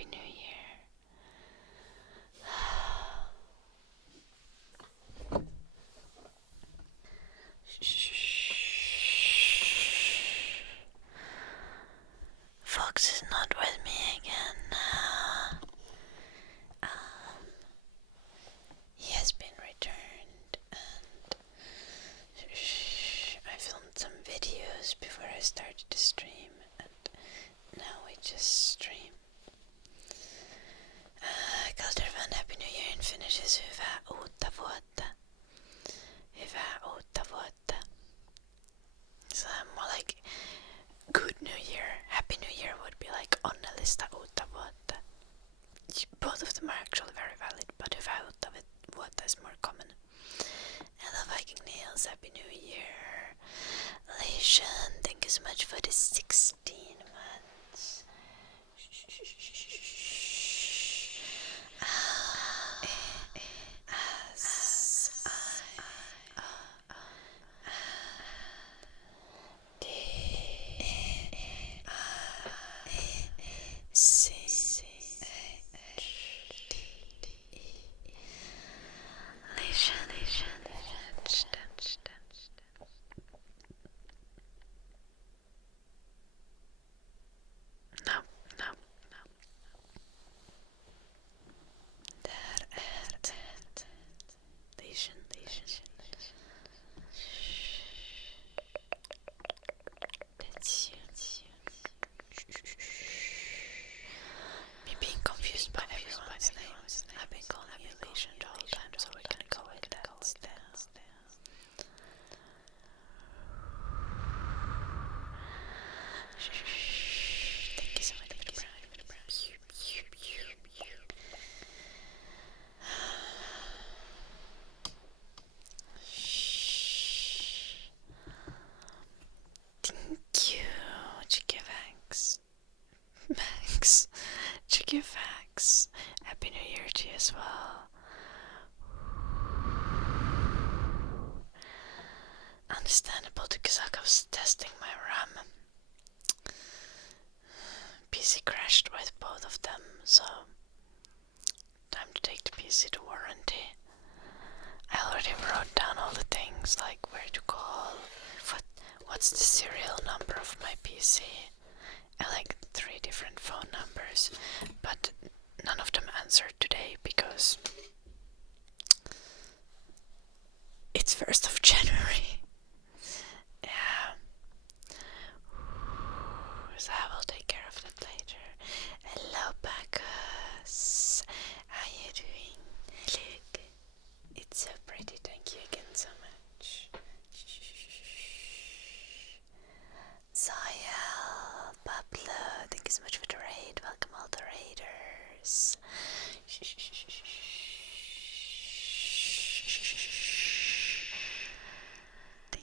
Happy New Year. Fox is not with me again. He has been returned, and I filmed some videos before I started to stream, and now we just stream. Kaltervan, Happy New Year and finishes hyvää uutta vuotta. Hyvää uutta vuotta. So more like Good New Year. Happy New Year would be like onnellista uutta vuotta. Both of them are actually very valid, but hyvää uutta vuotta is more common. Hello Viking Nails, Happy New Year. Leishan, thank you so much for the 16 months. Me being confused by everyone's names. I've been calling you Leishan the whole time, so we're gonna go with that instead. Thank you so much for the brown. Thank you, Chikivax. Max, Chikivax. Happy New Year to you as well. Understandable, because I was testing my RAM. PC crashed with both of them, so time to take the PC to warranty. I already wrote down all the things, like where to call, what's the serial number of my PC. I like 3 different phone numbers, but none of them answered today because it's 1st of January. Yeah. So I will take care of that later. Hello, Bacchus. How you doing? Look, it's so pretty. Thank you again so much. Zayel, Pablo, thank you so much for the raid. Welcome all the raiders. Thank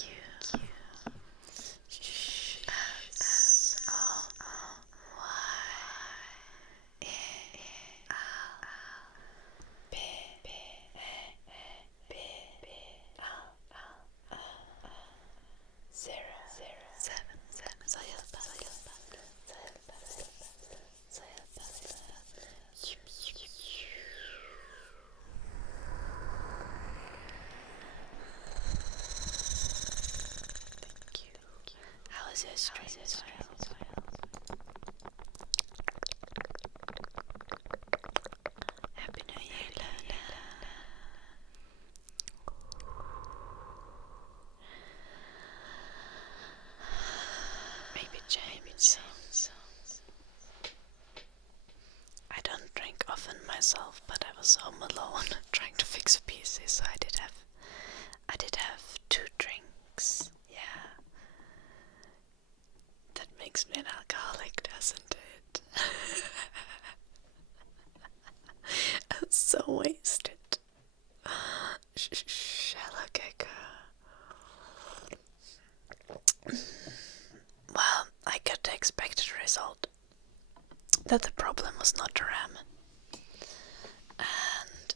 you. How is your stream? Happy New Year, Lola. Maybe James. I don't drink often myself, but I was home alone trying to fix a PC, so I did have 2 drinks. Yeah. That makes me an alcoholic, doesn't it? I'm so wasted. Hello, Gecko. Well, I got the expected result. That the problem was not the RAM. And,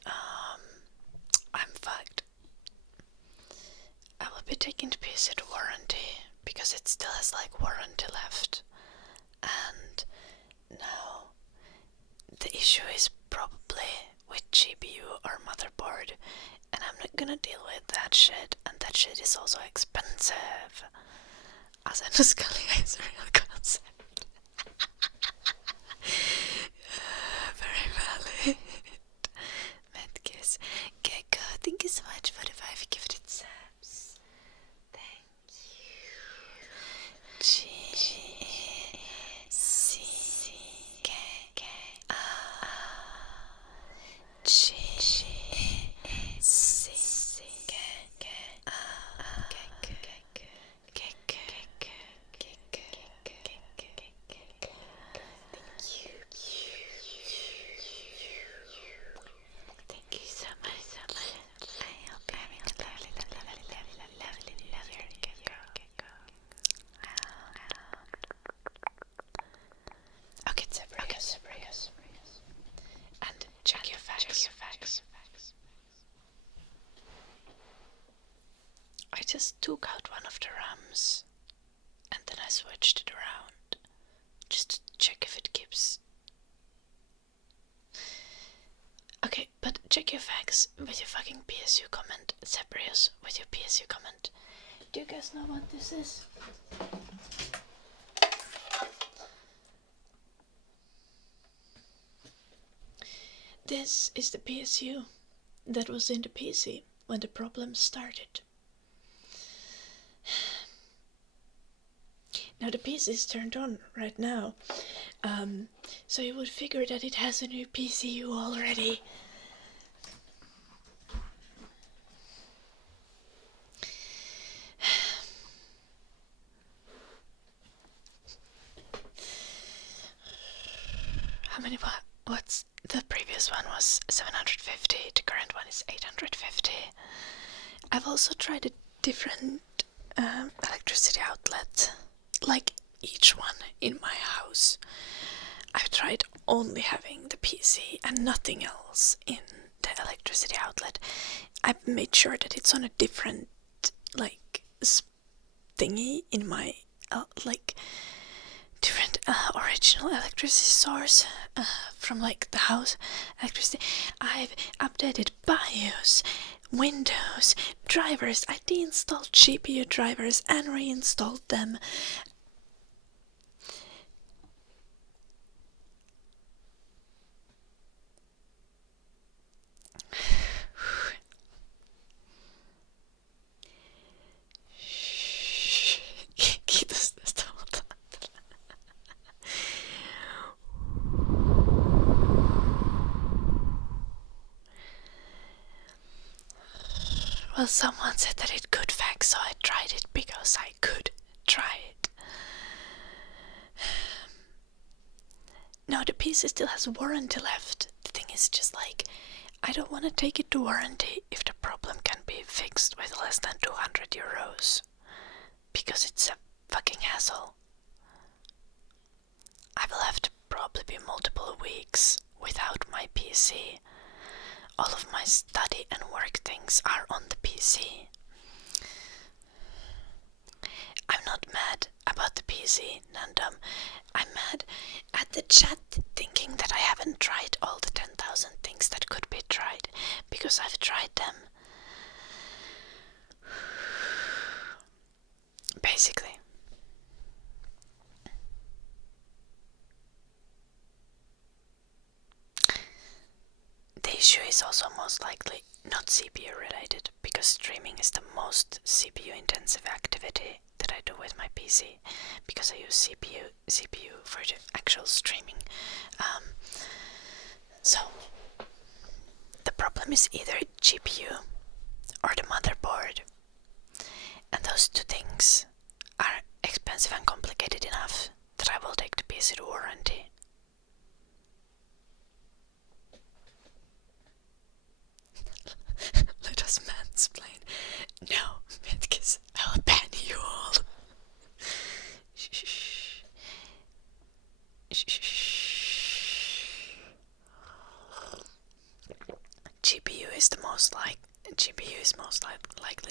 I'm fucked. I will be taking the PC to warranty, because it still has like warranty left. And now the issue is probably with GPU or motherboard, and I'm not gonna deal with that shit, and that shit is also expensive. As endoscalia is a real concept. Very valid. Medkiss. Gecko, thank you so much for the 5 gifted subs. Thank you. Thank you so much, so much. I hope you're having a lovely, lovely, lovely, lovely, lovely Gecko. Okay, separate. And check your facts. I just took out one of the RAMs and then I switched it around just to check if it keeps. Okay, but check your facts with your fucking PSU comment. Separate with your PSU comment. Do you guys know what this is? This is the PSU that was in the PC when the problem started. Now the PC is turned on right now, so you would figure that it has a new PCU already. How many what's the previous one was 750, the current one is 850. I've also tried a different electricity outlet, like each one in my house. I've tried only having the PC and nothing else in the electricity outlet. I've made sure that it's on a different like thingy in my different original electricity source from like the house electricity. I've updated BIOS, Windows, drivers. I deinstalled GPU drivers and reinstalled them. Kiitos tästä multa. Well, someone said that it could fax, so I tried it because I could try it. No, the PC still has warranty left. The thing is just like, I don't want to take it to warranty if the problem can be fixed with less than 200 euros. Because it's a fucking hassle. I will have to probably be multiple weeks without my PC. All of my study and work things are on the PC. I'm not mad about the PC, Nandam. I'm mad at the chat thinking that I haven't tried all the 10,000 things that could be tried, because I've tried them. Basically. The issue is also most likely not CPU related, because streaming is the most CPU intensive activity that I do with my PC, because I use CPU for the actual streaming. So the problem is either GPU or the motherboard, and those two things are expensive and complicated enough that I will take the PC to warranty. Let us mansplain. No, Medkis, I'll ban you all. Shh. GPU is most likely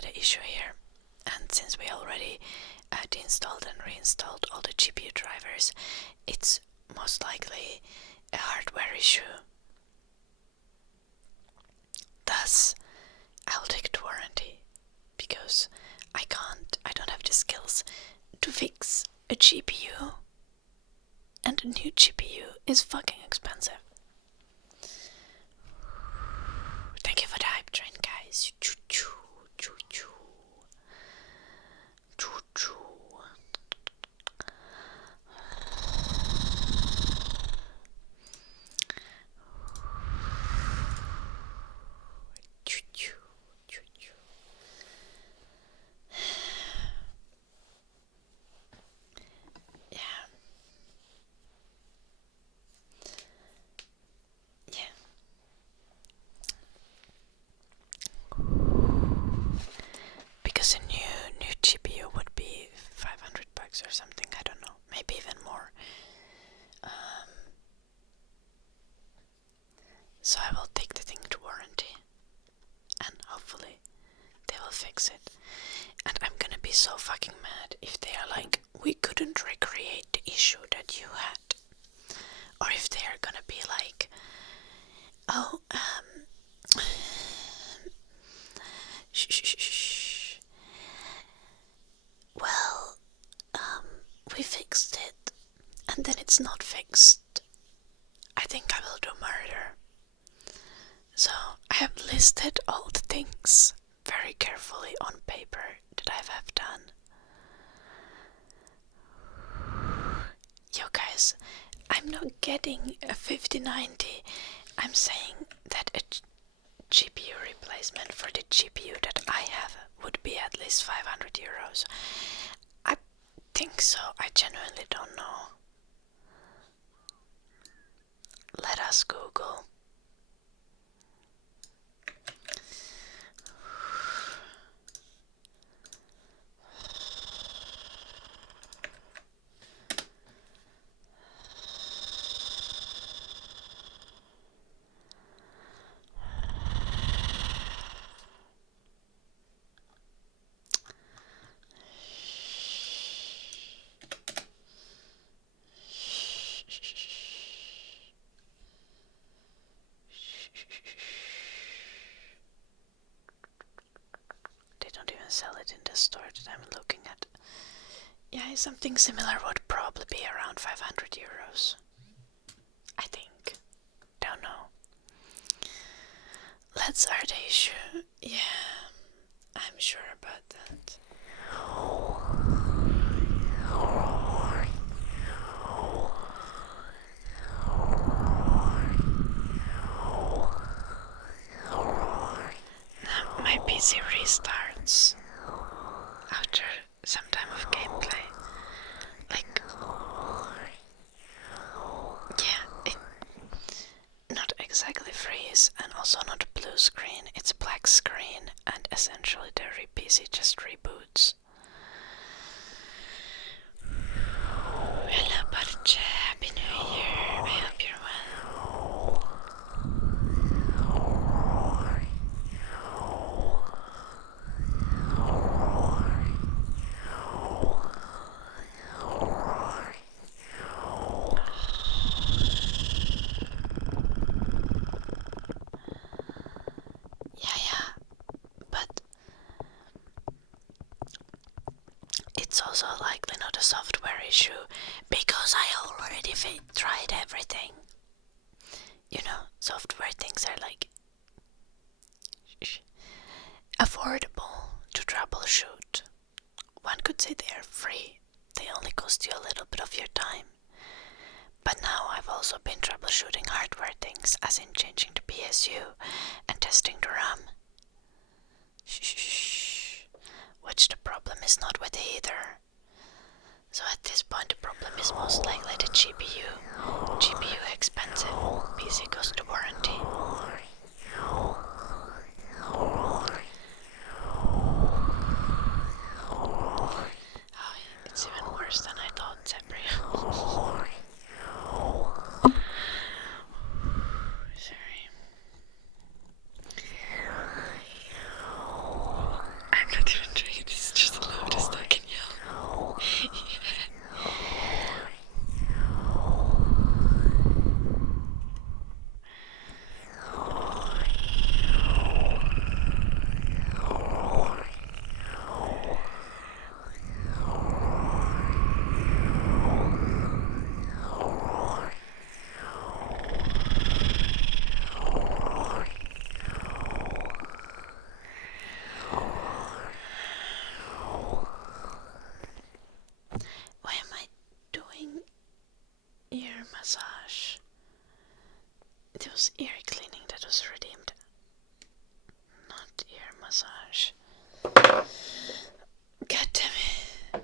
the issue here, and since we already deinstalled and reinstalled all the GPU drivers, it's most likely a hardware issue. Thus, I'll take the warranty, because I don't have the skills to fix a GPU, and a new GPU is fucking expensive. Thank you for the hype train, guys. Choo choo, choo choo, choo choo. Choo choo, choo choo. Yeah. Because a new GPU would be $500 or something, I don't know, maybe even more. So I will take the thing to warranty, and hopefully they will fix it. And I'm gonna be so fucking mad if they are like, we couldn't recreate the issue that you had. Or if they are gonna be like, oh, shh. Well, we fixed it, and then it's not fixed. I think I will do murder. So I have listed all the things very carefully on paper that I have done. Yo guys, I'm not getting a 5090. I'm saying that a GPU replacement for the GPU that I have would be at least 500 euros. I think so. I genuinely don't know. Let us Google. They don't even sell it in the store that I'm looking at. Yeah, something similar would probably be around 500 euros. I think. Don't know. Let's start the issue. Yeah, I'm sure about that. My PC restarts after some time of gameplay. Like, yeah, it not exactly freeze and also not blue screen, it's black screen, and essentially the PC just reboots. Hello Barche, Happy New Year, I hope you're well. Yeah, but it's also likely not a software issue, because I already tried everything. You know, software things are like affordable to troubleshoot. One could say they are free. They only cost you a little bit of your time. But now I've also been troubleshooting hardware things, as in changing the PSU and testing the RAM. Which the problem is not with either. So at this point the problem is most likely the GPU. GPU expensive, PC goes to warranty. Oh, it's even worse than I thought, Zebria. Sorry. I'm not even trying, this is just the loudest I can yell. it was ear cleaning that was redeemed. Not ear massage. God damn it.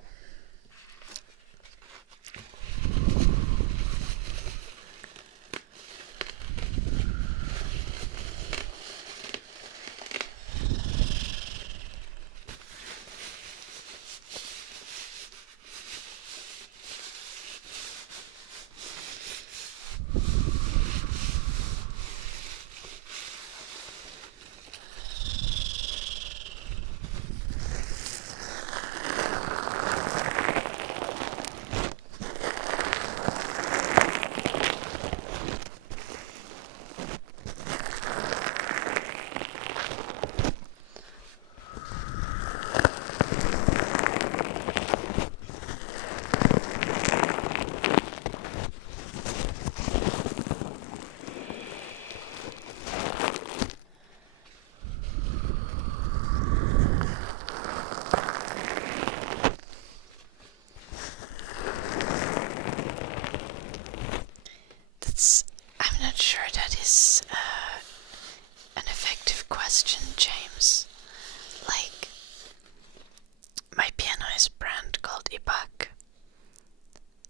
I'm not sure that is an effective question, James. Like, my piano is a brand called Ibak,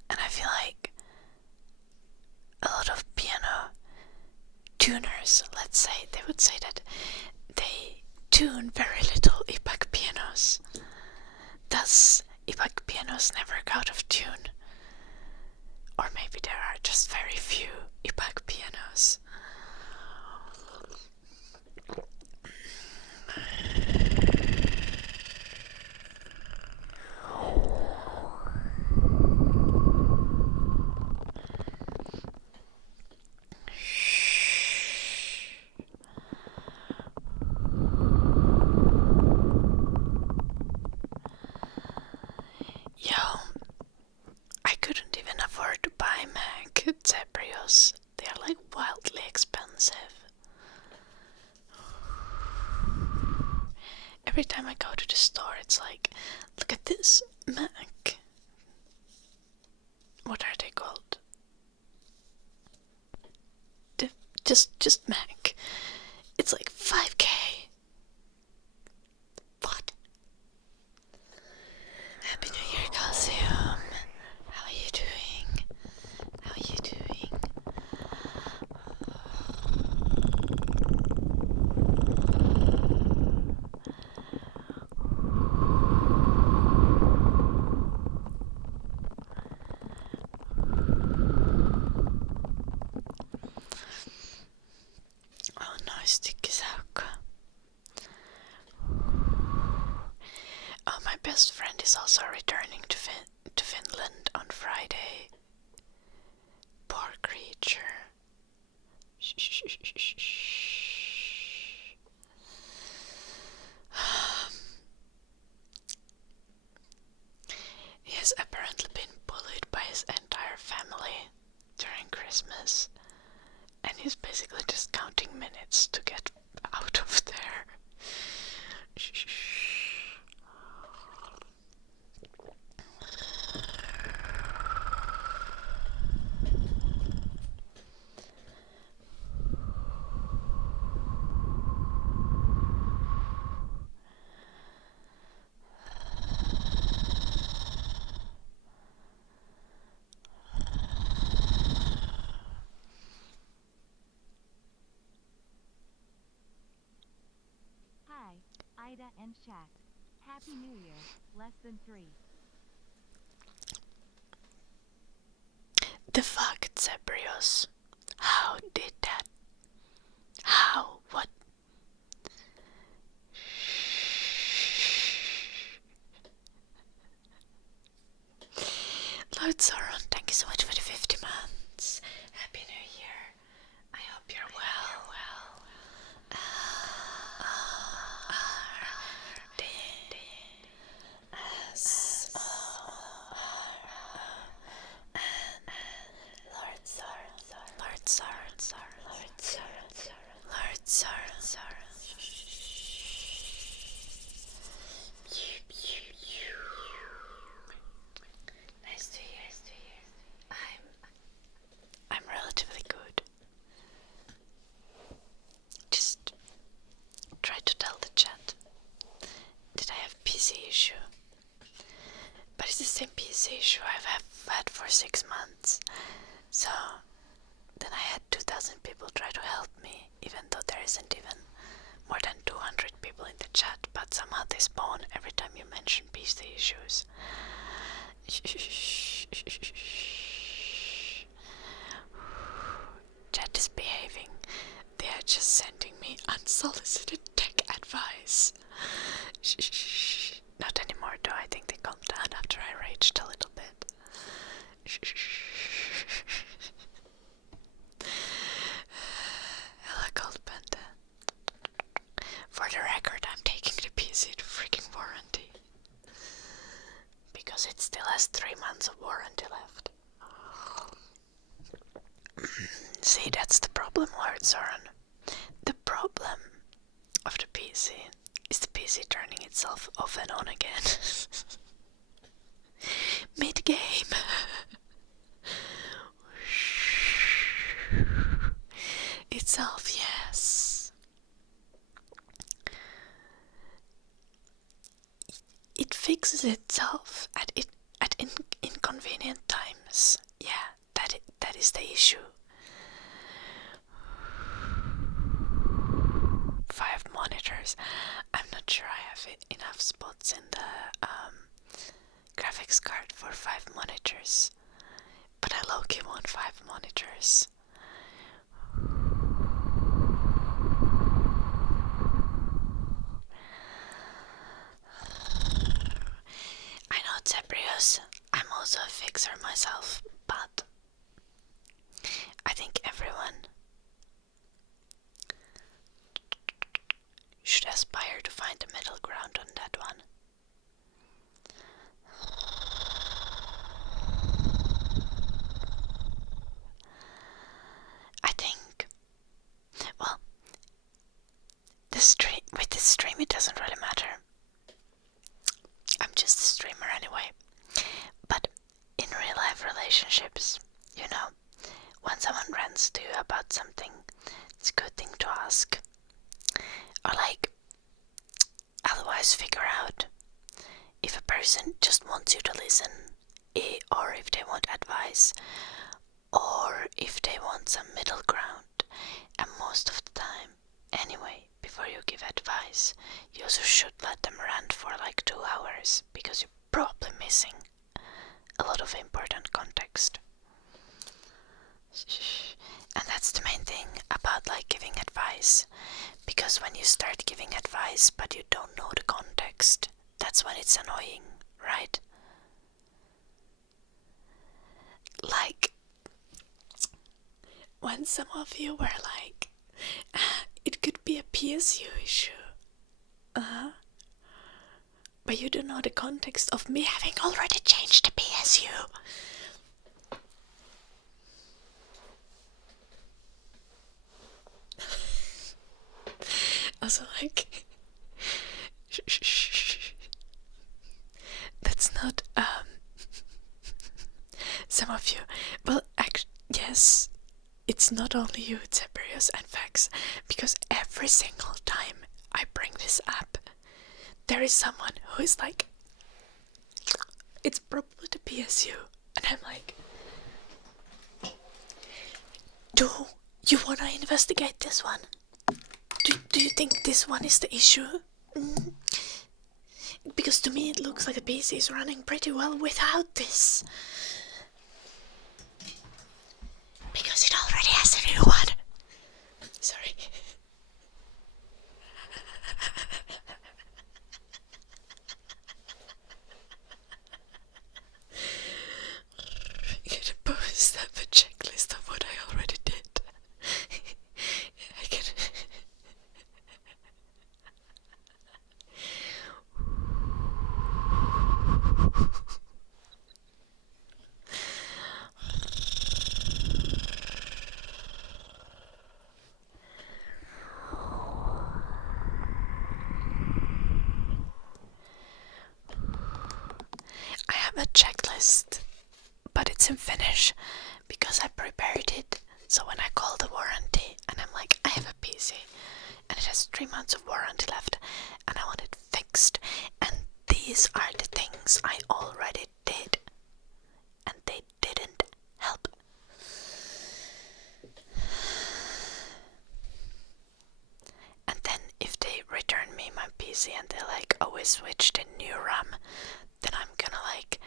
and I feel like a lot of piano tuners, let's say, they would say that they tune very little Ibak pianos. Thus, Ibak pianos never go out of tune. Or maybe there are just very few Ibak pianos. Yo, I couldn't even afford to buy Mac Zebrios. They are like wildly expensive. Every time I go to the store, it's like, look at this Mac. What are they called? Just Mac. It's like 5K. What? Happy New Year, Calcium. How are you doing? How are you doing? Oh no, sticky saukko. Oh, my best friend is also returning to Finland on Friday. Poor creature. Shh, shh, shh, shh, shh, shh. He has apparently been bullied by his entire family during Christmas, and he's basically just counting minutes to get out of there. Shh. Hi, Ida and chat. Happy New Year, less than 3. The fuck, Zebrios? How did that? How? What? Lord Sauron, thank you so much for the 50 months. Happy New Year. I hope you're well. Lord Sauron. Nice to hear. I'm relatively good. PC issue I've had for 6 months. So then I had 2,000 people try to help me, even though there isn't even more than 200 people in the chat, but somehow they spawn every time you mention PC issues. Chat is behaving. They are just sending me unsolicited tech advice. Not anymore though, I think they calmed down after I raged a little bit. Hello, Cold Panda. For the record, I'm taking the PC to freaking warranty. Because it still has 3 months of warranty left. See, that's the problem, Lord Zoran. The problem of the PC is the PC turning itself off and on again. Mid-game. Itself, yes. It fixes itself at inconvenient times. Yeah, that is the issue. 5 monitors. I'm not sure I have enough spots in the graphics card for 5 monitors, but I low-key want 5 monitors. I know, Zebrius, I'm also a fixer myself, but I think everyone should aspire to find the middle ground on that one. I think, well, with this stream it doesn't really matter. I'm just a streamer anyway. But in real life relationships, you know, when someone rants to you about something, it's a good thing to ask. Or like, otherwise figure out if a person just wants you to listen, or if they want advice, or if they want some middle ground. And most of the time, anyway, before you give advice, you also should let them rant for like 2 hours, because you're probably missing a lot of important context. And that's the main thing about like giving advice, because when you start giving advice but you don't know the context, that's when it's annoying, right? Like when some of you were like, it could be a PSU issue. But you don't know the context of me having already changed the PSU. Also, like, that's not, some of you, well, actually, yes, it's not only you, Zeberius and Vex, because every single time I bring this up, there is someone who is like, it's probably the PSU, and I'm like, do you wanna investigate this one? Do you think this one is the issue? Because to me it looks like the PC is running pretty well without this. Because it already has a new one. Sorry. I'm gonna post up a checklist of what I already did. I can. I have a checklist, but it's in Finnish because I prepared it. So when I call the warranty and I'm like, I have a PC and it has 3 months of warranty left and I want it fixed, and these are the things I already did. PC and they like, oh, we switched a new RAM, then I'm gonna like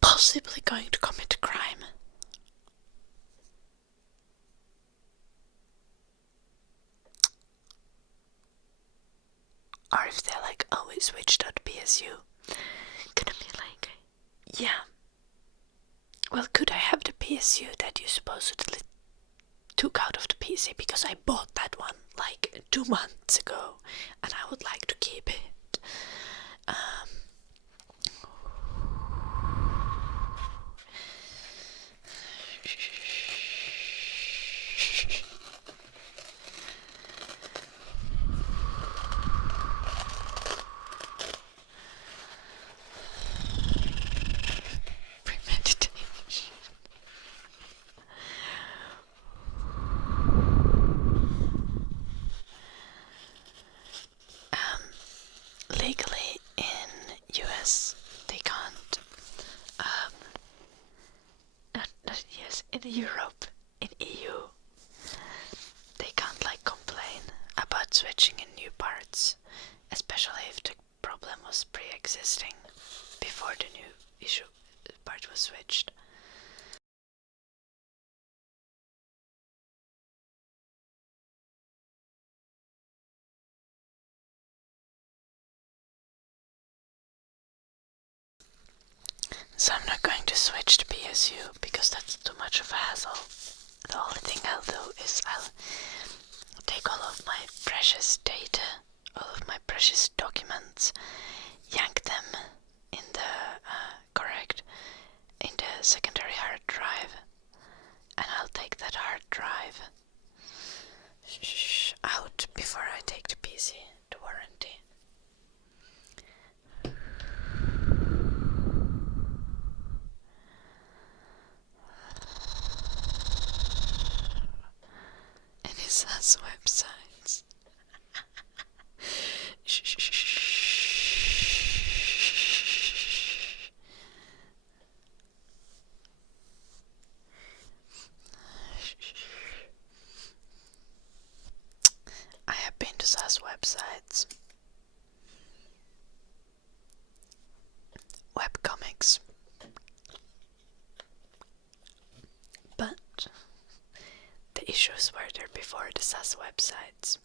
possibly going to commit a crime. Or if they're like, oh, we switched out PSU, gonna be like, yeah, well, could I have the PSU that you supposedly took out of the PC, because I bought that one like 2 months ago and I would like to keep it. Premeditation. Legally in US they can't yes, in Europe, in EU they can't like complain about switching in new parts, especially if the problem was pre-existing before the new issue part was switched. So I'm not going to switch to PSU because that's too much of a hassle. The only thing I'll do is I'll take all of my precious data, all of my precious documents, yank them in the secondary hard drive, and I'll take that hard drive out before I take the PC to warranty. Any SaaS websites. I have been to SaaS websites, webcomics, but the issues were there before the SaaS websites.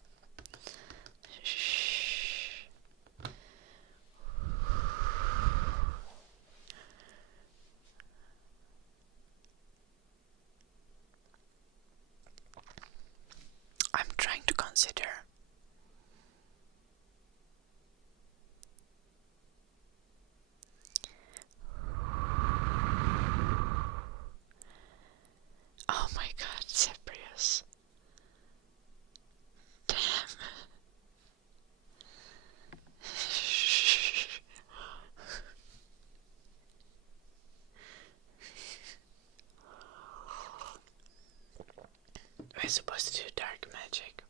I'm trying to consider oh my god, Cyprius. Damn. We're supposed to do dark magic.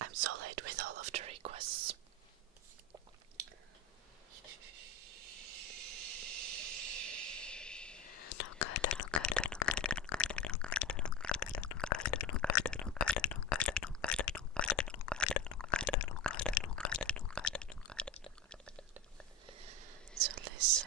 I'm so late with all of the requests. So listen.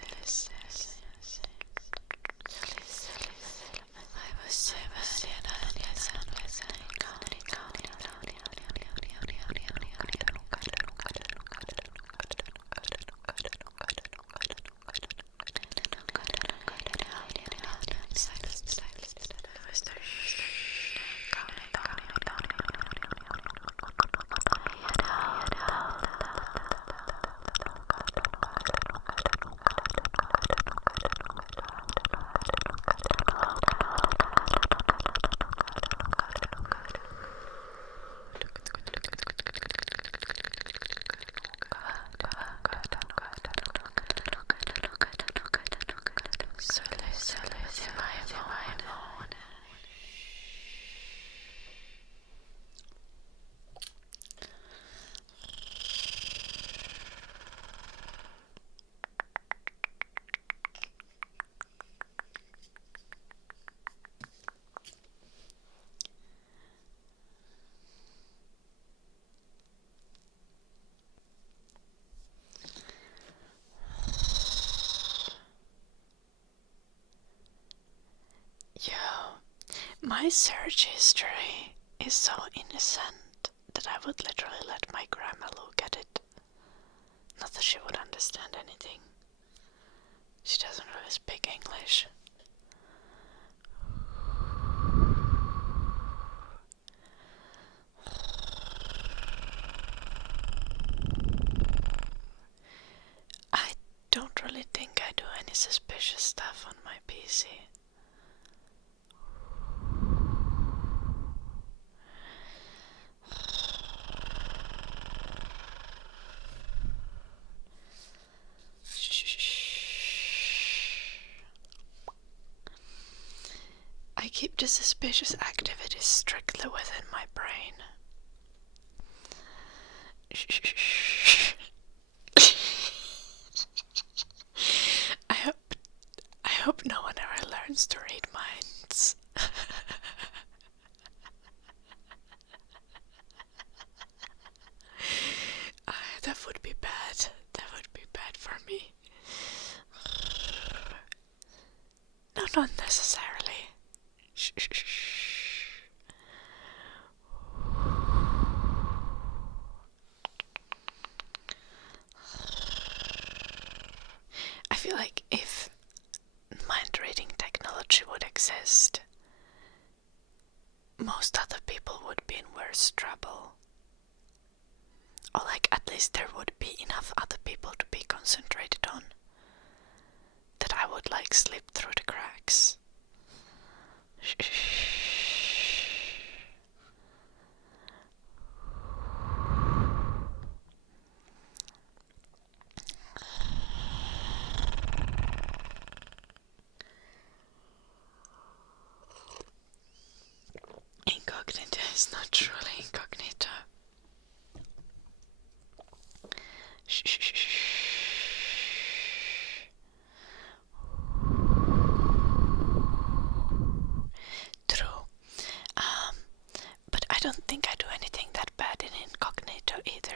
Yo, my search history is so innocent that I would literally let my grandma look at it. Not that she would understand anything. She doesn't really speak English. I don't really think I do any suspicious stuff on my PC. I keep the suspicious activities strictly within my brain. I hope no one ever learns to read minds. That would be bad. That would be bad for me. No, not necessarily. I feel like if mind reading technology would exist, most other people would be in worse trouble. Or like at least there would be enough other people to be concentrated on. That I would like slip through the cracks. Incognito is not truly incognito. True. But I don't think I do anything that bad in incognito either.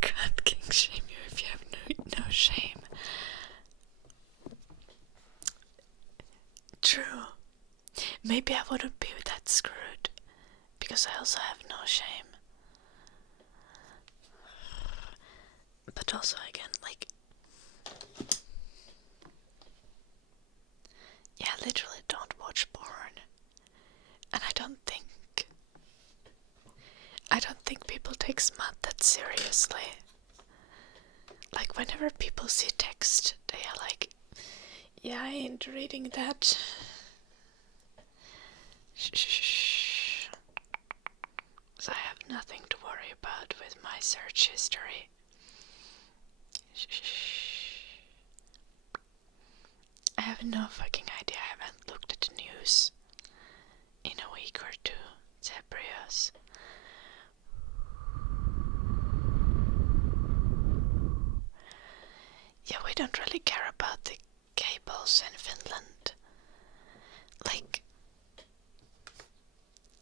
God, king shame you if you have no shame. True. Maybe I wouldn't be that screwed, because I also have no shame. But also again, like, yeah, I literally don't watch porn. And I don't think people take smut that seriously. Like, whenever people see text, they are like, yeah, I ain't reading that. Shh. So I have nothing to worry about with my search history. Shh. I have no fucking idea. I haven't looked at the news in a week or two. Zebrios. Yeah, we don't really care about the cables in Finland. Like,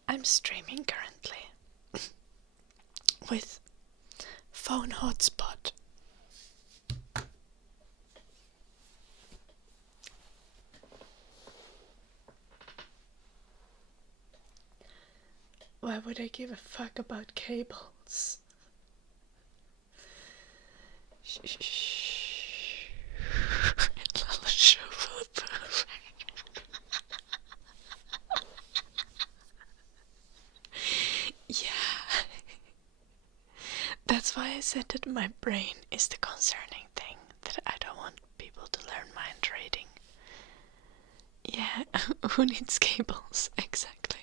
I'm streaming currently with phone hotspot. Why would I give a fuck about cables? Shh. Yeah. That's why I said that my brain is the concerning thing, that I don't want people to learn mind reading. Yeah, who needs cables? Exactly.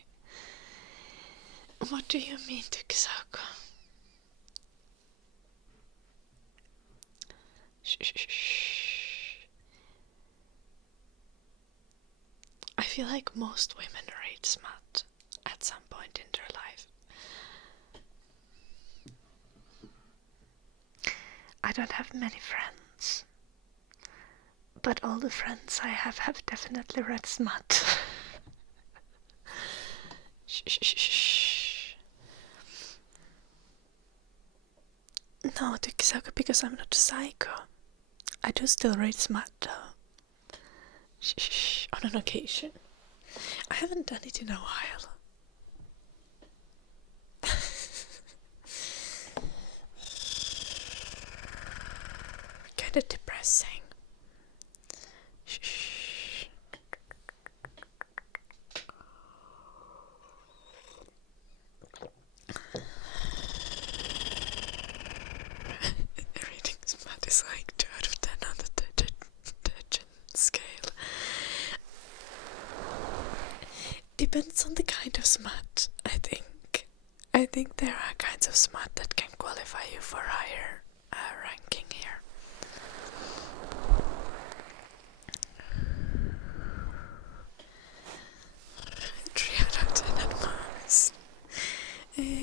What do you mean, Tukusako? Shh. I feel like most women read smut at some point in their life. I don't have many friends, but all the friends I have definitely read smut. Shh. No, because I'm not a psycho. I do still read smut though. Shh. On an occasion. I haven't done it in a while. Kinda depressing. Shh. Reading smut is like 2 out of 10 on the detergent scale. Depends on the kind of smut, I think. I think there are kinds of smut that can qualify you for higher ranking here. Three out of 10 at most. Fair.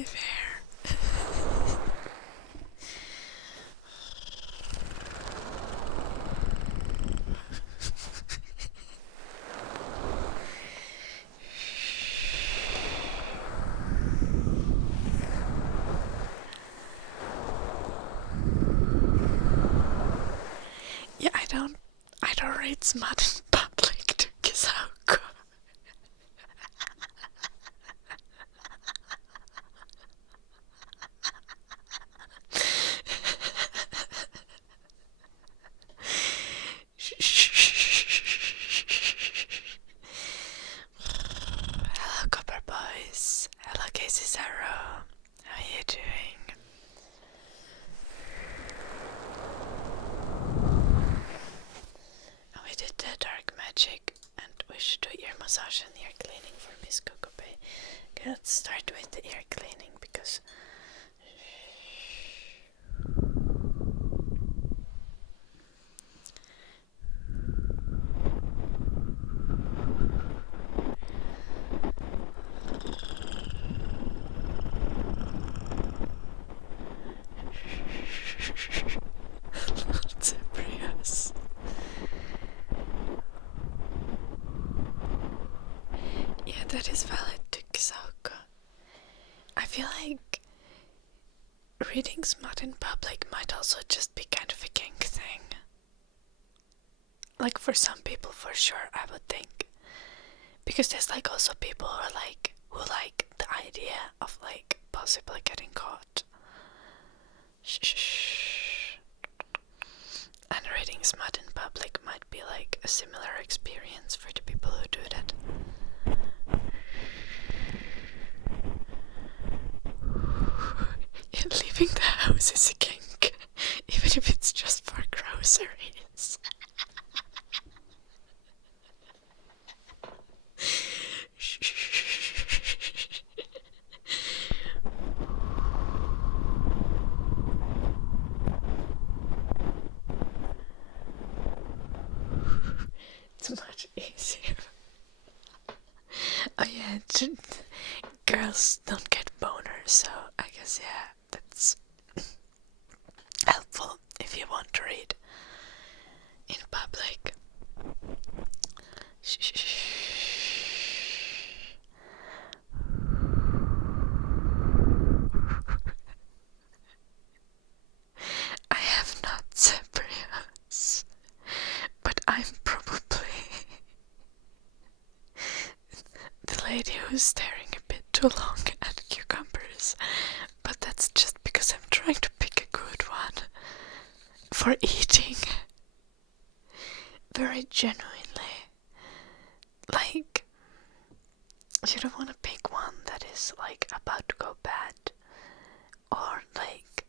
Yeah, I don't read smut in public to Kisauko. Hello, Copper Boys. Hello, Casey Zero. How are you doing? We did the dark magic, and we should do ear massage and ear cleaning for Miss Kokope. Okay, let's start with the ear cleaning because. Zebrius. Yeah, that is valid to Kisauko. I feel like reading smut in public might also just be kind of a kink thing. Like for some people, for sure, I would think. Because there's like also people who like the idea of like possibly getting caught. Shh. And reading smut in public might be like a similar experience for the people who do that. Yeah, leaving the house is a kink, even if it's just for groceries. It's much easier. Oh yeah, girls don't get boners, so I guess yeah, that's helpful if you want to read in public. I have not Zebrios, but I'm probably the lady who's staring a bit too long at cucumbers, but that's just because I'm trying to pick a good one for eating. Very genuinely. Like, you don't want to pick one that is like about to go bad, or like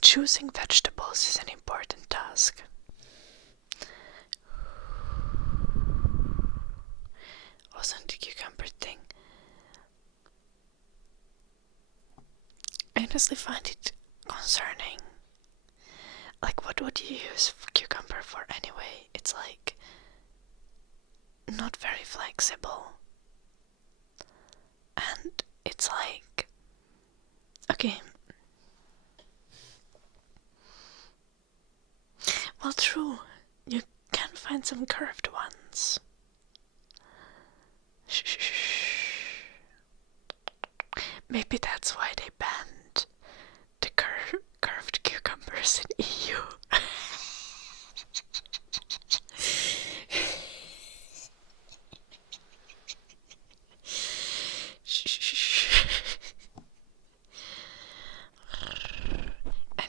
choosing vegetables is an important task. Wasn't the cucumber thing? I honestly find it concerning. Like, what would you use cucumber for anyway? It's like not very flexible. And it's like, okay, well, true, you can find some curved ones. Maybe that's why they banned the curved cucumbers in EU.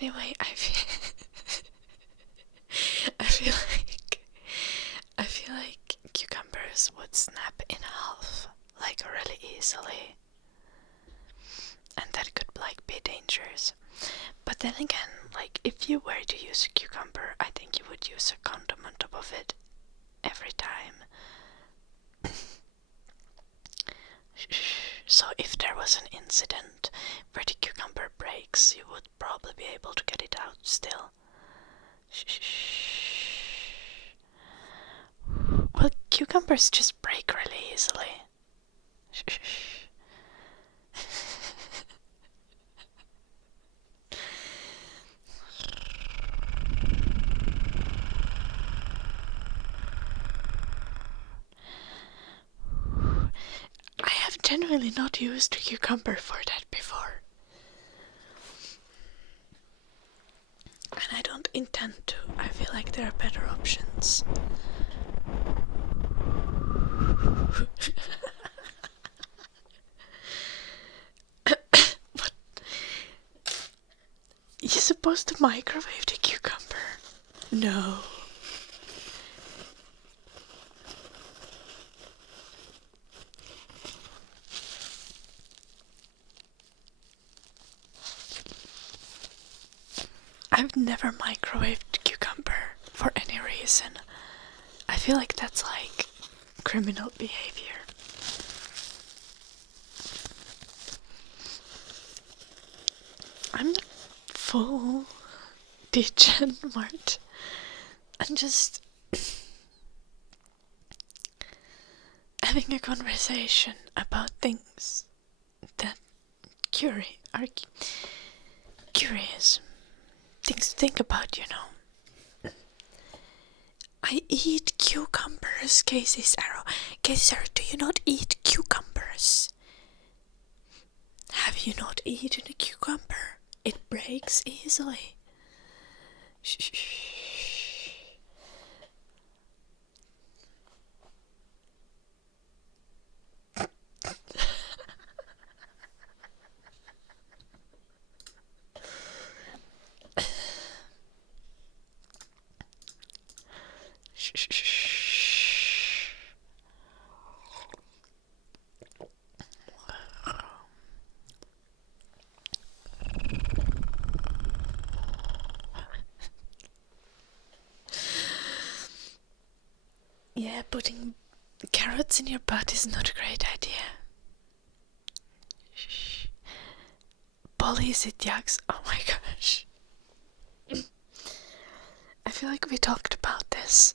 Anyway, I feel like cucumbers would snap in half like really easily, and that could like be dangerous. But then again, like if you were to use a cucumber, I think you would use a condom on top of it every time. So if there was an incident where the cucumber breaks, you would probably be able to get it out still. Well, cucumbers just break really easily. I have genuinely not used a cucumber for that before. And I don't intend to. I feel like there are better options. What? You're supposed to microwave the cucumber? No. I've never microwaved cucumber for any reason. I feel like that's like criminal behavior. I'm not full degen, Mart. I'm just having a conversation about things that are curious. Things to think about, you know. I eat cucumbers, Casey's arrow. Casey's arrow, do you not eat cucumbers? Have you not eaten a cucumber? It breaks easily. Shh. Yeah, putting carrots in your butt is not a great idea. Polycytiacs, oh my gosh. I feel like we talked about this.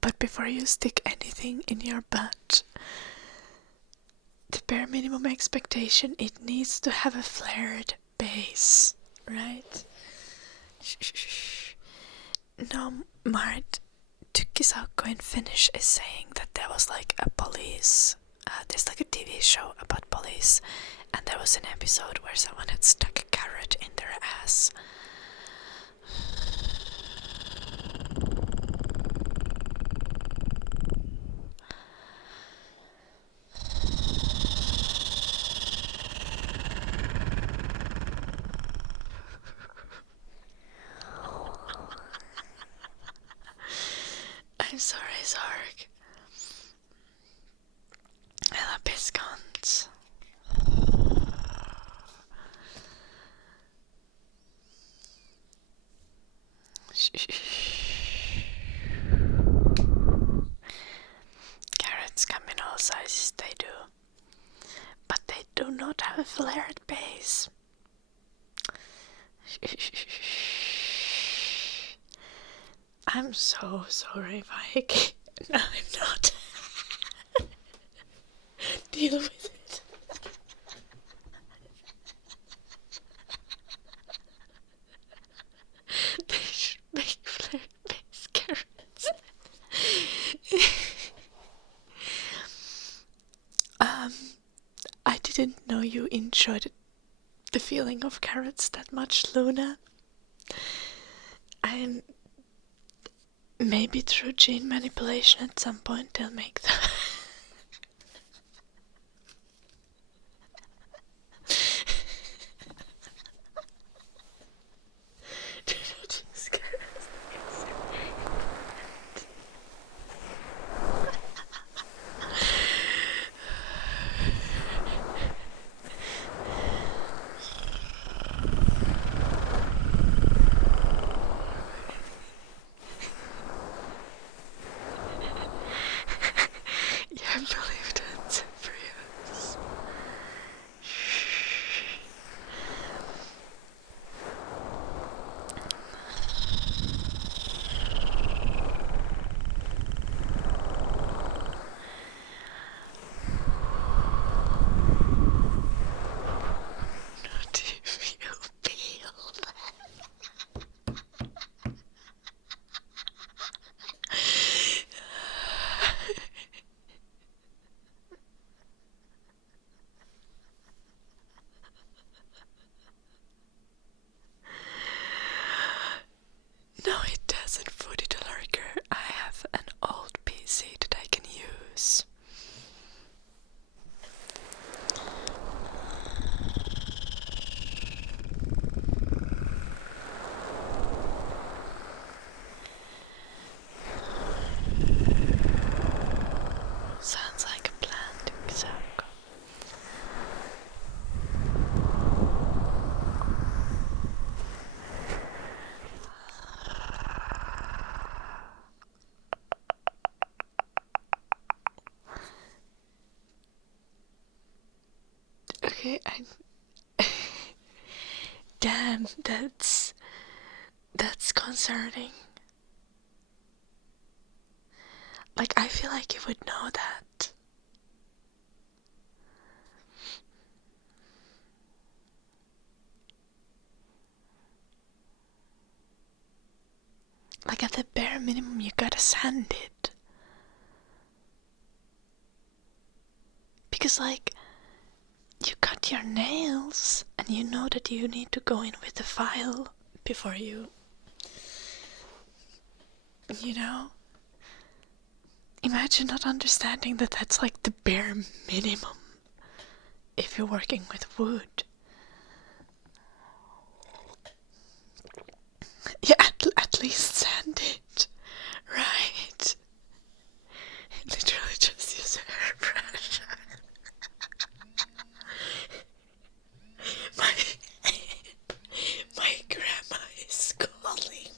But before you stick anything in your butt, the bare minimum expectation, it needs to have a flared base, right? No, Mart, Tukisauko in Finnish is saying that there was like a police, there's like a TV show about police, and there was an episode where someone had stuck a carrot in their ass. I'm sorry, Zark. I love biscuits. Carrots come in all sizes, they do. But they do not have a flared base. I'm so sorry, Mike. No, I'm not. Deal with it. They should make flare-based carrots. I didn't know you enjoyed the feeling of carrots that much, Luna. And maybe through gene manipulation at some point they'll make them. Do not use carrots. Yeah, I believe that's embryos. Not if you feel that. No, it doesn't, Foodie the Lurker. I have an old PC that I can use. Sounds like a plan to Xarko. Okay, damn, that's concerning. Like, I feel like you would know that. Like, at the bare minimum, you gotta sand it. Because, like, you cut your nails, and you know that you need to go in with the file before you know? Imagine not understanding that that's like the bare minimum if you're working with wood. Yeah, at least sand it, right? Literally just use a hairbrush. my, my grandma is calling.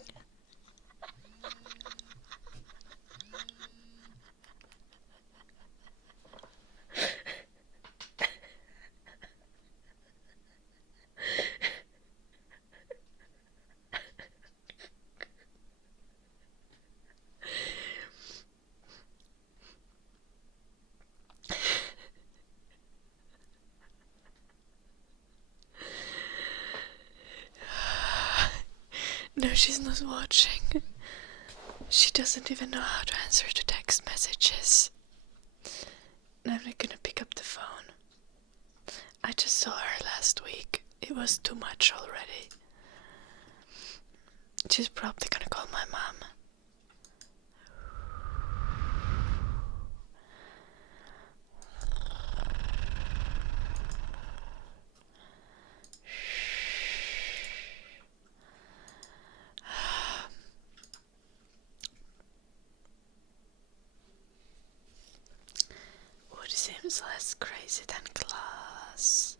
No, she's not watching. She doesn't even know how to answer the text messages. I'm not gonna pick up the phone. I just saw her last week. It was too much already. She's probably gonna call my mom. Wood seems less crazy than glass.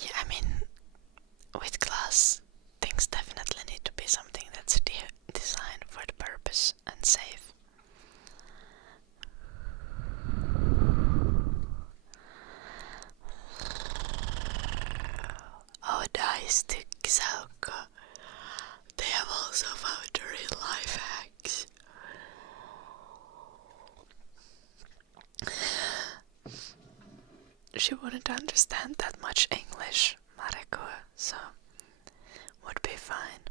Yeah, I mean, with glass, things definitely need to be something that's designed for the purpose and safe. Nice tyckisauka. They have also found real life hacks. She wouldn't understand that much English, Mareko, so would be fine.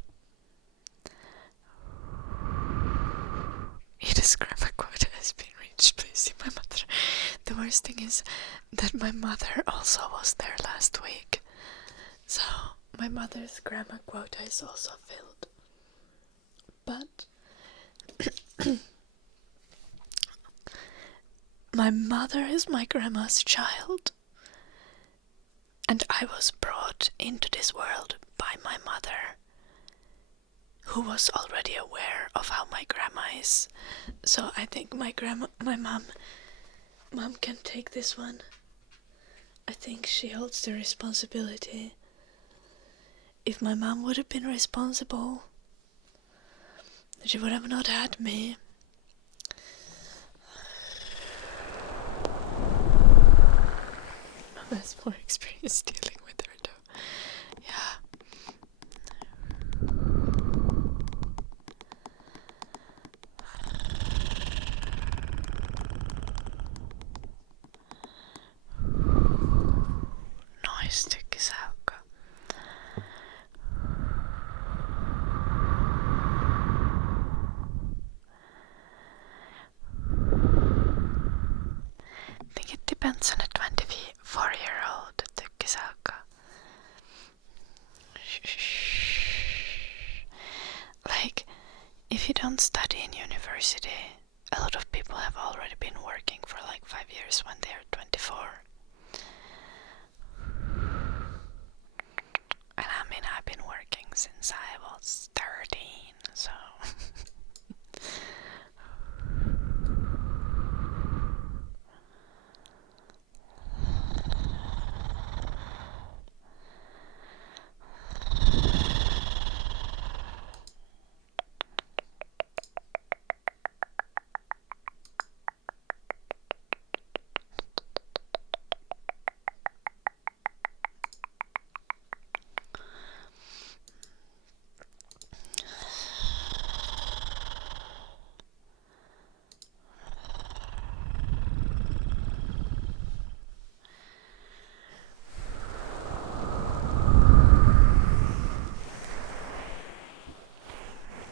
Edith's grammar quota has been reached. Please see my mother. The worst thing is that my mother also was there last week. So my mother's grammar quota is also filled. But my mother is my grandma's child. And I was brought into this world by my mother, who was already aware of how my grandma is. So I think my mom can take this one. I think she holds the responsibility. If my mom would have been responsible, she would have not had me. Mom has more experience dealing with her though. Yeah. Nice tyckisauka. I think it depends on a 24-year-old tyckisauka. Like, if you don't study in university, a lot of people have already been working for like 5 years when they're 24. And I mean, I've been working since I was 13, so...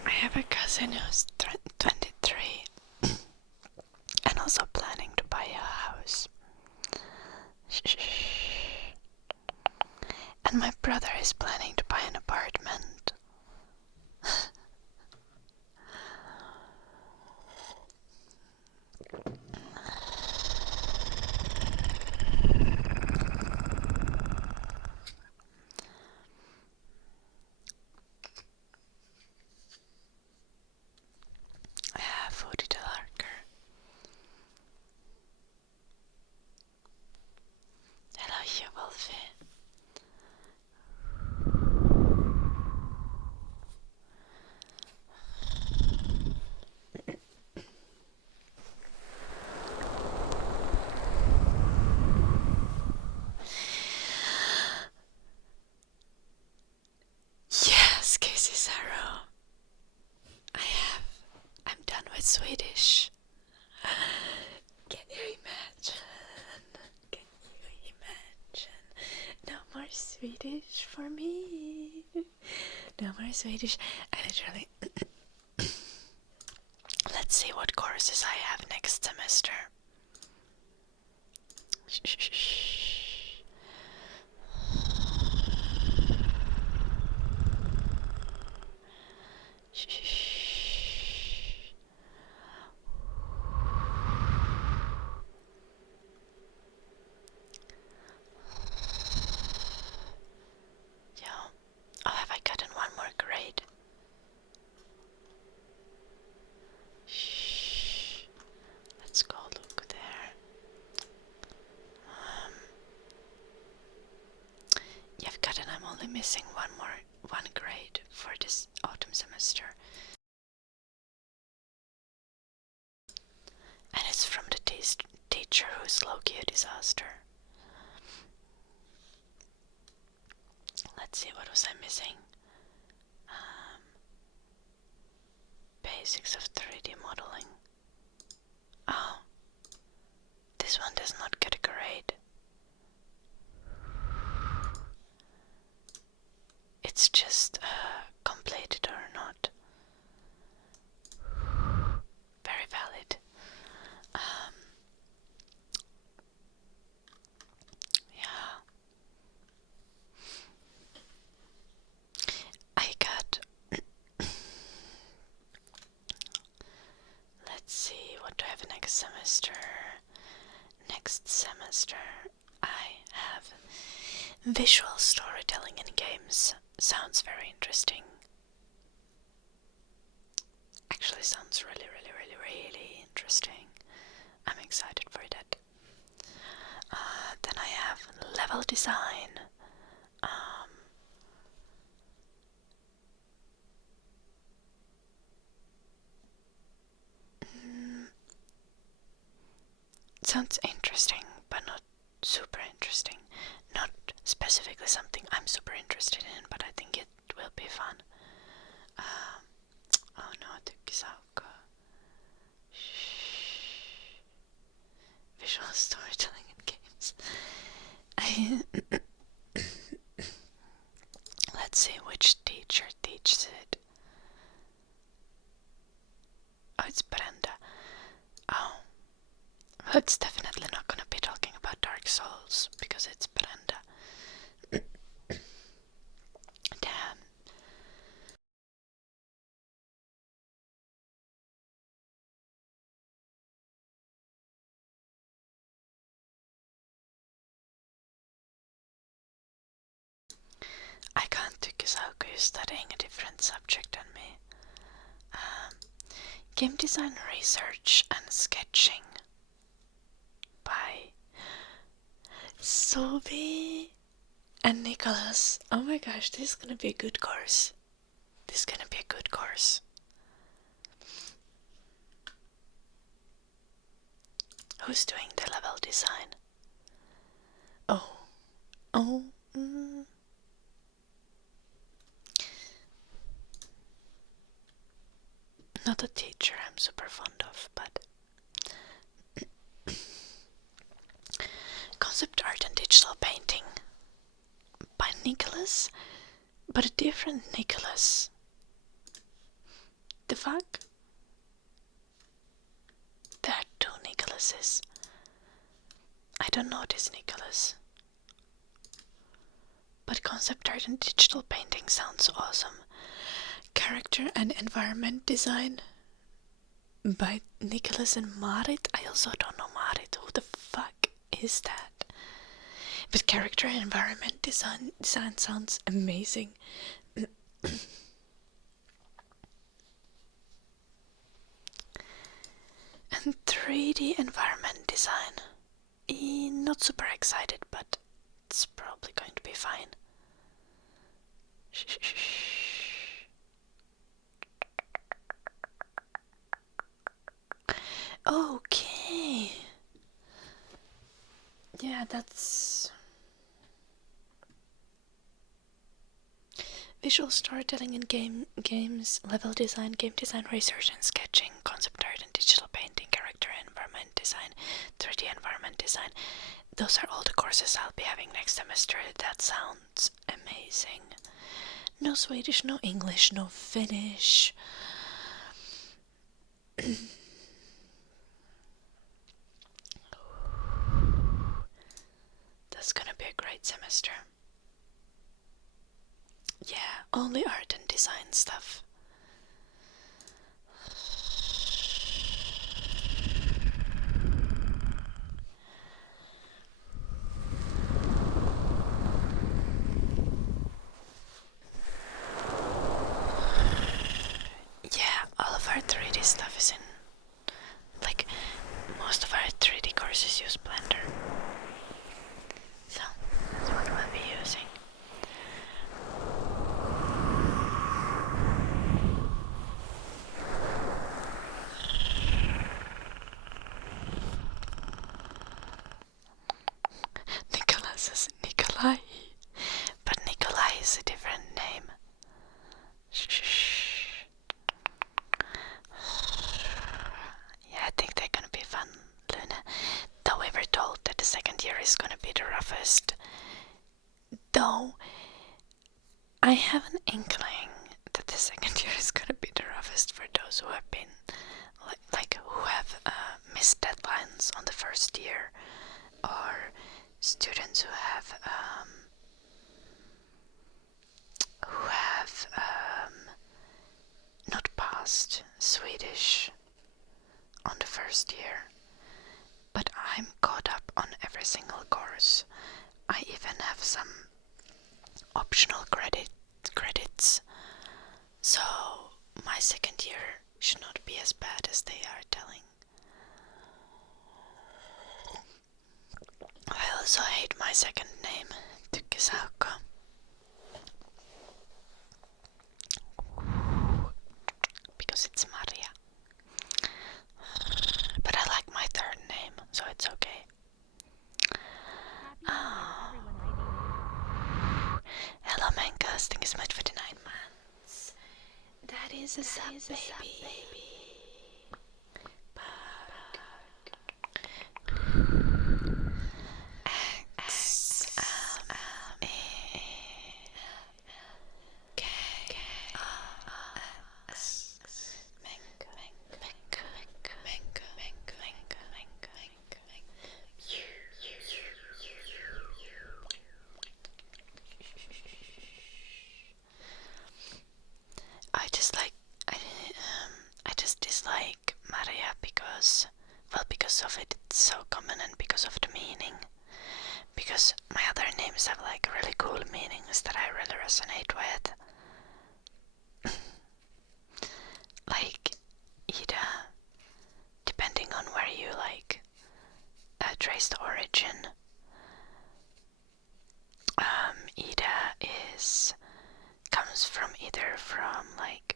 I have a cousin who's 23 and also planning to buy a house. And my brother is planning to buy an apartment. Ja, foodie de larker. Hello, Wolfie. Yes, Casey Sarah. I'm done with Swedish. Can you imagine? Can you imagine? No more Swedish for me. No more Swedish. I literally... Let's see what courses I have next semester. Oh, have I gotten one more grade? Shh. Let's go look there. Yeah, I've gotten. I'm only missing one grade for this autumn semester. And it's from the teacher who's low-key a disaster. Let's see, what was I missing? Basics of 3D modeling. Oh, this one does not get a grade. It's just completed or not. Very valid. Yeah. I got. Let's see, what do I have next semester? Next semester, I have visual storytelling in games. Sounds very interesting. Actually, sounds really, really, really, really interesting. I'm excited for that. Then I have level design. Sounds interesting, but not super interesting. Not specifically something I'm super interested in, but I think it will be fun. Oh no, Tukisauko. Visual storytelling in games. Let's see which teacher teaches it. Oh, it's Brenda. Oh. Well, it's definitely not gonna be talking about Dark Souls, because it's Brenda. Damn. I can't do Kisauko, you're studying a different subject than me. Game design research and sketching by Sophie and Nicholas. Oh my gosh, this is gonna be a good course. This is gonna be a good course. Who's doing the level design? Oh. Not a teacher I'm super fond of, but concept art and digital painting by Nicholas, but a different Nicholas. The fuck? There are two Nicholases. I don't know this Nicholas. But concept art and digital painting sounds awesome. Character and environment design by Nicholas and Marit. I also don't know Marit. Who the fuck is that? But character and environment design sounds amazing. And 3D environment design. Not super excited, but it's probably going to be fine. Okay. Yeah, that's visual storytelling in games, level design, game design research and sketching, concept art and digital painting, character and environment design, 3D environment design. Those are all the courses I'll be having next semester. That sounds amazing. No Swedish, no English, no Finnish. That's gonna be a great semester. Yeah, only art and design stuff. Yeah, all of our 3D stuff is in, like, most of our 3D courses use Blender. So, that's what we'll be using. Nicholas is Nikolai. But Nikolai roughest. Though I have an inkling that the second year is gonna be the roughest for those who have been who have missed deadlines on the first year, or students who have not passed Swedish on the first year. But I'm caught up on every single course. I even have some optional credits. So my second year should not be as bad as they are telling. I also hate my second name, Tykkisaukko. Because it's Maria. But I like my third name, so it's okay. Hello Mankas, thank you so much for the 9 months. That is a sub baby. I just dislike Maria because of it. It's so common, and because of the meaning. Because my other names have like really cool meanings that I really resonate with. Like Ida, depending on where you trace the origin. Ida comes from either from like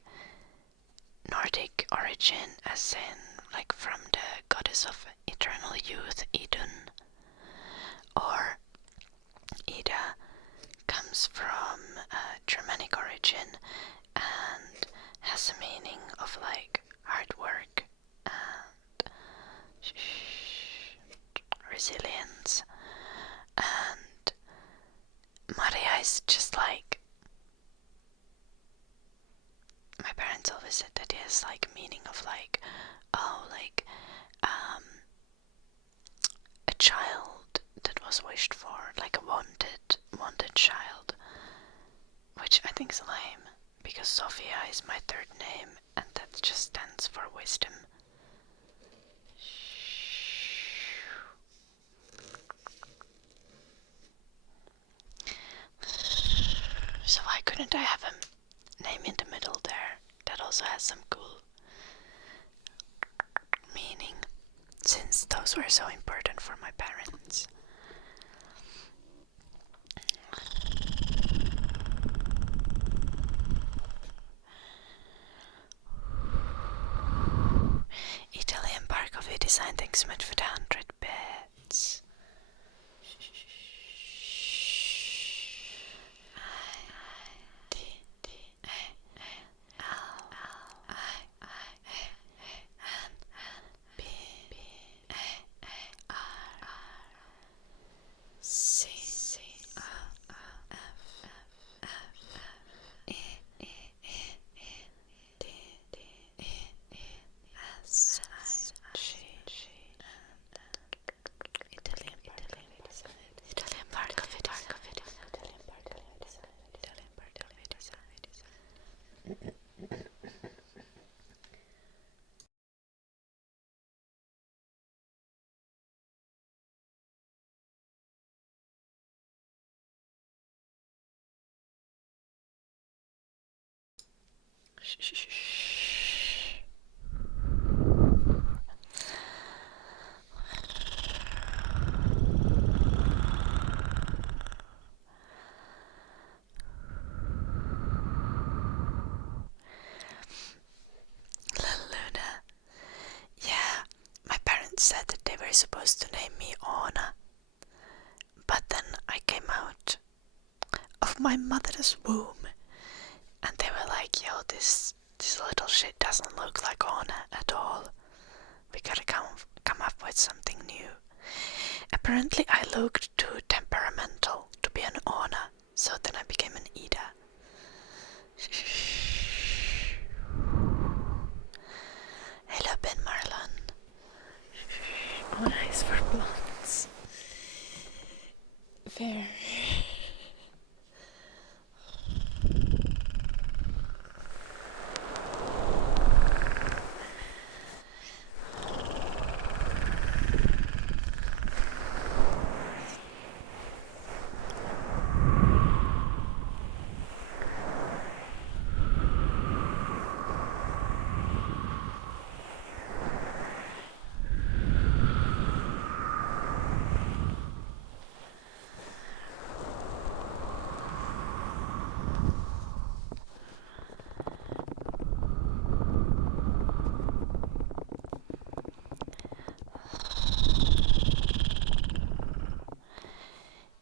Nordic origin, as in like from the goddess of eternal youth, Idun, or Ida comes from Germanic origin and has a meaning of like hard work and resilience. And Maria is just like, my parents always said that it has like meaning of like, a child that was wished for, like a wanted child, which I think is lame, because Sophia is my third name and that just stands for wisdom. So why couldn't I have a name in the middle there that also has some cool meaning, since those were so important for my parents? Italian Barkovy design, thanks so much for the 100 bits. Luna. Yeah, my parents said that they were supposed to name me Anna, but then I came out of my mother's womb and they were like, yo, this little shit doesn't look like Anna at all. We gotta come up with something new. Apparently I looked too temperamental mental to be an Ona, so then I became an Ida. Hello, Ben Marlon. Ona is for blondes. Fair.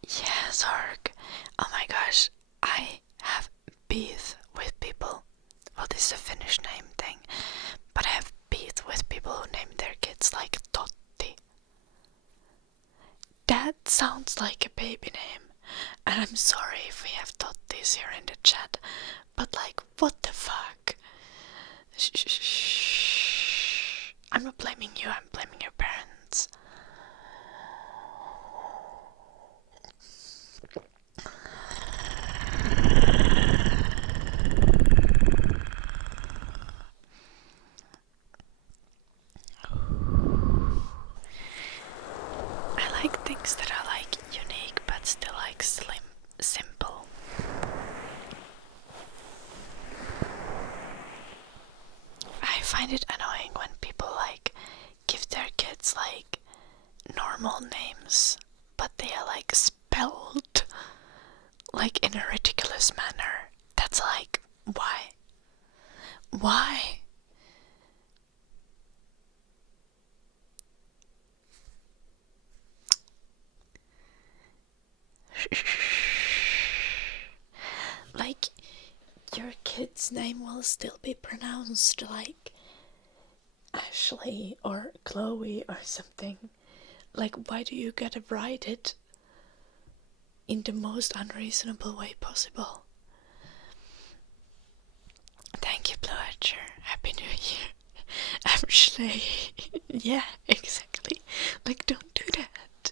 Yes, Ark. Oh my gosh, I have beef with people. Well, this is a Finnish name thing, but I have beef with people who name their kids like Totti. That sounds like a baby name, and I'm sorry if we have Tottis here in the chat, but like, what the fuck? Shh. I'm not blaming you, I'm blaming your parents. I like things that are like unique but still like simple. I find it annoying when people like give their kids like normal names, but they are like spelled like in a ridiculous manner. That's like, why? Why? Like, your kid's name will still be pronounced like Ashley or Chloe or something. Like, why do you gotta write it in the most unreasonable way possible? Thank you, Blue Archer. Happy New Year. Ashley. Yeah, exactly. Like, don't do that.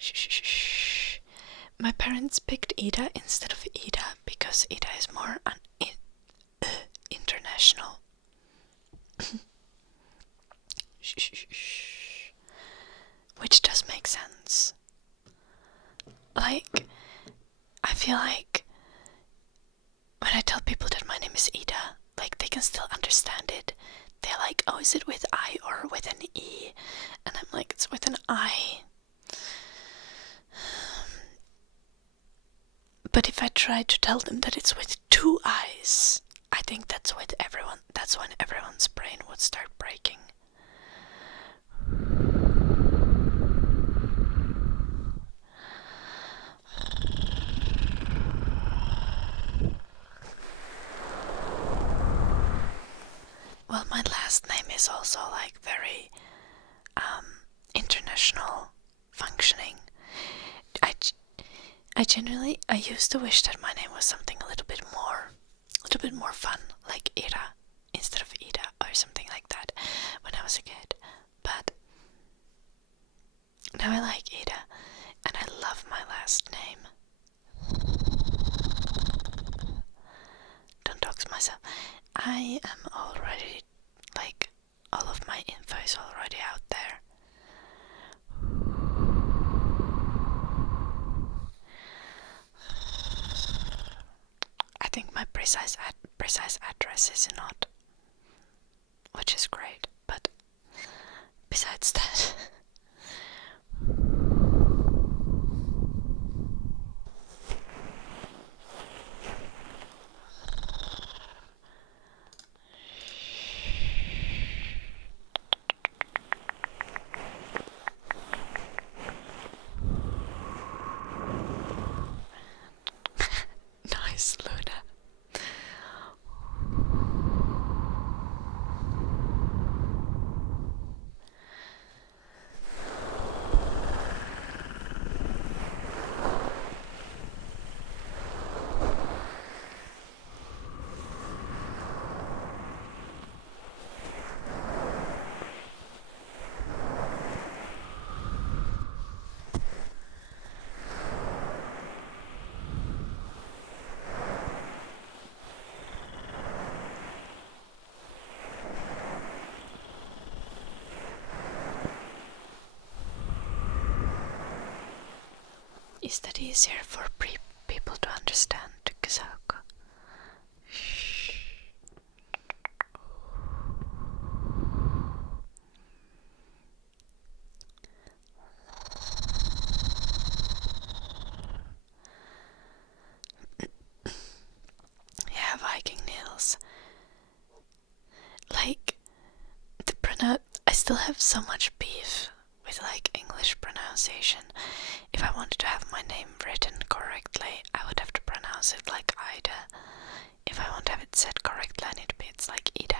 Shh. My parents picked Ida instead of Ida because Ida is more international. Shh. Which does make sense. Like, I feel like when I tell people that my name is Ida, like, they can still understand it. They're like, oh, is it with I or with an E? And I'm like, it's with an I. But if I try to tell them that it's with two I's, I think that's when everyone's brain would start breaking. Well, my last name is also like very international functioning. I used to wish that my name was something a little bit more fun, like Ira instead of Ida or something like that when I was a kid. But now I like Ida and I love my last name. Don't dox myself. I am already, like, all of my info is already out there. I think my precise address is not, which is great, but besides that. Nice, Luna. Is that easier for people to understand Kazako? Yeah, Viking nails. Like, I still have so much beef with like English pronunciation. If I wanted to have my name written correctly, I would have to pronounce it like Ida. If I want to have it said correctly, I need to be it's like Ida.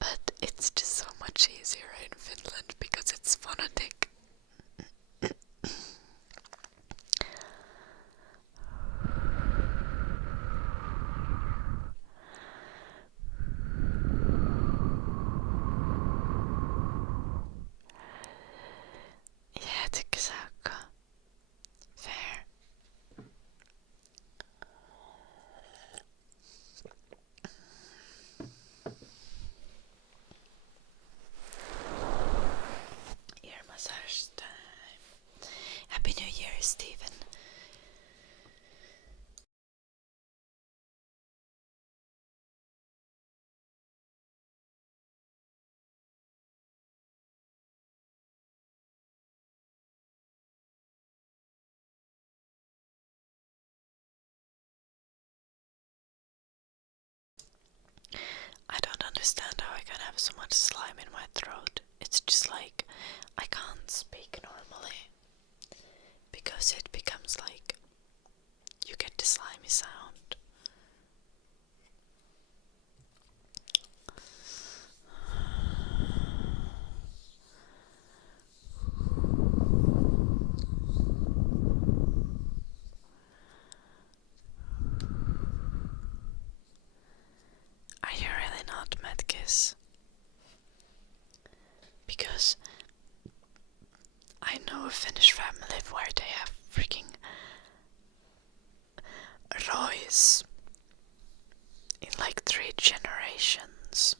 But it's just so much easier in Finland because it's phonetic. Yeah, Tukasaka. Fair. Ear massage time. Happy New Year, Stephen. I don't understand how I can have so much slime in my throat. It's just like I can't speak normally because it becomes like you get the slimy sound. Are you really not Medkis? Because I know a Finnish family where they have freaking Roys in like 3 generations.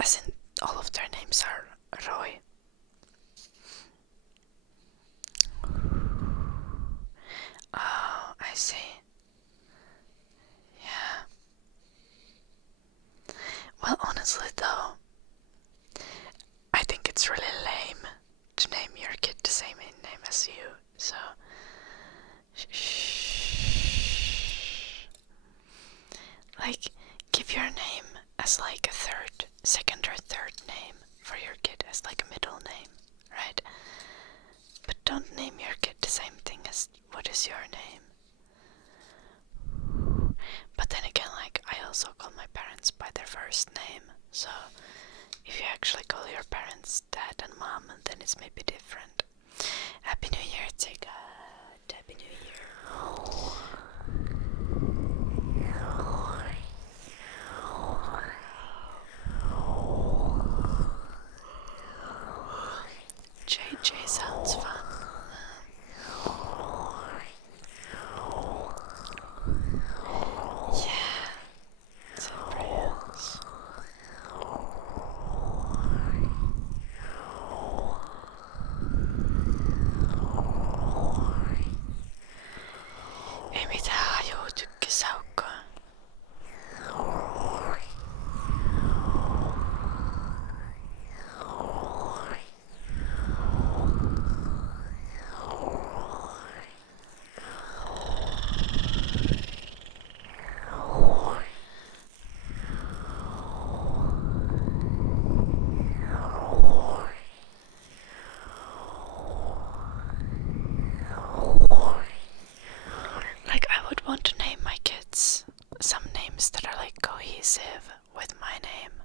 As in, all of their names are Roy. Oh, I see. Yeah. Well, honestly though, I think it's really lame to name your kid the same name as you, so like, give your name as like a second or third name for your kid as like a middle name, right? But don't name your kid the same thing as what is your name. But then again, like, I also call my parents by their first name, so if you actually call your parents dad and mom, then it's maybe different. Happy New Year, Tika. Happy New Year. JJ sounds fun. Yeah. Cyprians. Ei mitään hajuu tykkäsaukkoa. Like, I would want to name my kids some names that are like cohesive with my name,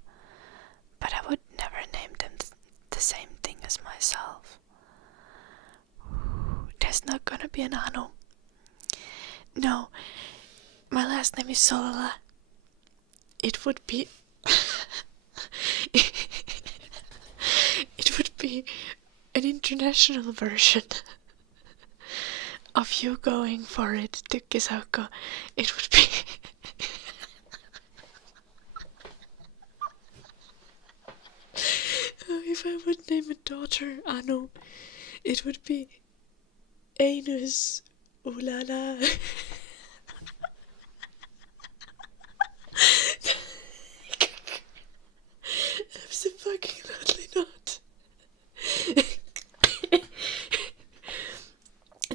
but I would never name them the same thing as myself. There's not gonna be an Anu. No, my last name is Solala. It would be it would be an international version of you going for it, Tykkisauko, it would be if I would name a daughter Anu, it would be Anus Ulala. Absolutely not.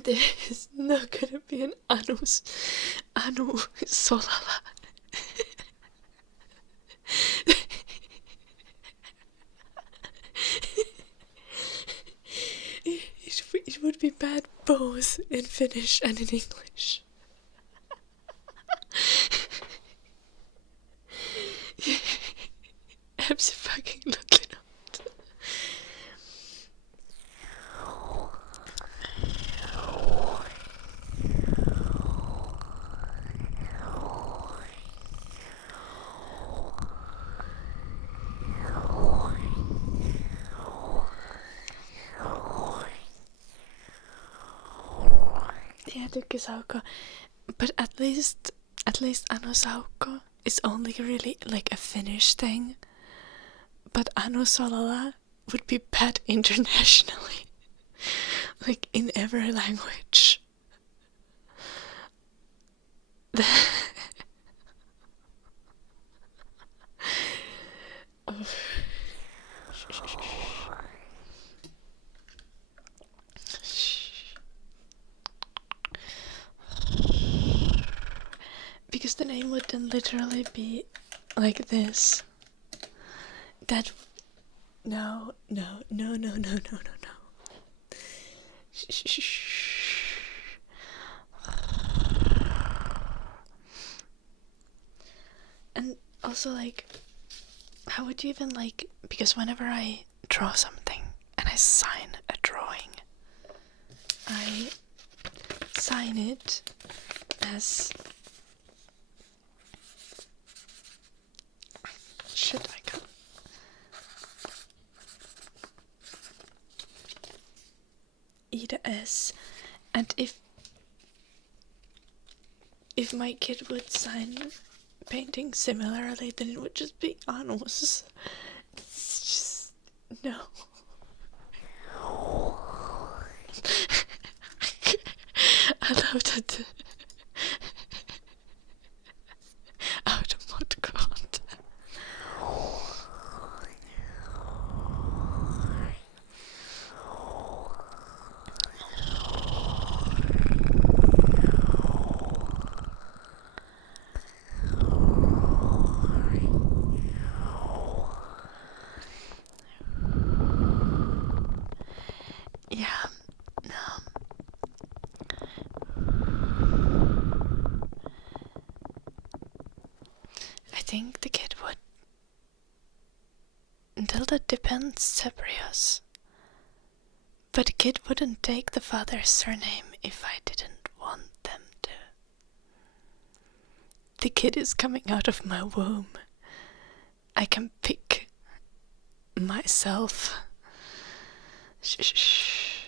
There is not gonna be an Anu Solala. It would be bad both in Finnish and in English. Absolutely not. Yeah, Tykkisauko. But at least Anu is only really like a Finnish thing. But Anu Solala would be bad internationally. Like in every language. Oh. Because the name would then literally be like this. That no. Shh. And also, like, how would you even, like, because whenever I draw something and I sign a drawing, I sign it as should I go? Ida S. And if my kid would sign painting similarly, then it would just be Anus. It's just no. I love that. Automatgrad. Yeah, no. I think the kid would. Until that depends, Cebrios. But the kid wouldn't take the father's surname if I didn't want them to. The kid is coming out of my womb. I can pick myself. Shh.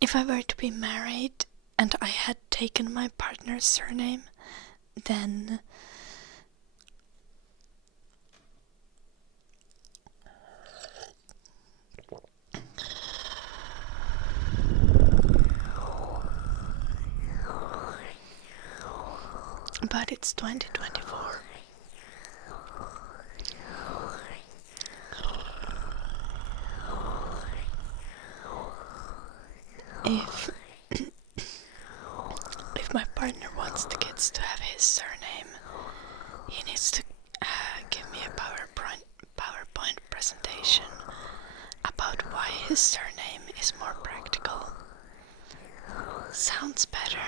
If I were to be married and I had taken my partner's surname, then but it's 2024. If my partner wants the kids to have his surname, he needs to give me a PowerPoint presentation about why his surname is more practical. Sounds better.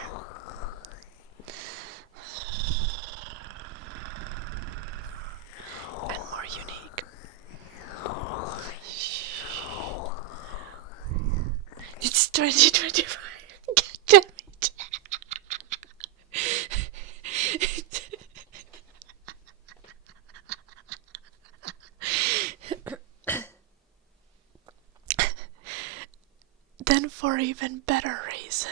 And more unique. It's 2025. God damn it. for even better reason.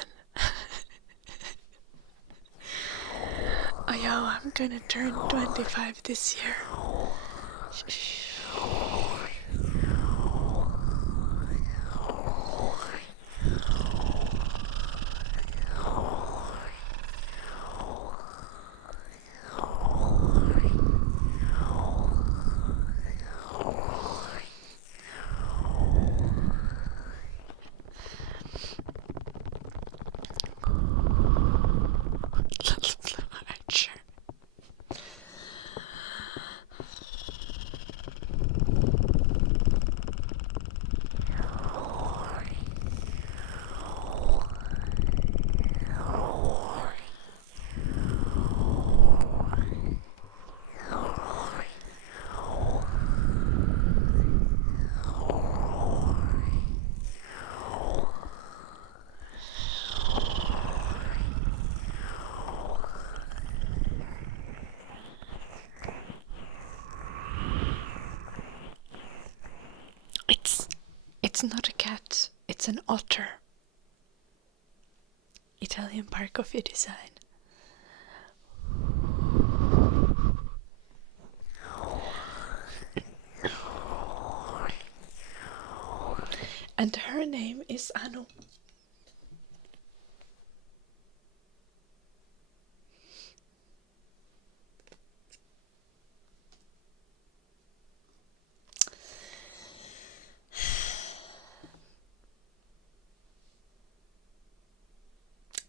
I'm gonna turn 25 this year. Little blue archer. It's not a cat, it's an otter. Italian Park Coffee design. And her name is Anu.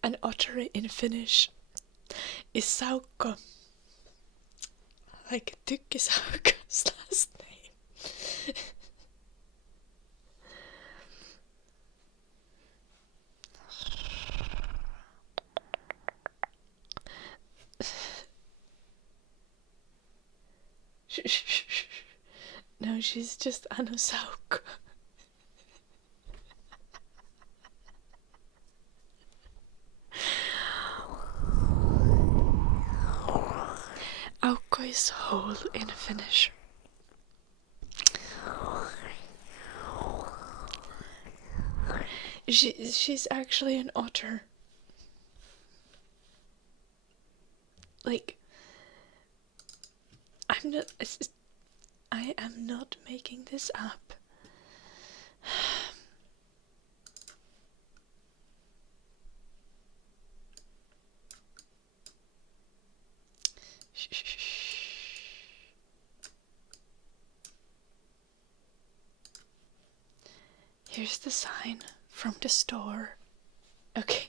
An otter in Finnish is Saukko. Like Tykki Saukko's last name. No, she's just Anu Saukko. Aukko is hole in Finnish. She's actually an otter. Like, I am not making this up. Here's the sign from the store. Okay.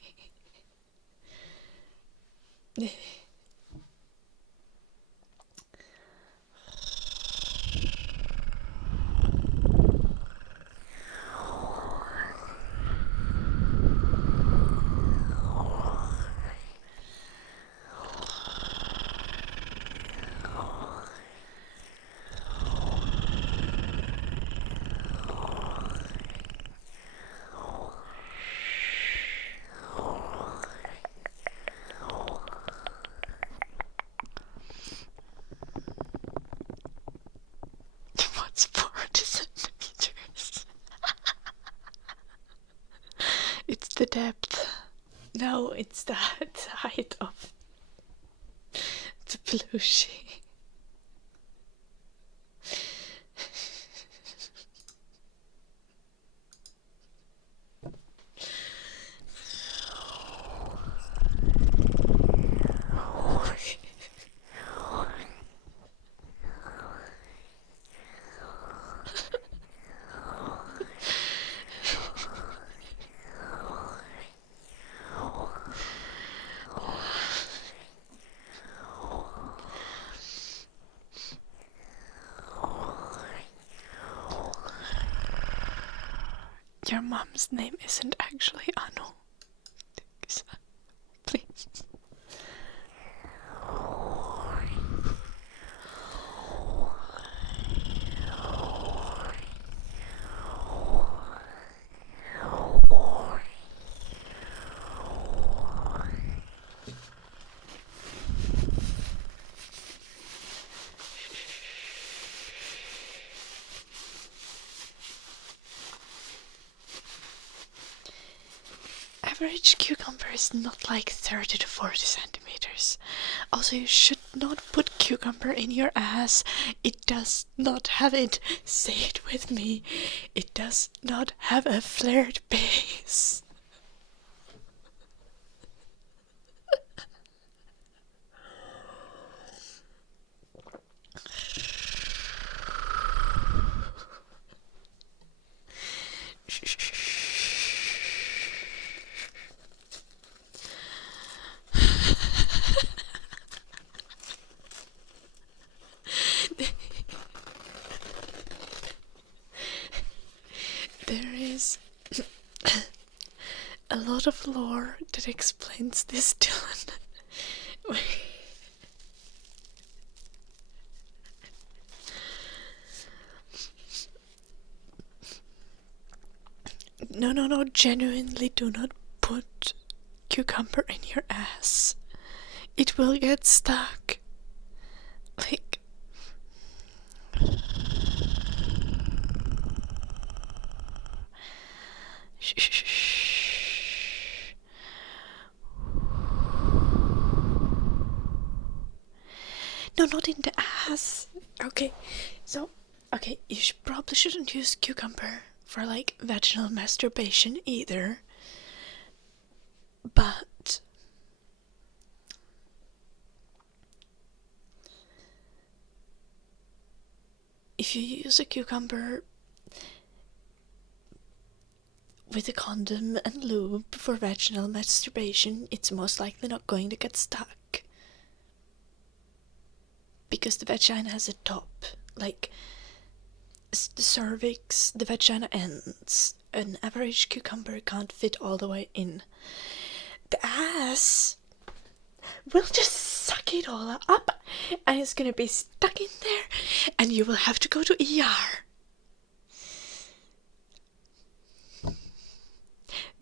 What's 40 centimeters? It's the depth. No, it's the height of the plushie. Your mom's name isn't actually Anu. Please. average cucumber is not like 30 to 40 centimeters. Also, you should not put cucumber in your ass. It does not have it. Say it with me. It does not have a flared base. There is a lot of lore that explains this, Dylan. No, genuinely do not put cucumber in your ass. It will get stuck. Like... Shh. No, not in the ass. Okay, so... Okay, you probably shouldn't use cucumber for, like, vaginal masturbation either. But... if you use a cucumber with a condom and lube for vaginal masturbation, it's most likely not going to get stuck. Because the vagina has a top. Like, the cervix, the vagina ends. An average cucumber can't fit all the way in. The ass will just suck it all up, and it's gonna be stuck in there, and you will have to go to ER.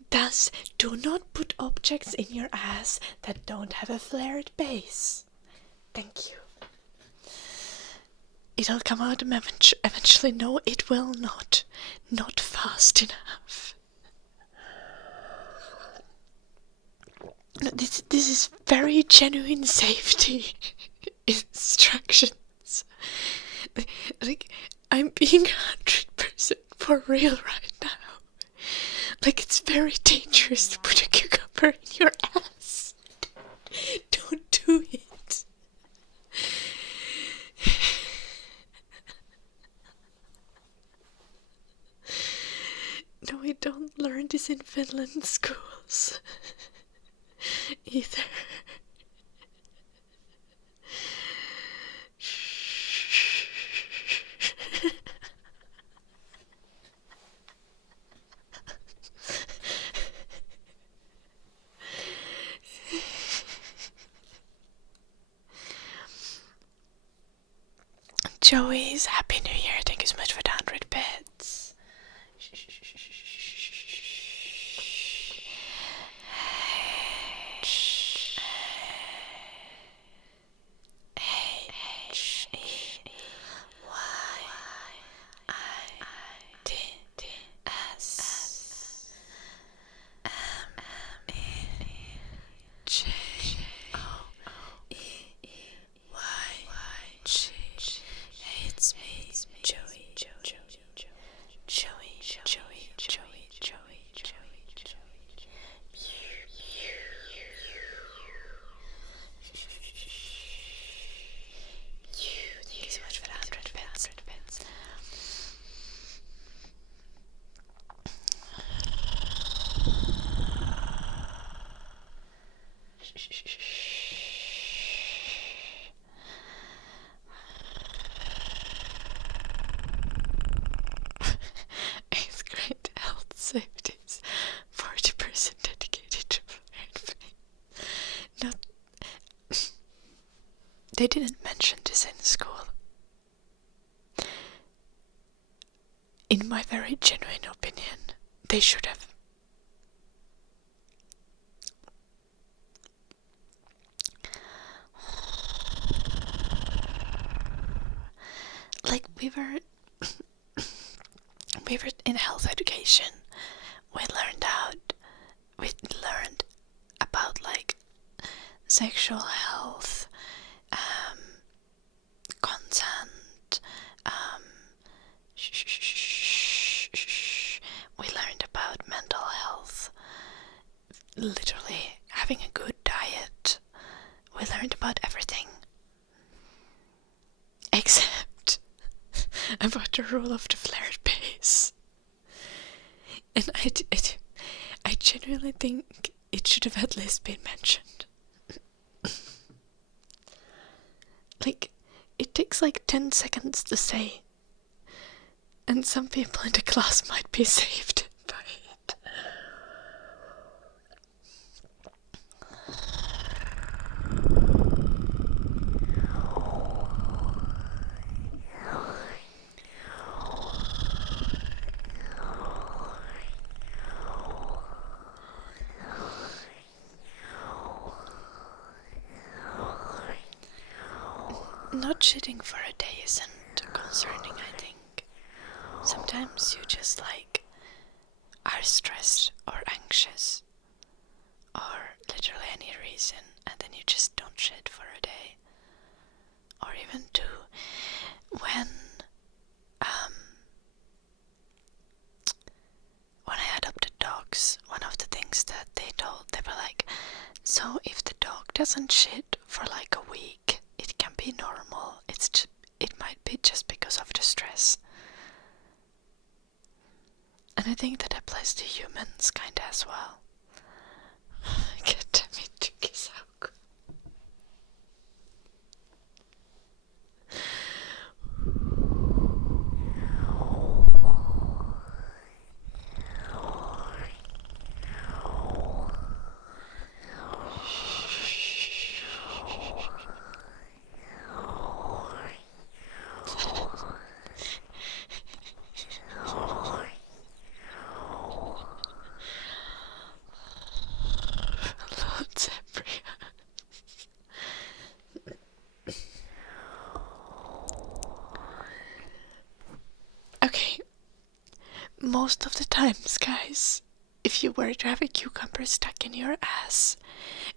Thus, do not put objects in your ass that don't have a flared base. Thank you. It'll come out eventually. No, it will not. Not fast enough. No, this is very genuine safety instructions. Like, I'm being 100% for real right now. Like, it's very dangerous to put a cucumber in your ass. Don't do it. No, we don't learn this in Finland schools. Either. Joey's Happy New Year. Thank you so much for the 100 bits. It's me, Joey. Thank you so much for the 100 bits. Eighth grade health safety is 40% dedicated to not. They didn't mention this in school. In my very genuine opinion, they should have. Like, we were in health education. We learned sexual health, consent, we learned about mental health, literally having a good diet. We learned about everything. Except about the rule of the flared base. And I genuinely think it should have at least been mentioned. Like, it takes like 10 seconds to say. And some people in the class might be saved by it. Not shitting for a day isn't concerning, I think. Sometimes you just like are stressed or anxious or literally any reason, and then you just don't shit for a day or even two. When I adopted dogs, one of the things that they were like, so if the dog doesn't shit for like a week, it can be normal. It might be just because of the stress. And I think that applies to humans kinda as well. God damn it, Tuki Sauk. Okay, most of the times, guys, if you were to have a cucumber stuck in your ass,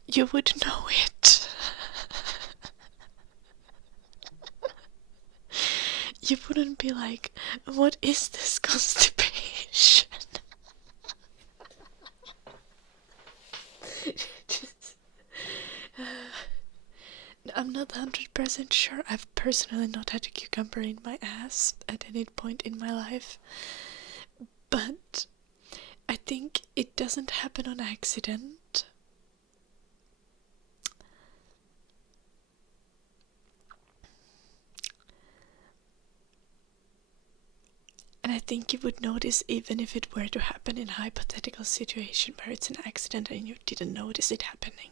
you would know it. You wouldn't be like, what is this constipation? I'm not 100% sure. I've personally not had a cucumber in my ass at any point in my life. But I think it doesn't happen on accident. And I think you would notice even if it were to happen in a hypothetical situation where it's an accident and you didn't notice it happening.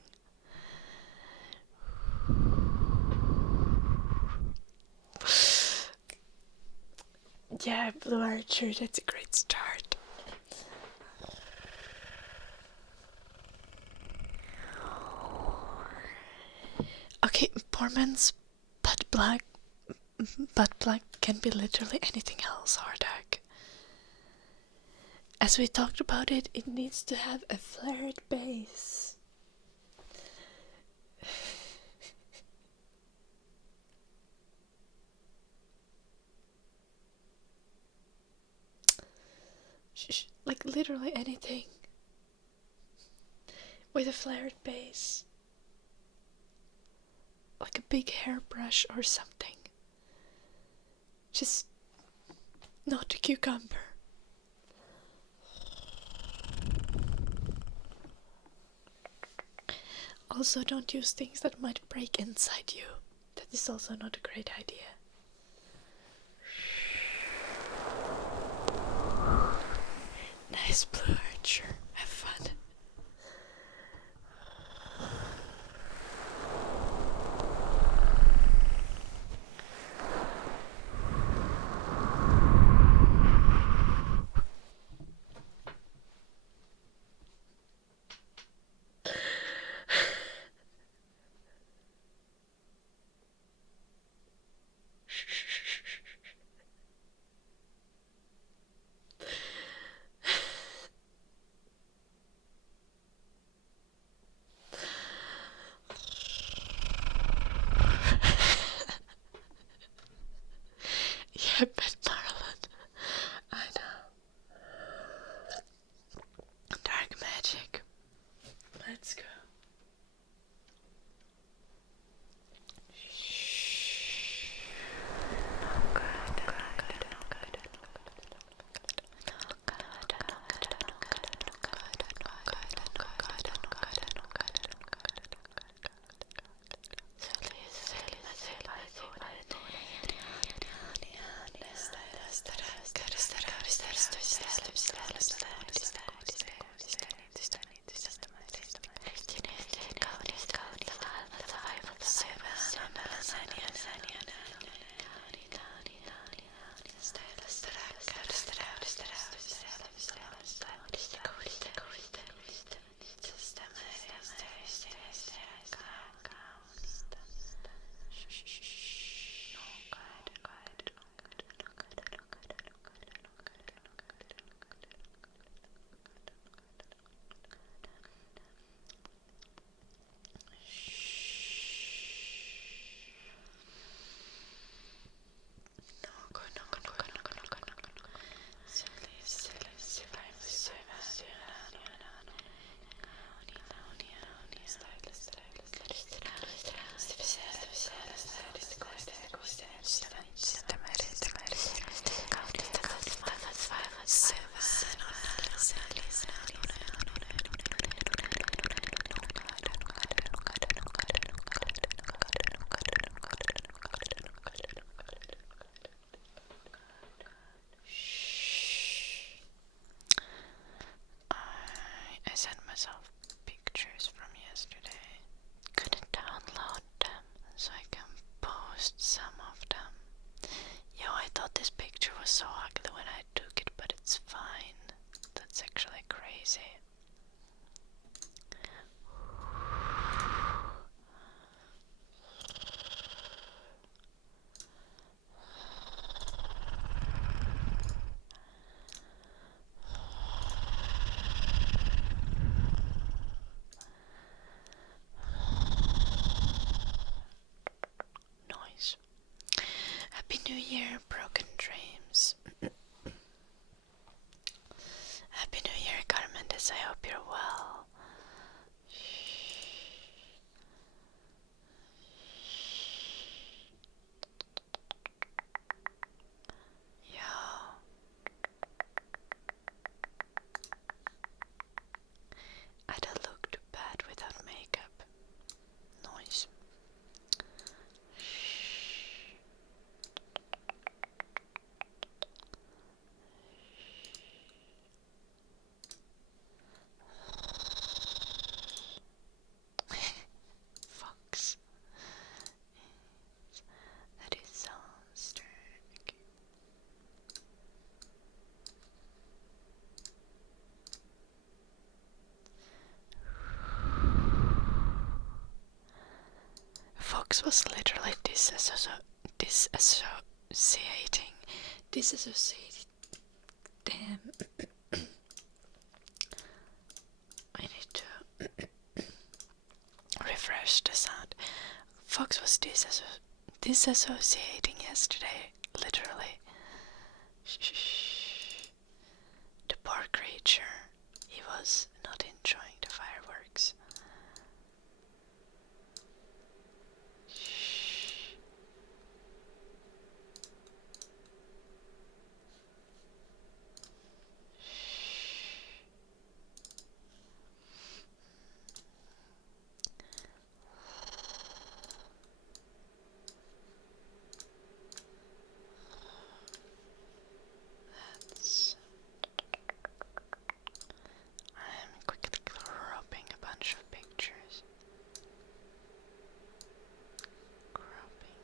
Yeah, Blue Archer, that's a great start. Okay, poor man's butt plug can be literally anything else, Hardak. As we talked about it, it needs to have a flared base. Like literally anything with a flared base. Like a big hairbrush or something. Just not a cucumber. Also, don't use things that might break inside you. That is also not a great idea. Nice, Blue Archer. Have fun. Pet Marlin. I know. Dark magic. Let's go. I sent myself pictures from yesterday. Couldn't download them, so I can post some of them. Yo, I thought this picture was so ugly when I took it, but it's fine. That's actually crazy. Noise. Happy New Year, broken dreams. Happy New Year, Carmendes. I hope you're well. Yo. I'd have looked bad without makeup. Noise. Fox. That is so stern. Fox was literally disassociating. Damn. I need to refresh the sound. Fox was disassociating yesterday, literally. Shh. The poor creature. He was not enjoying the fireworks. I'm quickly cropping a bunch of pictures. Cropping.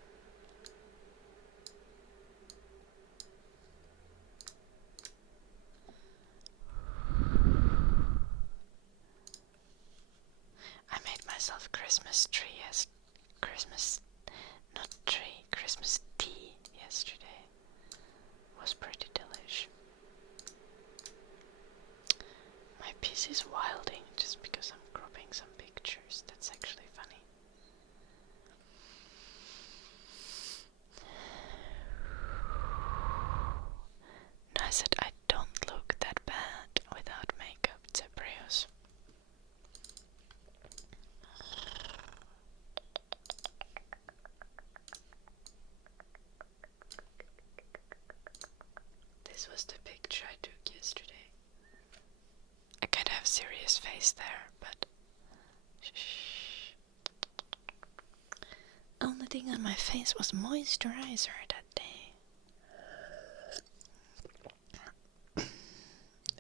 I made myself Christmas tree Christmas tea yesterday. Was pretty delish. My PC is wilding just because I'm cropping some pictures. That's actually funny. Sarah's face there, but shh. Only thing on my face was moisturizer that day.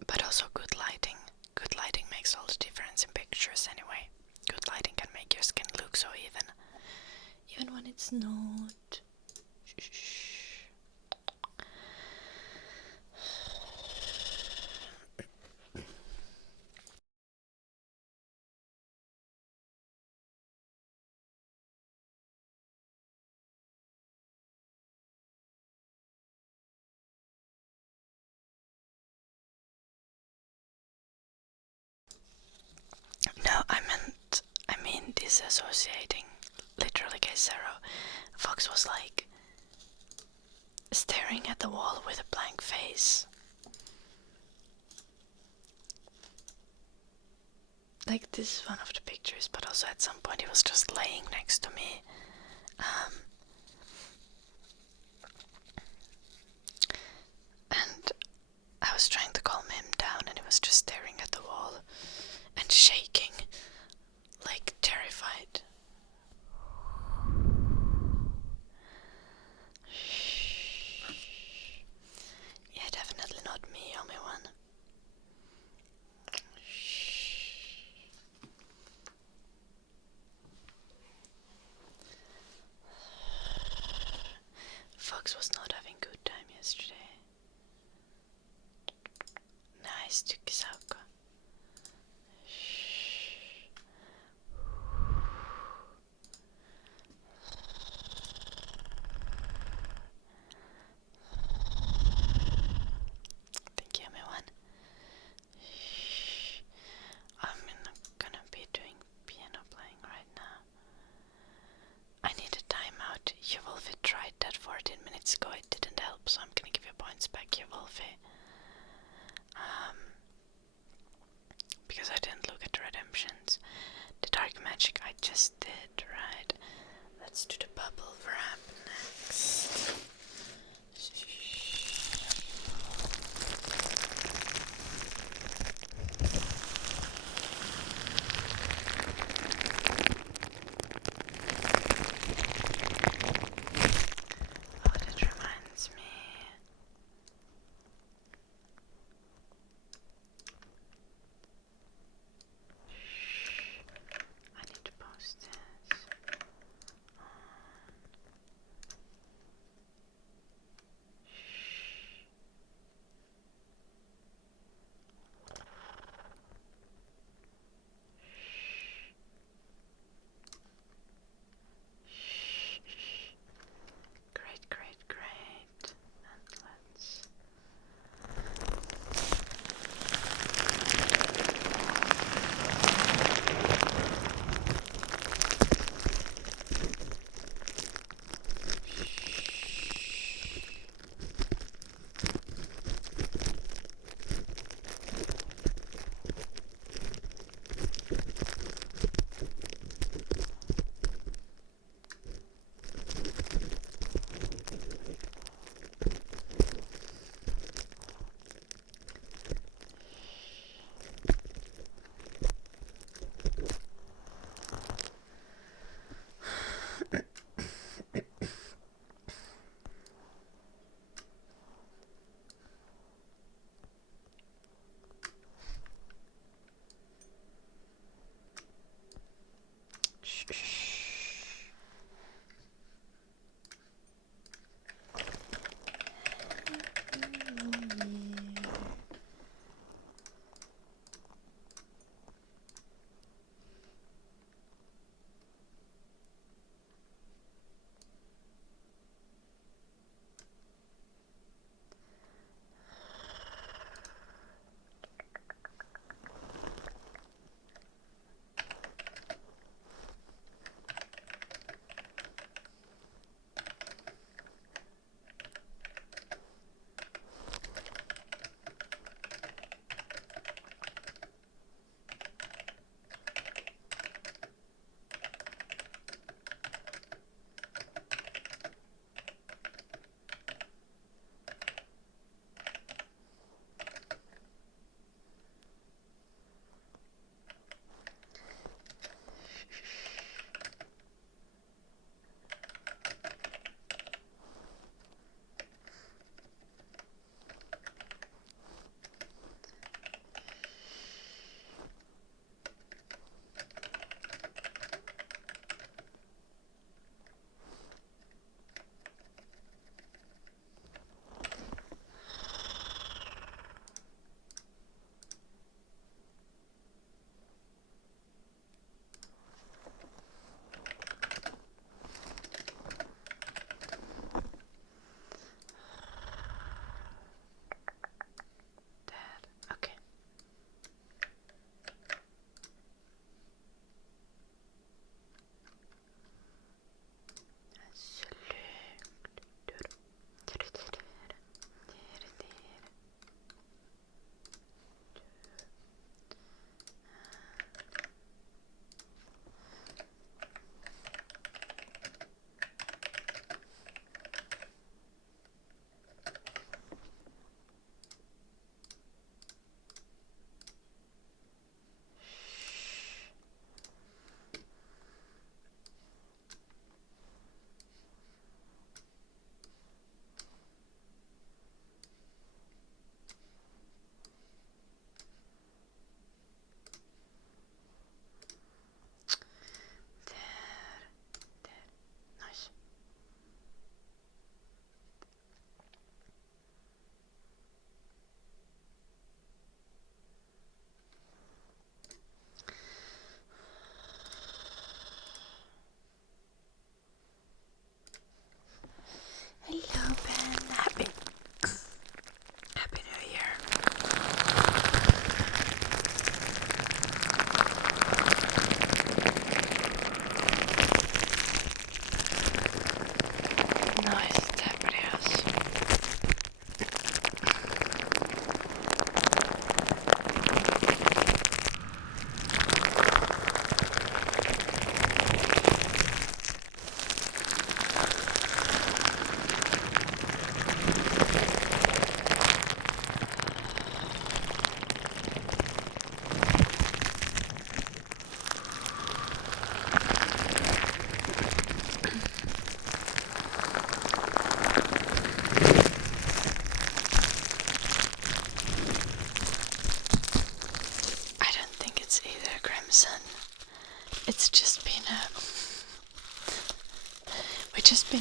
But also good lighting. Good lighting makes all the difference in pictures anyway. Good lighting can make your skin look so even. Even when it's not. Shh. No, I mean disassociating. Literally, guys, Sarah. Fox was like staring at the wall with a blank face. Like, this is one of the pictures, but also at some point he was just laying next to me. And I was trying to calm him down, and he was just staring at the wall and shaking, like terrified. Yeah, definitely not me, only one. Fox was not having good time yesterday. Nice, Tukisauka. Thank you, everyone. I'm gonna be doing piano playing right now. I need a timeout. Yuvalfi tried that 14 minutes ago. It didn't help, so I'm gonna give you points back, Yuvalfi. Because I didn't look at the redemptions. The dark magic I just did, right? Let's do the bubble wrap next. Oh, that reminds me. I need to post this on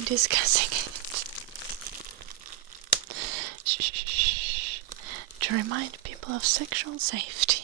discussing it. Shh. To remind people of sexual safety.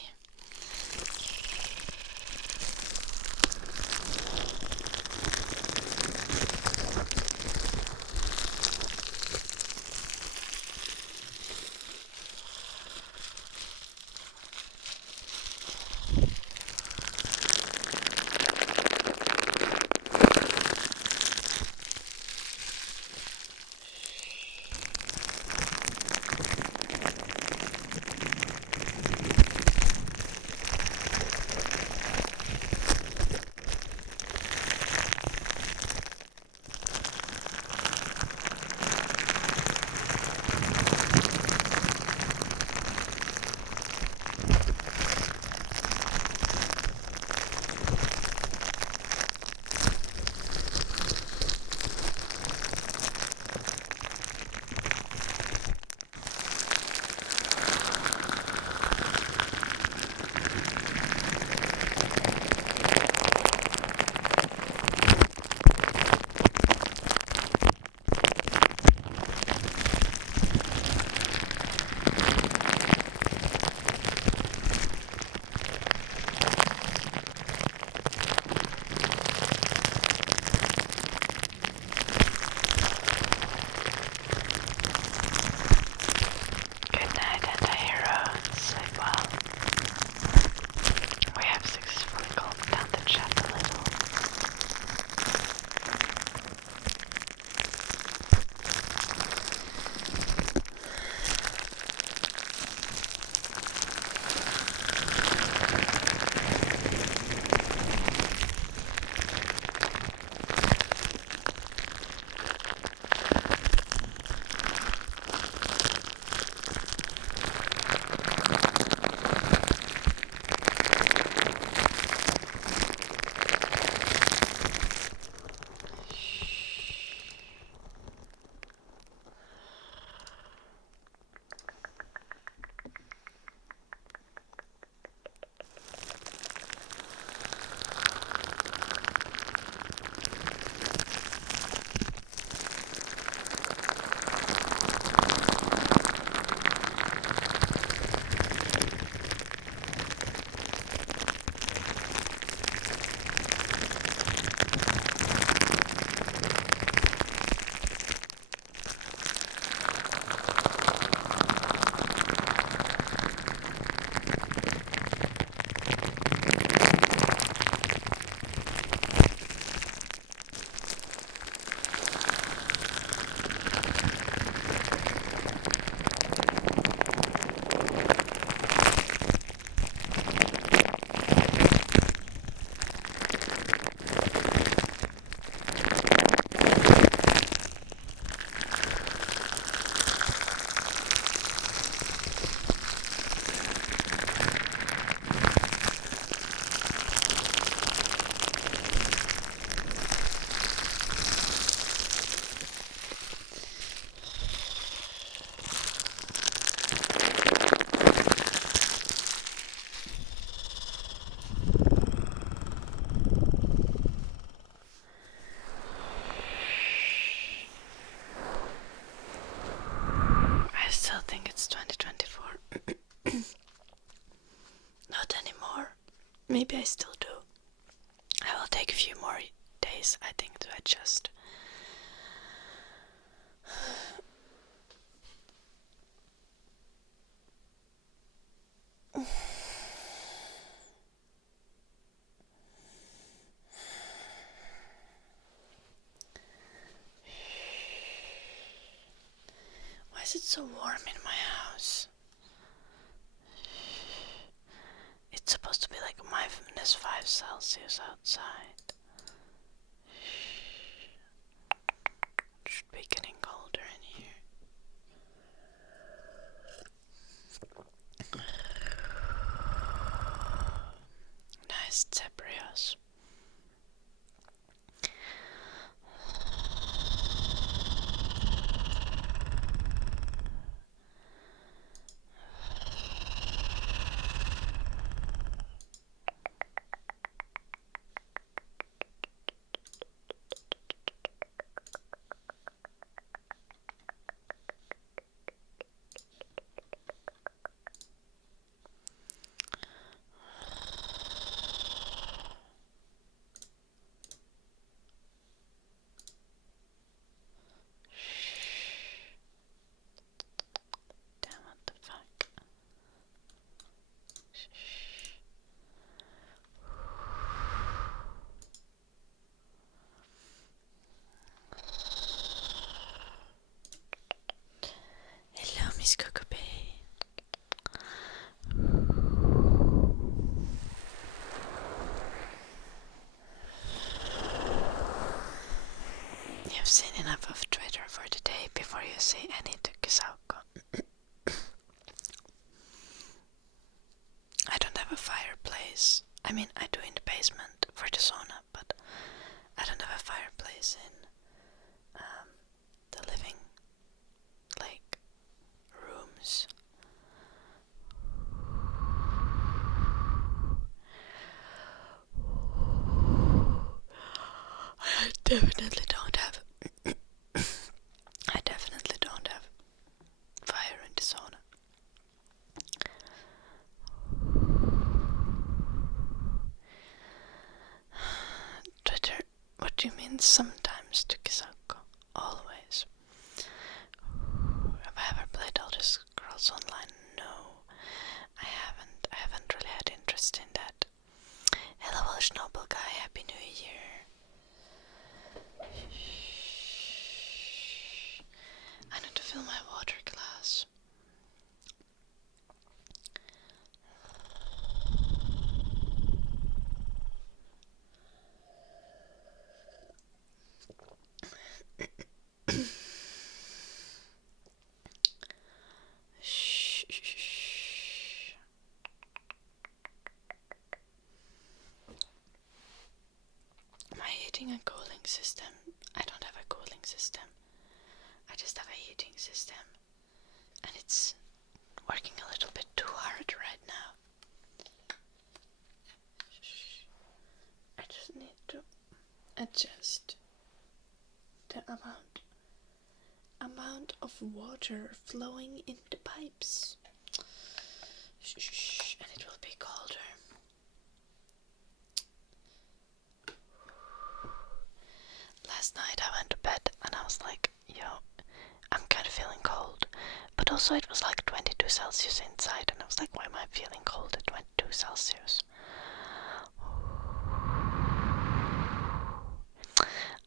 Maybe I still do. I will take a few more days, I think, to adjust. Why is it so warm in my house? It's supposed to be like -5 Celsius outside. It should be getting colder in here. Nice Zebrios. Miss Cuckoo. You've seen enough of Twitter for today before you say any Tukisauko. I don't have a fireplace. I mean, I do in the basement for the sauna, but I don't have a fireplace in the living, like, rooms. I definitely don't have fire in the sauna. Twitter, what do you mean sometimes, Tukisauko? Always. Have I ever played Elder Scrolls Online? No, I haven't. I haven't really had interest in that. Hello, Welsh Noble Guy. Happy New Year. I need to fill my water glass. Am I heating and cooling system? I don't have a cooling system. I just have a heating system. And it's working a little bit too hard right now. I just need to adjust the amount of water flowing in the pipes. And it will be colder. Last night I went to bed and I was like, yo, I'm kind of feeling cold. But also it was like 22 Celsius inside and I was like, why am I feeling cold at 22 Celsius?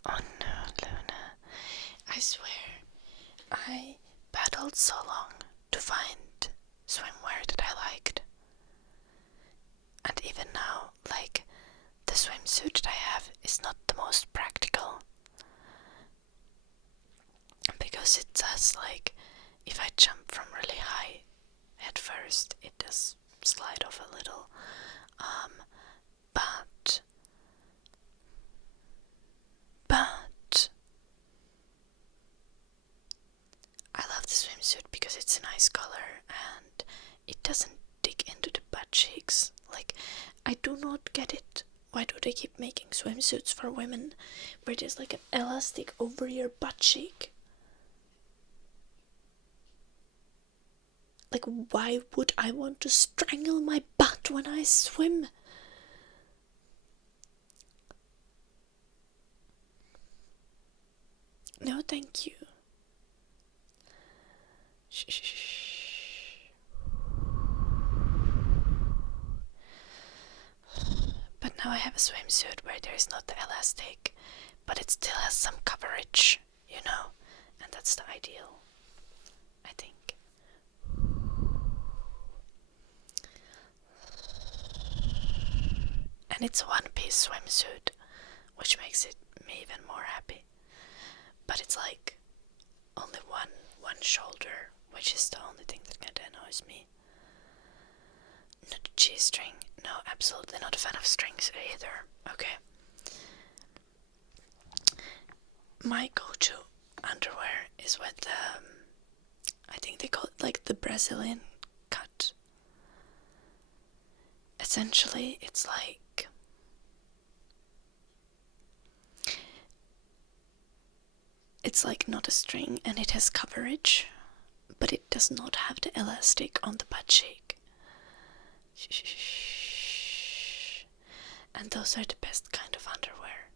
Oh no, Luna. I swear, I paddled so long to find swimwear that I liked. And even now, like, the swimsuit that I have is not the most practical. Because it says, like, if I jump from really high at first, it does slide off a little. But I love the swimsuit because it's a nice color and it doesn't dig into the butt cheeks. Like, I do not get it. Why do they keep making swimsuits for women where there's like an elastic over your butt cheek? Like, why would I want to strangle my butt when I swim? No, thank you. Shh. But now I have a swimsuit where there is not the elastic, but it still has some coverage, you know, and that's the ideal, I think. And it's a one-piece swimsuit, which makes it me even more happy. But it's like only one shoulder, which is the only thing that kind of annoys me. Not a G-string. No, absolutely not a fan of strings either. Okay. My go-to underwear is with I think they call it like the Brazilian cut. Essentially, it's like not a string and it has coverage, but it does not have the elastic on the butt cheek. And those are the best kind of underwear.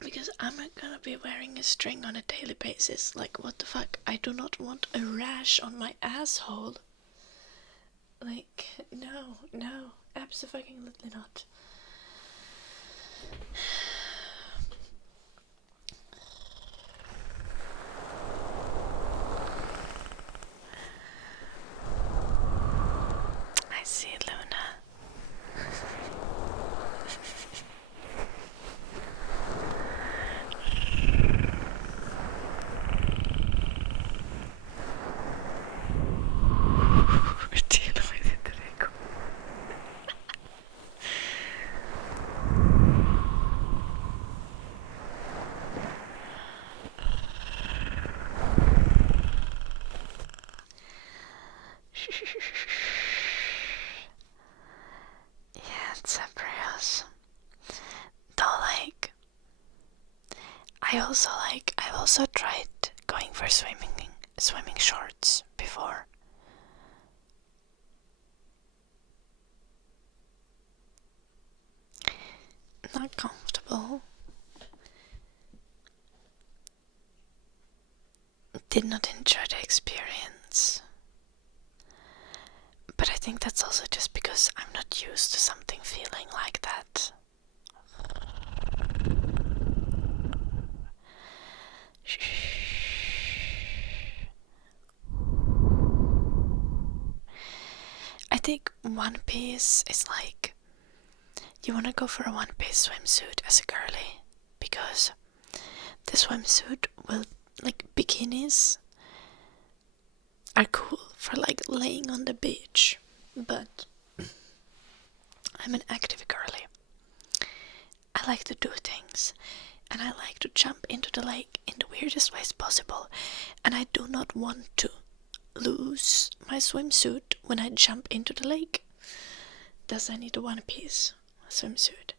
Because I'm not gonna be wearing a string on a daily basis. Like, what the fuck? I do not want a rash on my asshole. Like, no, absolutely not. I see Luna. Till och med inte det går. Yeah, it's Zebras. Though, like, I've also tried going for swimming shorts before. Not comfortable. Did not enjoy the experience. But I think that's also just because I'm not used to something feeling like that. I think one piece is like, you want to go for a one piece swimsuit as a girly, because the swimsuit will, like, bikinis are cool for like laying on the beach, but I'm an active girly. I like to do things, and I like to jump into the lake in the weirdest ways possible, and I do not want to lose my swimsuit when I jump into the lake. Thus I need a one piece swimsuit.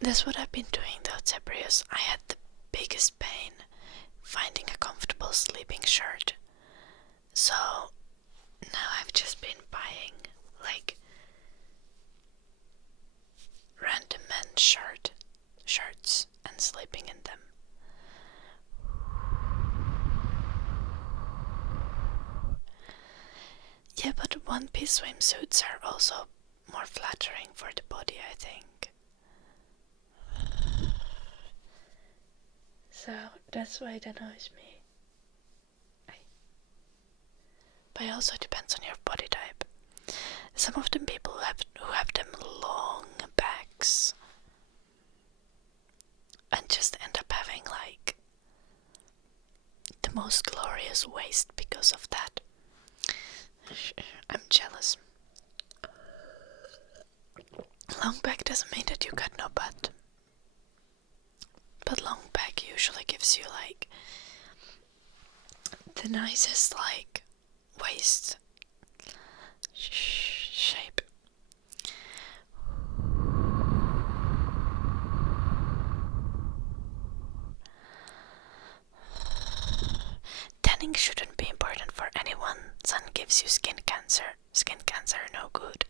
That's what I've been doing though, Zebrius. I had the biggest pain finding a comfortable sleeping shirt. So now I've just been buying like random men's shirts and sleeping in them. Yeah, but one-piece swimsuits are also more flattering for the body, I think. So that's why it annoys me. But it also depends on your body type. Some of them people who have them long backs and just end up having like the most glorious waist because of that. I'm jealous. Long back doesn't mean that you got no butt. But long back usually gives you like the nicest like waist shape. Tanning shouldn't be important for anyone. Sun gives you skin cancer. Skin cancer, no good.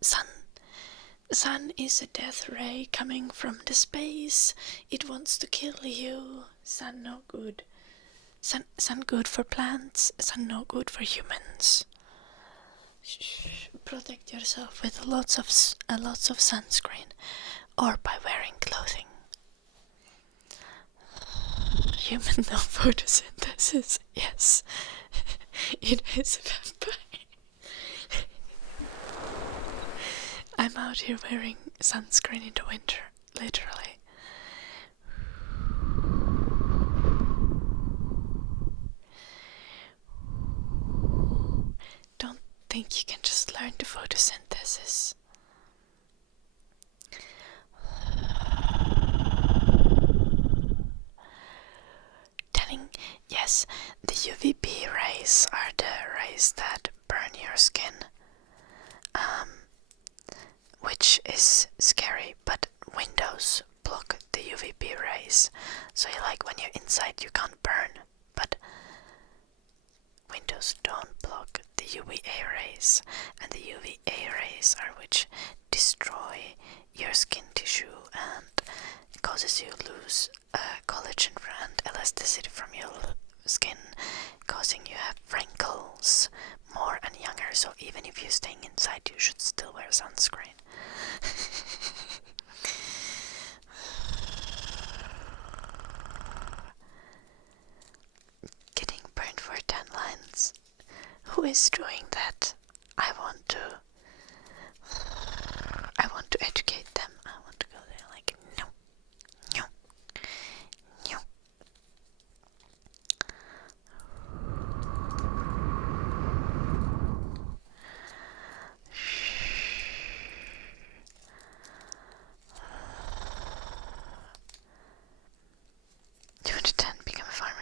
Sun is a death ray coming from the space. It wants to kill you. Sun no good. Sun good for plants. Sun no good for humans. Protect yourself with lots of sunscreen, or by wearing clothing. Human no photosynthesis. Yes, it is a vampire. I'm out here wearing sunscreen in the winter, literally. Don't think you can just learn the photosynthesis. Tanning, yes, the UVB rays are the rays that burn your skin. Which is scary, but windows block the UVB rays. So when you're inside you can't burn, but windows don't block the UVA rays, and the UVA rays are which destroy your skin tissue and causes you lose collagen and elasticity from your skin, causing you have wrinkles more and younger. So even if you're staying inside, you should still wear sunscreen. Getting burned for 10 lines. Who is doing that? I want to educate them. I want to go there like, no, no, no. Do to 10 become a farmer?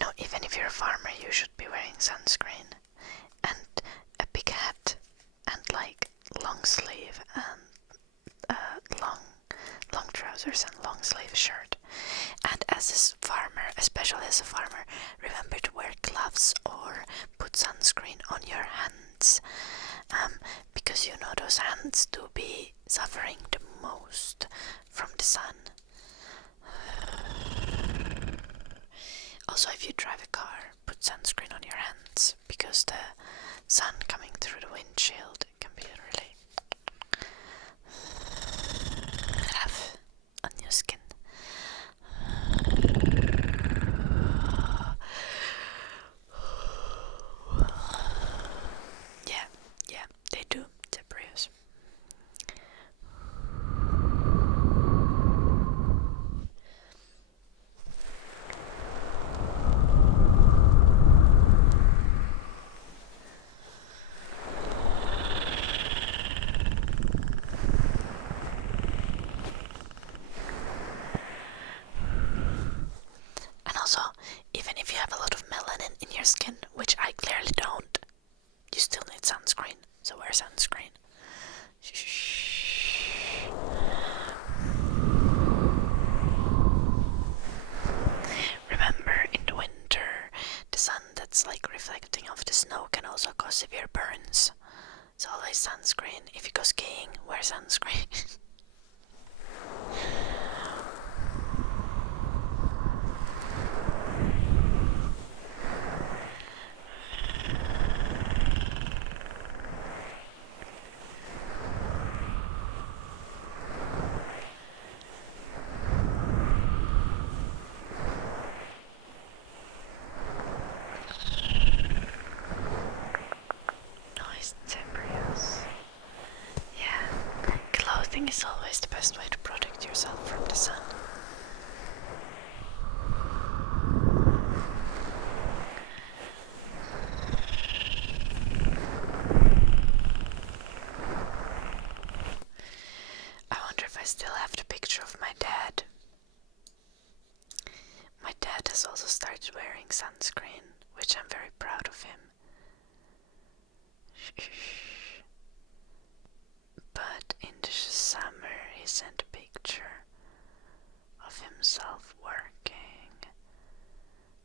No, even if you're a farmer, you should be wearing sunscreen and a big hat and long sleeve and long trousers and long sleeve shirt. And as a farmer, especially as a farmer, remember to wear gloves or put sunscreen on your hands, because you know those hands do be suffering the most from the sun. Also, if you drive a car, put sunscreen on your hands, because the sun coming through the windshield can be really rough on your skin. Yeah, they do. Zebrios. And also, even if you have a lot of melanin in your skin, which I clearly don't, you still need sunscreen, so wear sunscreen. Remember, in the winter, the sun that's reflecting off the snow can also cause severe burns. So always sunscreen. If you go skiing, wear sunscreen. Nice embryos. Yeah, clothing is always the best way to protect yourself from the sun. I wonder if I still have the picture of my dad. My dad has also started wearing sunscreen, which I'm very proud of him. But in the summer he sent a picture of himself working,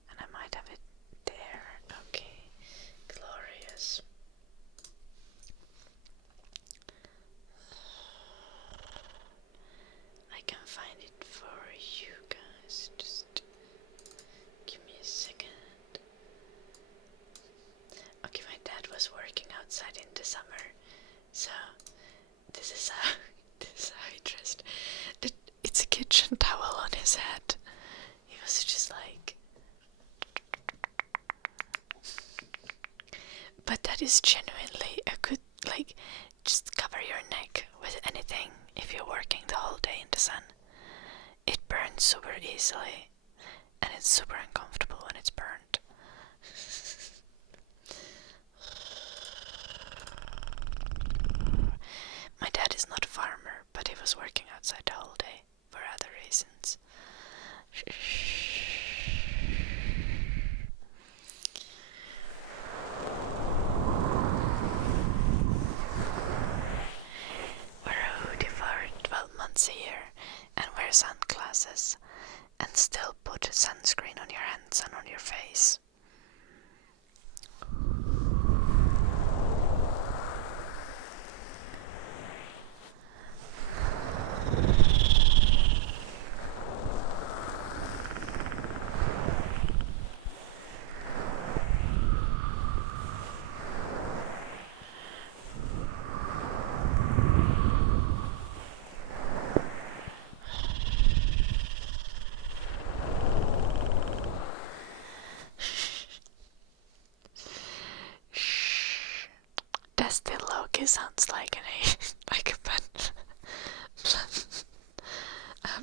and I might have it there. Okay, glorious. I can find it for you guys. Just give me a second. Okay, my dad was working outside in the summer, so this is how he dressed. It's a kitchen towel on his head. He was just but that is genuinely a good, just cover your neck with anything if you're working the whole day in the sun. It burns super easily, and it's super uncomfortable when it's burned. My dad is not a farmer, but he was working outside the whole day for other reasons. Wear a hoodie for 12 months a year and wear sun he sounds like like a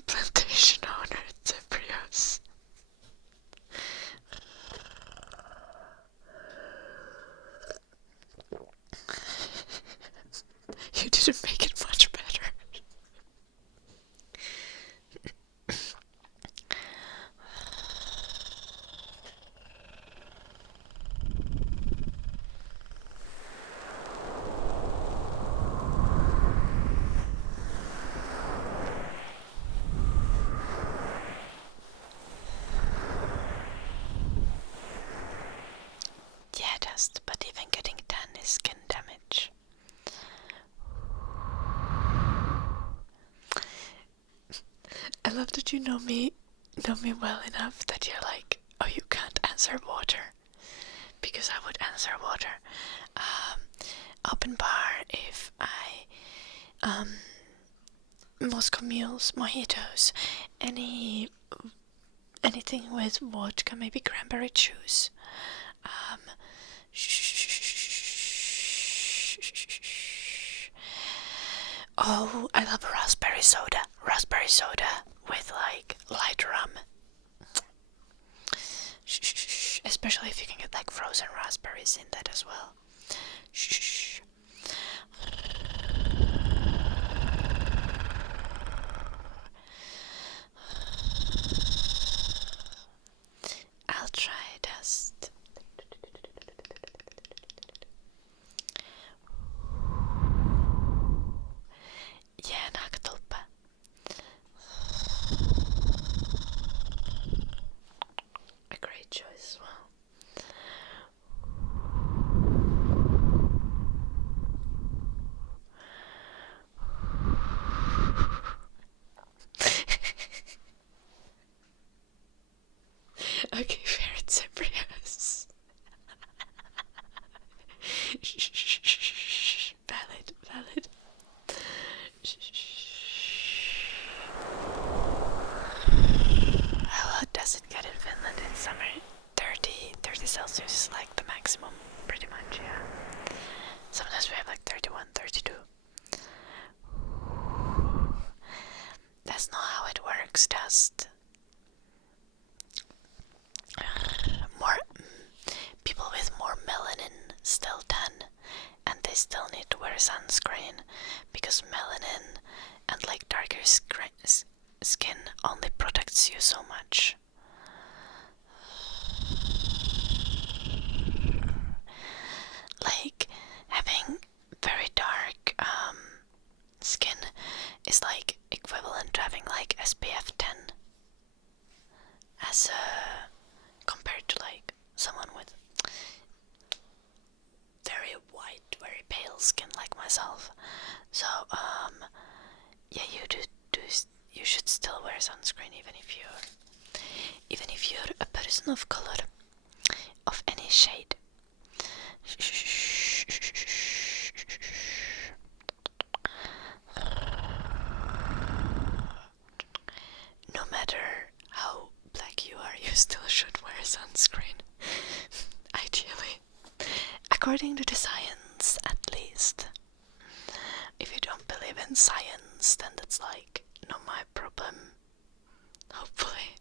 plantation owner at Cyprios. You didn't make it much better. Yeah, dust, but even getting tan is skin damage. I love that you know me well enough that you're like, oh, you can't answer water. Because I would answer water. Open bar if I Moscow mules, mojitos, anything with vodka, maybe cranberry juice. Oh, I love raspberry soda. Raspberry soda with like light rum. Especially if you can get like frozen raspberries in that as well. I'll try dust. Yeah, naakatulpa. A great choice as well. Okay, fair, it's Cyprios. Valid. How hot does it get in Finland in summer? 30 Celsius is like the maximum, pretty much, yeah. Sometimes we have like 31, 32. That's not how it works, Dust. More people with more melanin still tan, and they still need to wear sunscreen because melanin and like darker skin only protects you so much. Like having very dark skin is like equivalent to having like SPF 10 as compared to like someone with very white, very pale skin like myself. So yeah, you should still wear sunscreen even if you're a person of color of any shade. No matter how black you are, you still should wear sunscreen. Ideally. According to the science, at least. If you don't believe in science, then that's like not my problem. Hopefully.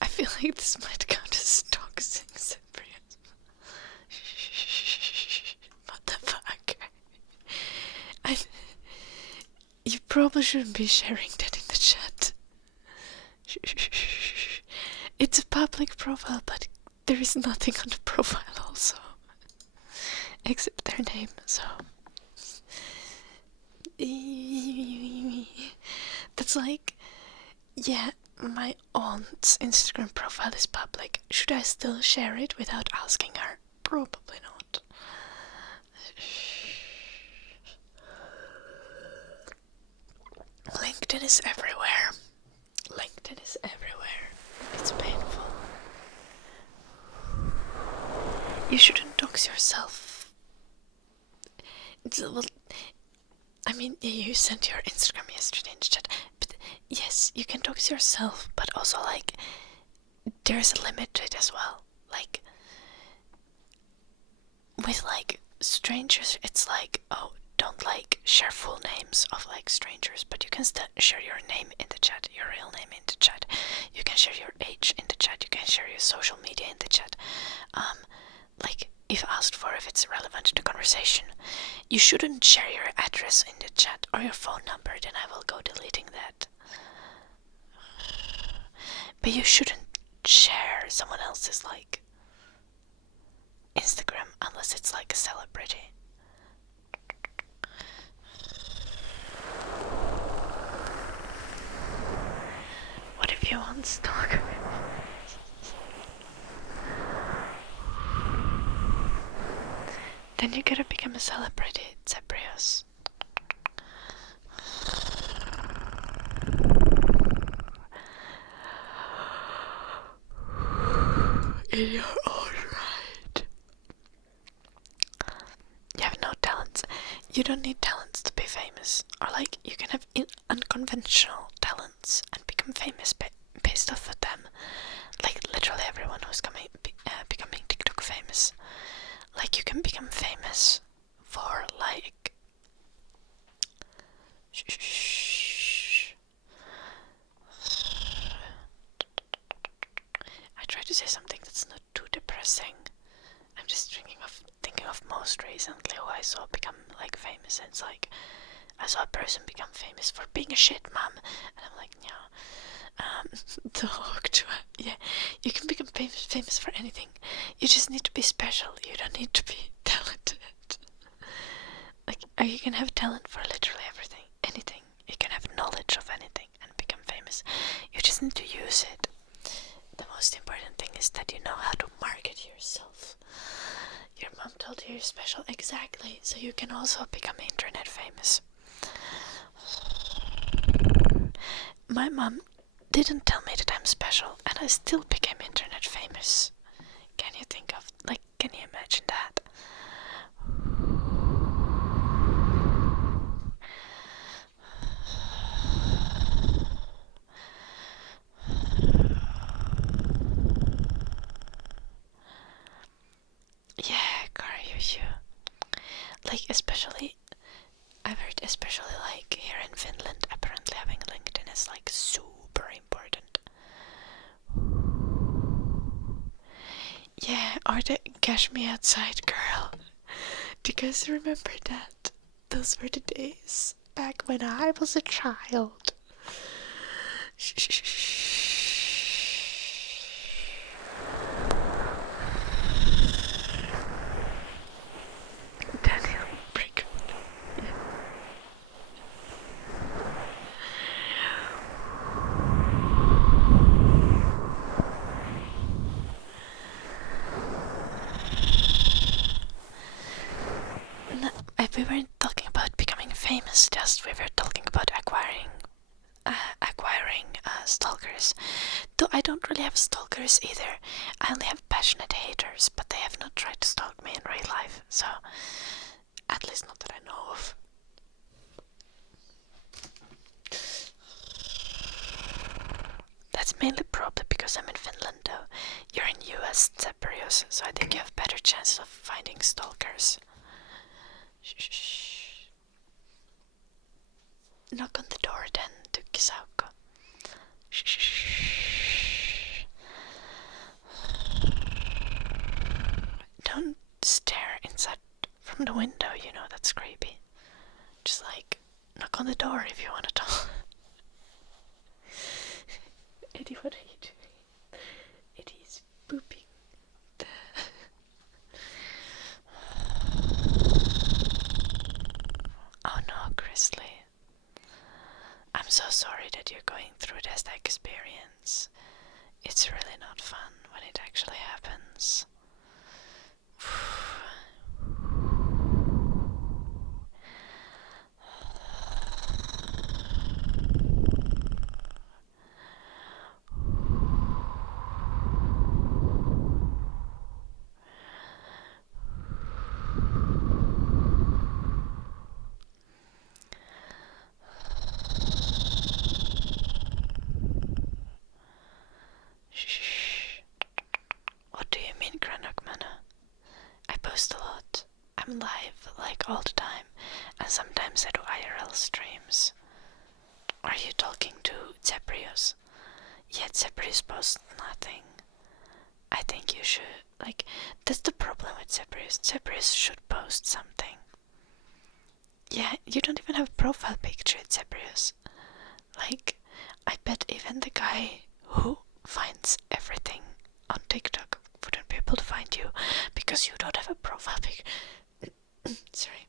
I feel like this might count as toxic, Cyprian. Motherfucker. You probably shouldn't be sharing that in the chat. It's a public profile, but there is nothing on the profile also. Except their name, so... That's like... Yeah, my aunt's Instagram profile is public. Should I still share it without asking her? Probably not. LinkedIn is everywhere. LinkedIn is everywhere. It's painful. You shouldn't dox yourself. Well, I mean, you sent your Instagram yesterday in chat, but yes, you can talk to yourself, but also like there's a limit to it as well. Like with like strangers, it's like, oh, don't like share full names of like strangers, but you can still share your name in the chat, your real name in the chat. You can share your age in the chat. You can share your social media in the chat. Like if asked for, if it's relevant to the conversation. You shouldn't share your address in the chat or your phone number, then I will go deleting that. But you shouldn't share someone else's like Instagram unless it's like a celebrity. What if you want stalker? Then you gotta become a celebrity, Zebrios. In your own right. You have no talents. You don't need talents to be famous. Or like, you can have unconventional talents and become famous based off of them. Like literally everyone who's becoming TikTok famous. Like you can become famous for like I try to say something that's not too depressing. I'm just thinking of most recently who I saw become like famous, and it's like I saw a person become famous for being a shit mom, and I'm like, yeah, talk to it. Yeah, you can become famous for anything. You just need to be special. You don't need to be talented. Like, you can have talent for literally everything, anything. You can have knowledge of anything and become famous. You just need to use it. The most important thing is that you know how to market yourself. Your mom told you you're special, exactly, so you can also become internet famous. My mom didn't tell me that I'm special, and I still became internet famous. Can you think of, like, can you imagine that? Yeah, Karyu, like, especially, I've heard, especially like here in Finland, apparently having LinkedIn is like super important. Yeah, or the Cash Me Outside girl. Do you guys remember that? Those were the days back when I was a child. Daniel, break. No, we weren't talking about becoming famous, just we were talking about acquiring stalkers. Though I don't really have stalkers either. I only have passionate haters, but they have not tried to stalk me in real life, so at least not that I know of. That's mainly probably because I'm in Finland though. You're in US, Zebrios, so I think you have better chances of finding stalkers. Shh. Knock on the door then, Tukkisaukko. Shh. Don't stare inside from the window, you know, that's creepy. Just like, knock on the door if you want to talk. Eddie, what are you doing? Eddie's pooping. Oh no, Chrisley. I'm so sorry that you're going through this experience. It's really not fun when it actually happens. like all the time, and sometimes I do IRL streams. Are you talking to Zebrius? Yeah, Zebrius posts nothing. I think you should, like, that's the problem with Zebrius. Zebrius should post something. Yeah, you don't even have a profile picture at Zebrius. Like, I bet even the guy who finds everything on TikTok wouldn't be able to find you because you don't have a profile picture. Sorry.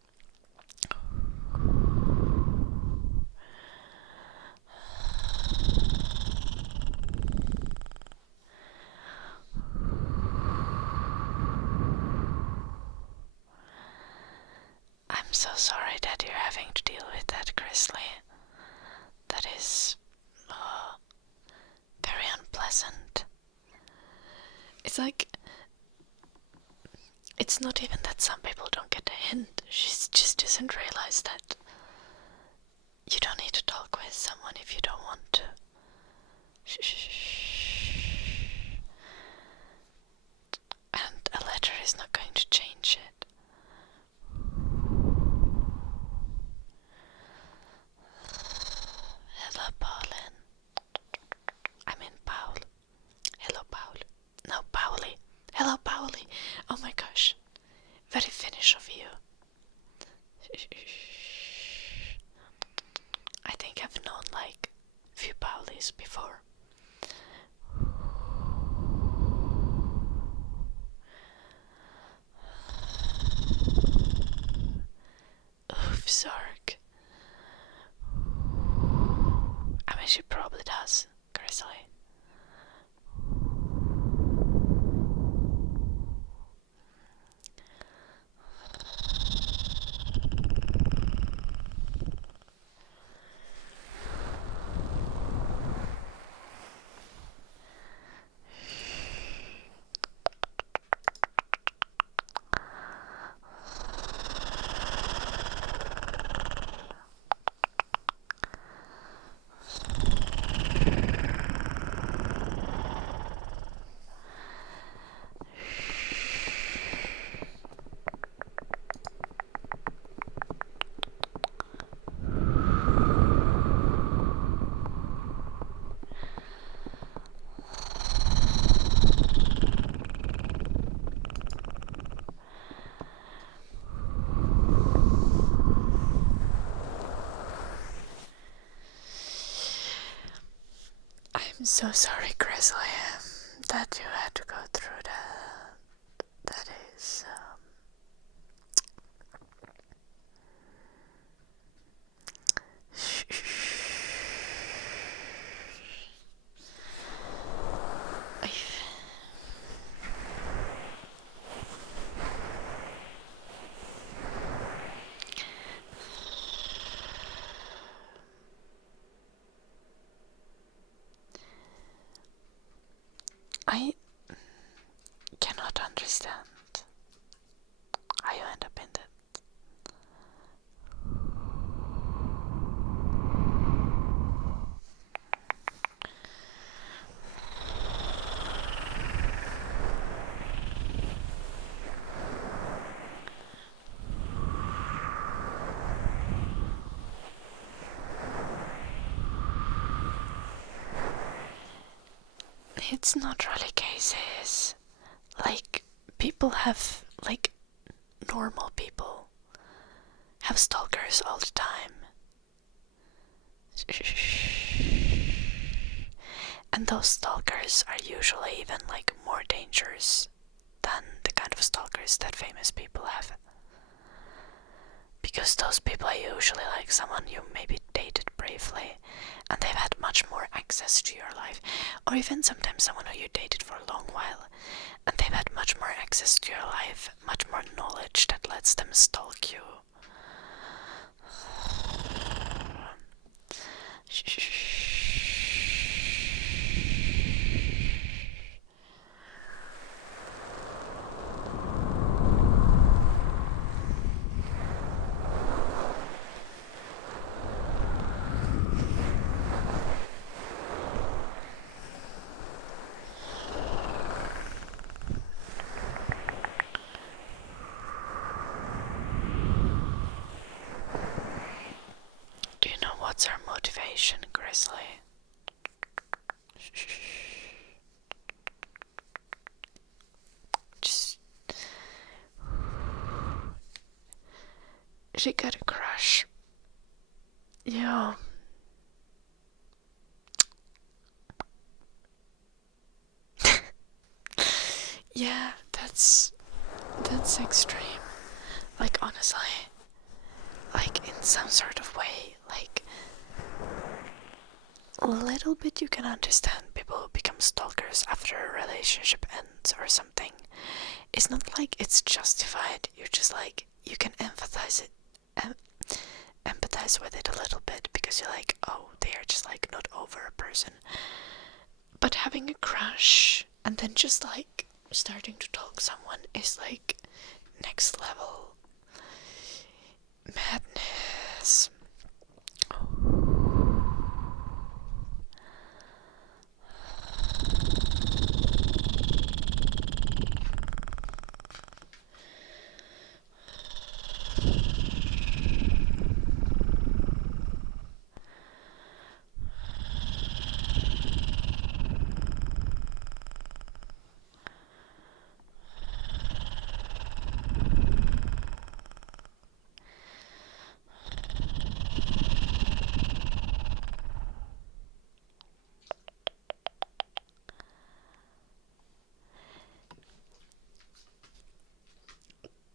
I'm so sorry that you're having to deal with that, Chrisley. That is very unpleasant. It's like, it's not even that some people don't get the hint. She just doesn't realize that you don't need to talk with someone if you don't want to. And a letter is not going to change it. Hello, Paulin. I mean, Paul. Hello, Paul. No, Pauli. Hello, Pauli. Oh my gosh. Very Finnish of you. I think I've known like few Paulis before. Oof, Zork. I mean, she probably does, Grizzly. I'm so sorry, Grizzly, that you had to go through that. That is, I cannot understand how you end up in that. It's not really cases. Like, people have, like, normal people have stalkers all the time. And those stalkers are usually even, like, more dangerous than the kind of stalkers that famous people have. Because those people are usually like someone you maybe dated briefly, and they've had much more access to your life. Or even sometimes someone who you dated for a long while, and they've had much more access to your life, much more knowledge that lets them stalk you. What's her motivation, Grizzly? Just... She got a crush. Yeah. Yeah, that's extreme. Like, honestly, like, in some sort of way, like, a little bit you can understand people who become stalkers after a relationship ends or something. It's not like it's justified. You're just like, you can empathize with it a little bit, because you're like, oh, they are just like not over a person. But having a crush and then just like starting to talk someone is like next level madness.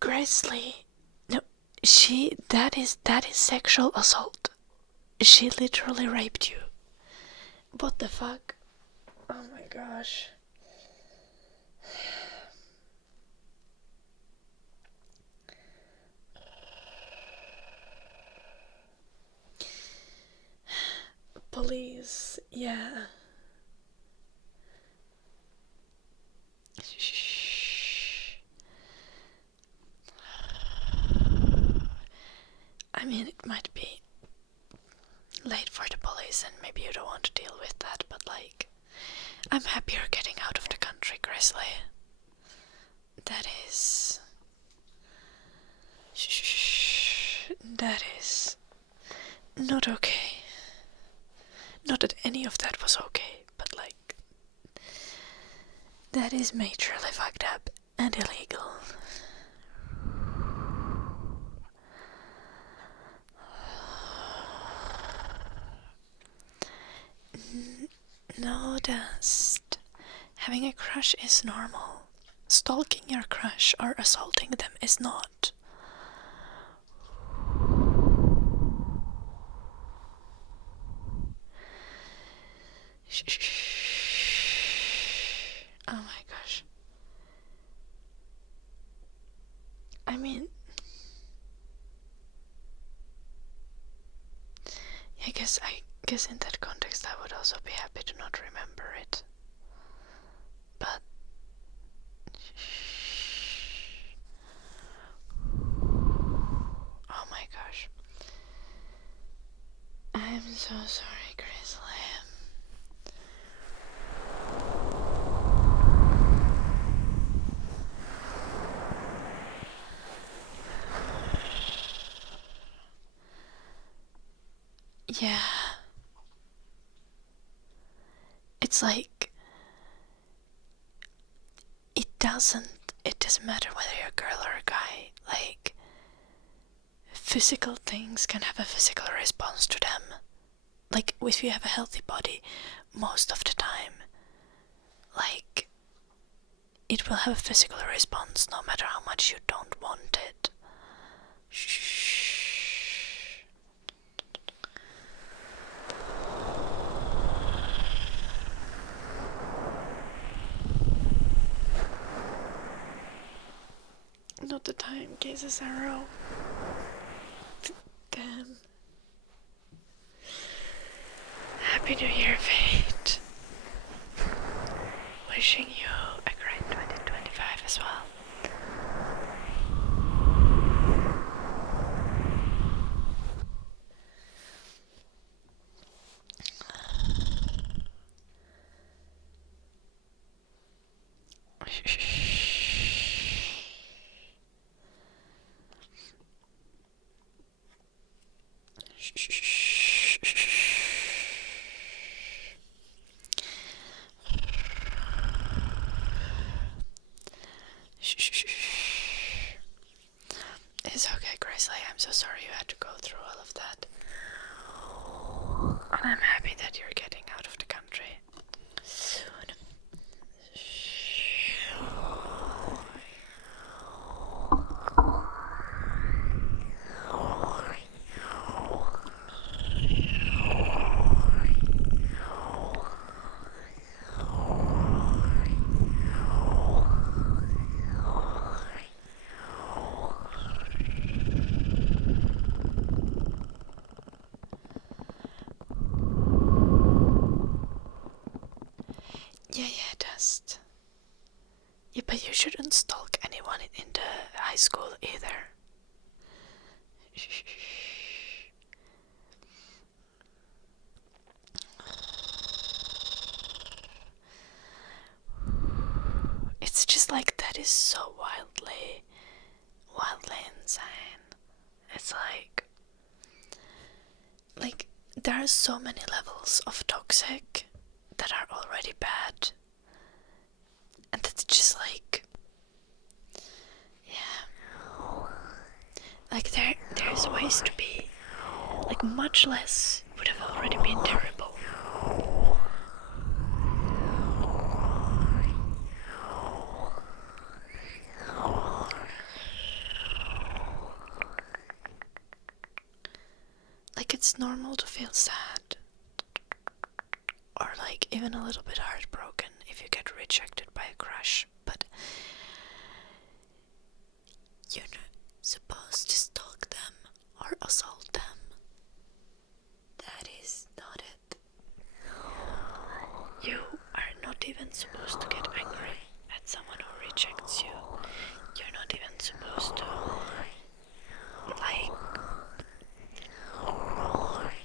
Grizzly, no, that is sexual assault. She literally raped you. What the fuck? Oh my gosh. Police, yeah. Shh. I mean, it might be late for the police and maybe you don't want to deal with that, but like, I'm happy you're getting out of the country, Grizzly. That is... Shh. That is not okay. Not that any of that was okay, but like, that is majorly fucked up and illegal. No, Dust. Having a crush is normal. Stalking your crush or assaulting them is not. Shh. Oh my gosh. I mean, I guess in that context I would also be happy to not remember it. But oh my gosh. I'm so sorry, Grizzly. Yeah. It's like, it doesn't matter whether you're a girl or a guy. Like, physical things can have a physical response to them. Like, if you have a healthy body, most of the time, like, it will have a physical response no matter how much you don't want it. Shh. Not the time, cases arrow. Damn. Happy New Year, Fate. Wishing you a great 2025 as well. honestly, I'm so sorry you had to go through all of that. And I'm happy that you're getting out of the country soon. Yeah, dust. Yeah, but you shouldn't stalk anyone in the high school either. It's just like that is so wildly insane. It's like there are so many levels of toxic that are already bad, and that's just like, yeah, like there's ways to be like much less would have already been terrible. Like it's normal to feel sad or like even a little bit heartbroken if you get rejected by a crush, but you're not supposed to stalk them or assault them. That is not it. You are not even supposed to get angry at someone who rejects you. You're not even supposed to like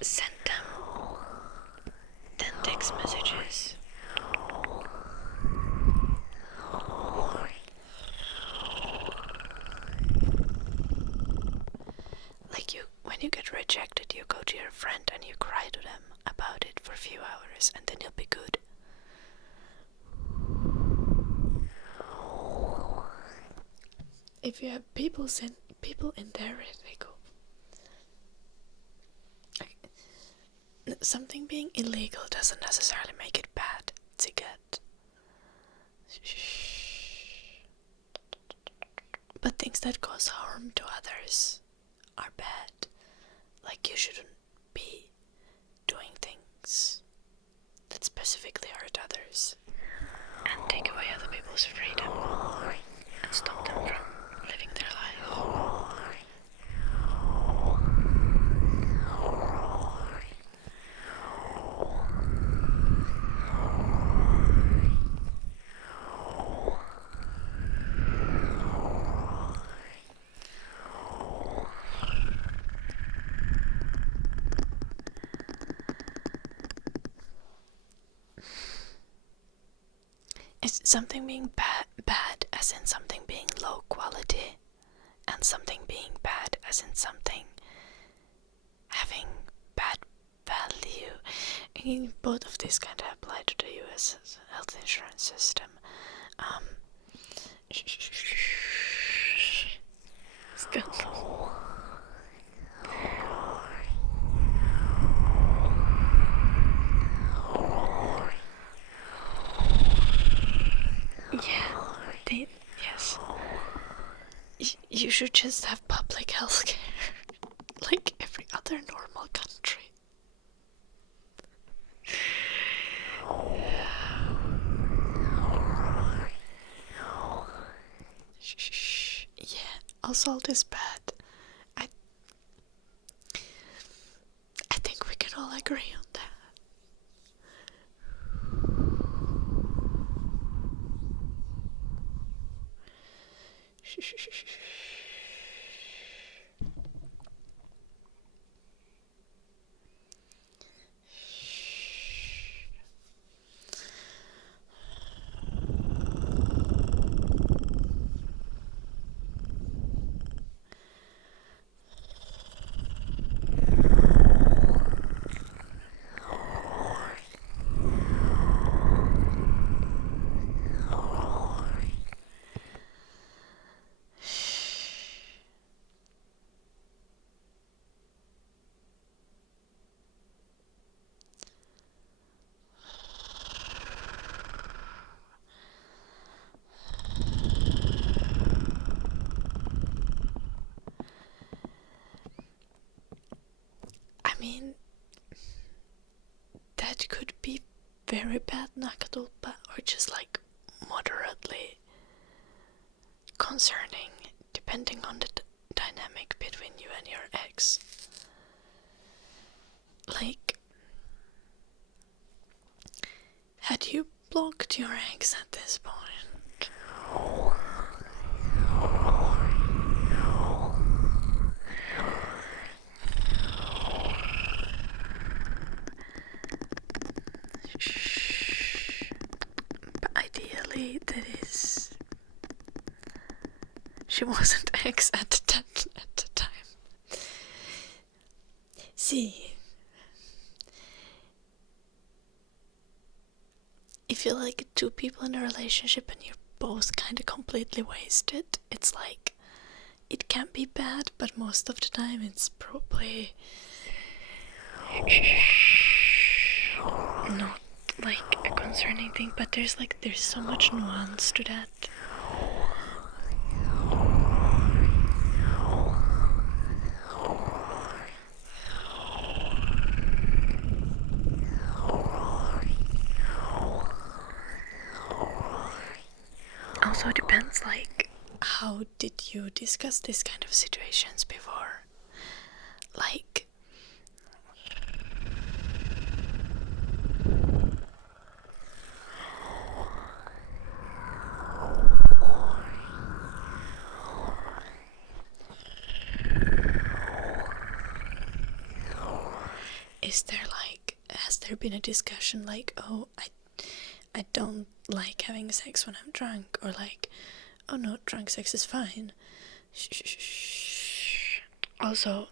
send them 10 text messages. Like when you get rejected, you go to your friend and you cry to them about it for a few hours and then you'll be good. If you have people in there, they go. Something being illegal doesn't necessarily make it bad to get. But things that cause harm to others are bad. Like you shouldn't be doing things that specifically hurt others and take away other people's freedom and stop them from living their life. Is something being bad as in something being low quality, and something being bad as in something having bad value? I mean, both of these kind of apply to the US health insurance system. Still. Yeah, yes. You should just have public health care like every other normal country. Shh. Yeah, assault is bad. I think we can all agree on that. Shh. mean, that could be very bad nakadulpa or just like moderately concerning, depending on the dynamic between you and your ex. Like, had you blocked your ex at this point? But ideally, that is, she wasn't ex at the time. See, if you're like two people in a relationship and you're both kind of completely wasted, it's like, it can be bad, but most of the time it's probably not like a concerning thing, but there's so much nuance to that. Also depends, like, how did you discuss this kind of situations before? Like, has there been a discussion like, oh, I don't like having sex when I'm drunk, or like, oh no, drunk sex is fine. Also,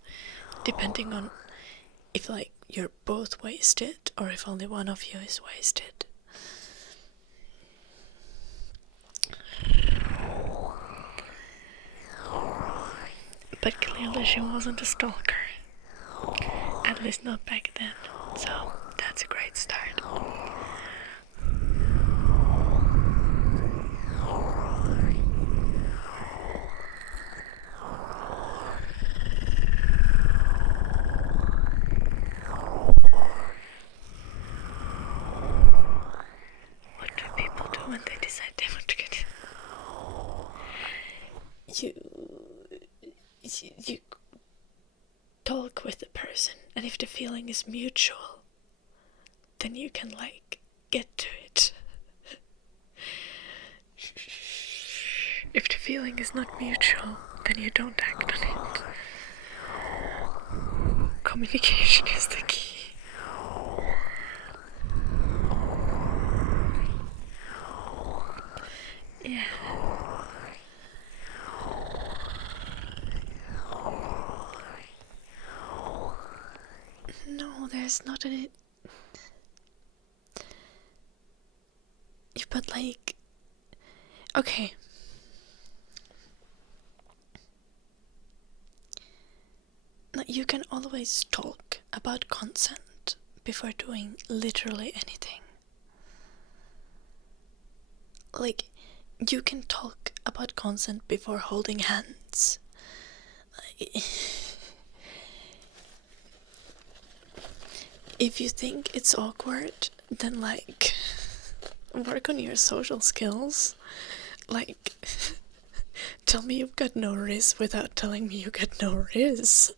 depending on if like you're both wasted or if only one of you is wasted. But clearly she wasn't a stalker. At least not back then. So that's a great start. What do people do when they decide they want to get... You talk with the person, and if the feeling is mutual, then you can like get to it. If the feeling is not mutual, then you don't act on it. Communication is the key. Yeah. No, there's not any... But like... Okay. You can always talk about consent before doing literally anything. Like, you can talk about consent before holding hands. If you think it's awkward, then like, work on your social skills. Like, tell me you've got no riz without telling me you got no riz.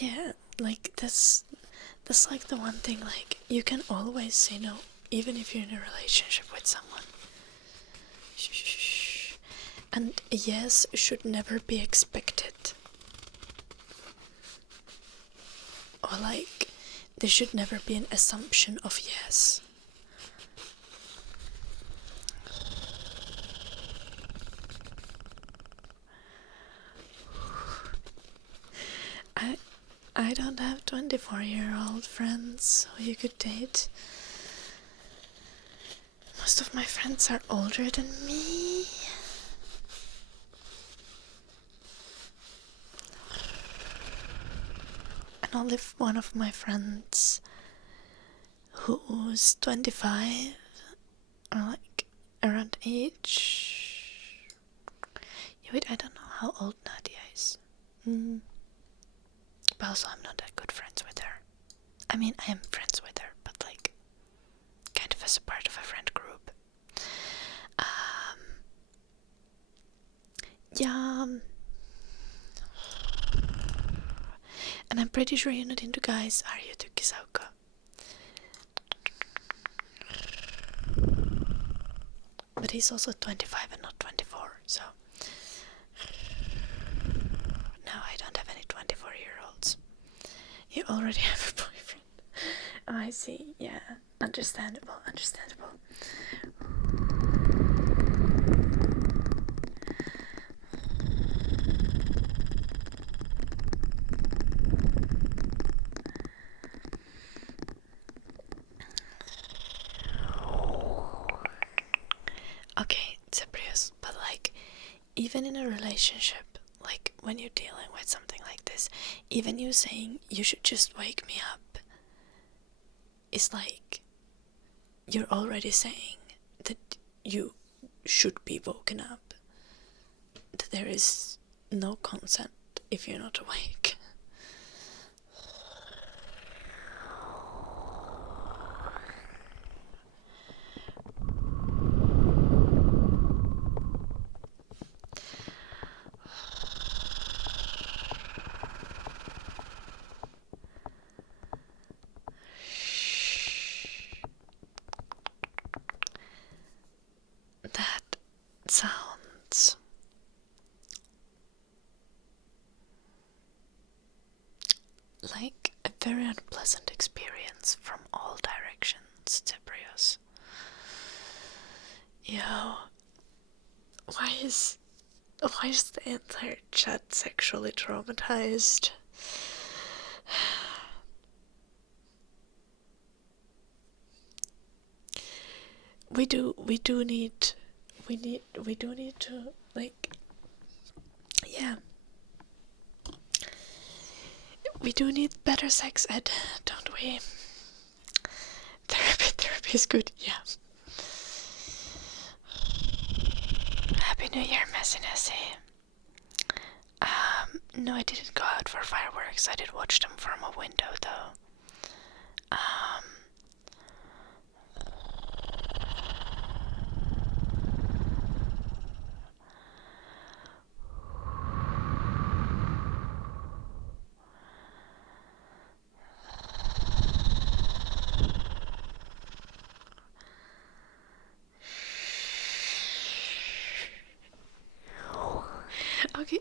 Yeah, like that's like the one thing, like, you can always say no, even if you're in a relationship with someone. Shh. And a yes should never be expected. Or like, there should never be an assumption of yes. I don't have 24-year-old friends who you could date. Most of my friends are older than me. only one of my friends who's 25 or like around age. Wait, I don't know how old Nadia is. But also I'm not that good friends with her. I mean, I am friends with her, but like kind of as a part of a friend group. Yeah. And I'm pretty sure you're not into guys, are you, Tukisauka? But he's also 25 and not 24, so... No, I don't have any 24-year-olds. You already have a boyfriend. Oh, I see, yeah. Understandable. Okay, Cyprius, but like, even in a relationship, like when you're dealing with something like this, even you saying you should just wake me up is like, you're already saying that you should be woken up. That there is no consent if you're not awake. That sounds like a very unpleasant experience from all directions, Cyprius. Yo, why is the entire chat sexually traumatized? We do need to, like, yeah. We do need better sex ed, don't we? Therapy is good, yeah. Happy New Year, Messy Nessie. No, I didn't go out for fireworks. I did watch them from a window, though. Okay.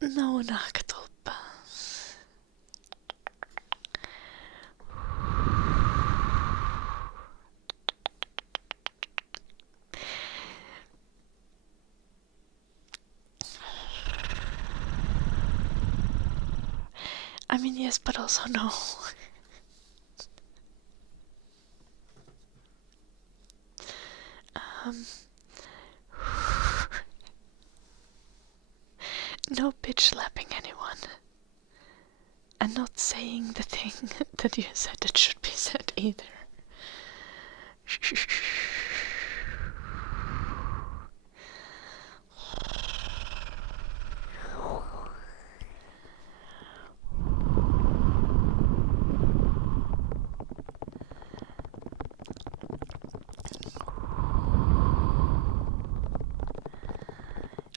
No, nakatulpa. I mean, yes, but also no. No bitch slapping anyone. And not saying the thing that you said that should be said either.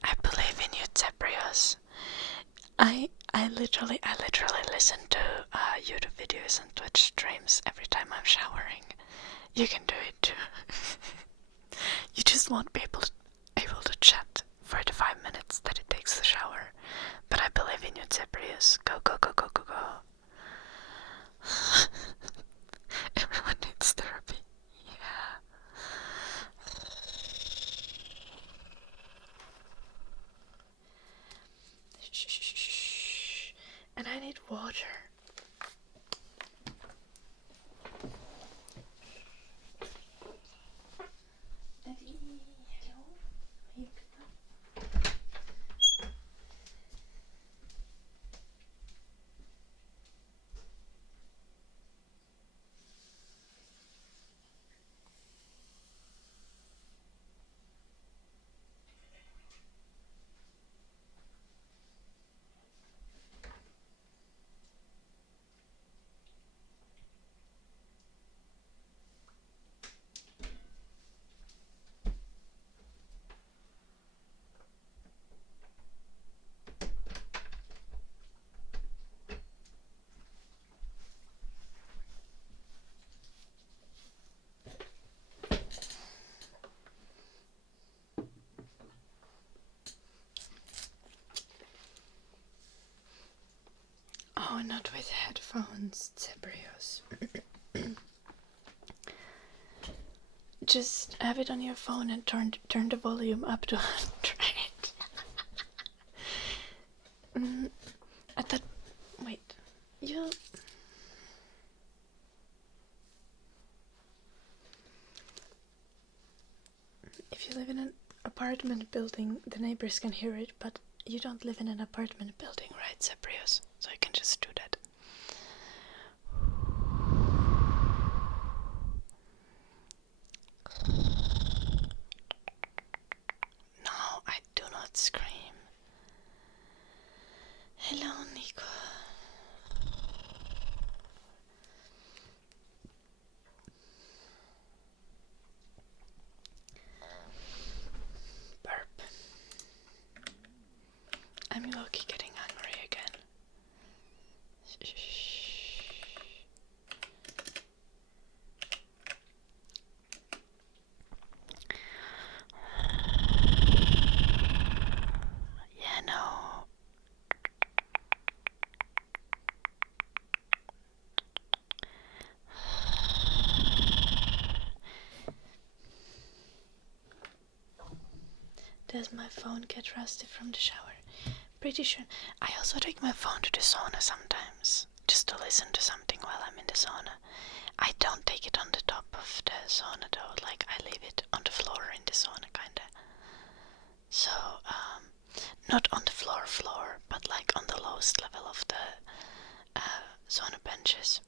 I believe in you, Zebrios. I literally listen to YouTube videos and Twitch streams every time I'm showering. You can do it too. You just won't be able to chat for the 5 minutes that it takes to shower. But I believe in you, Zebrios. Go, go, go, go, go, go. Everyone needs therapy. Yeah. Shh. And I need water. Daddy, hello? not with headphones, Cebrios. Just have it on your phone and turn the volume up to 100. I thought, wait, you... If you live in an apartment building, the neighbors can hear it, but you don't live in an apartment building, right, Cebrios? So you can just do that. No, I do not scream. Hello, Nico. Burp. I'm low-key getting hungry again. Yeah, no. Does my phone get rusted from the shower? Pretty sure. I also take my phone to the sauna sometimes, just to listen to something while I'm in the sauna. I don't take it on the top of the sauna though, like I leave it on the floor in the sauna kinda. So, not on the floor, but like on the lowest level of the sauna benches.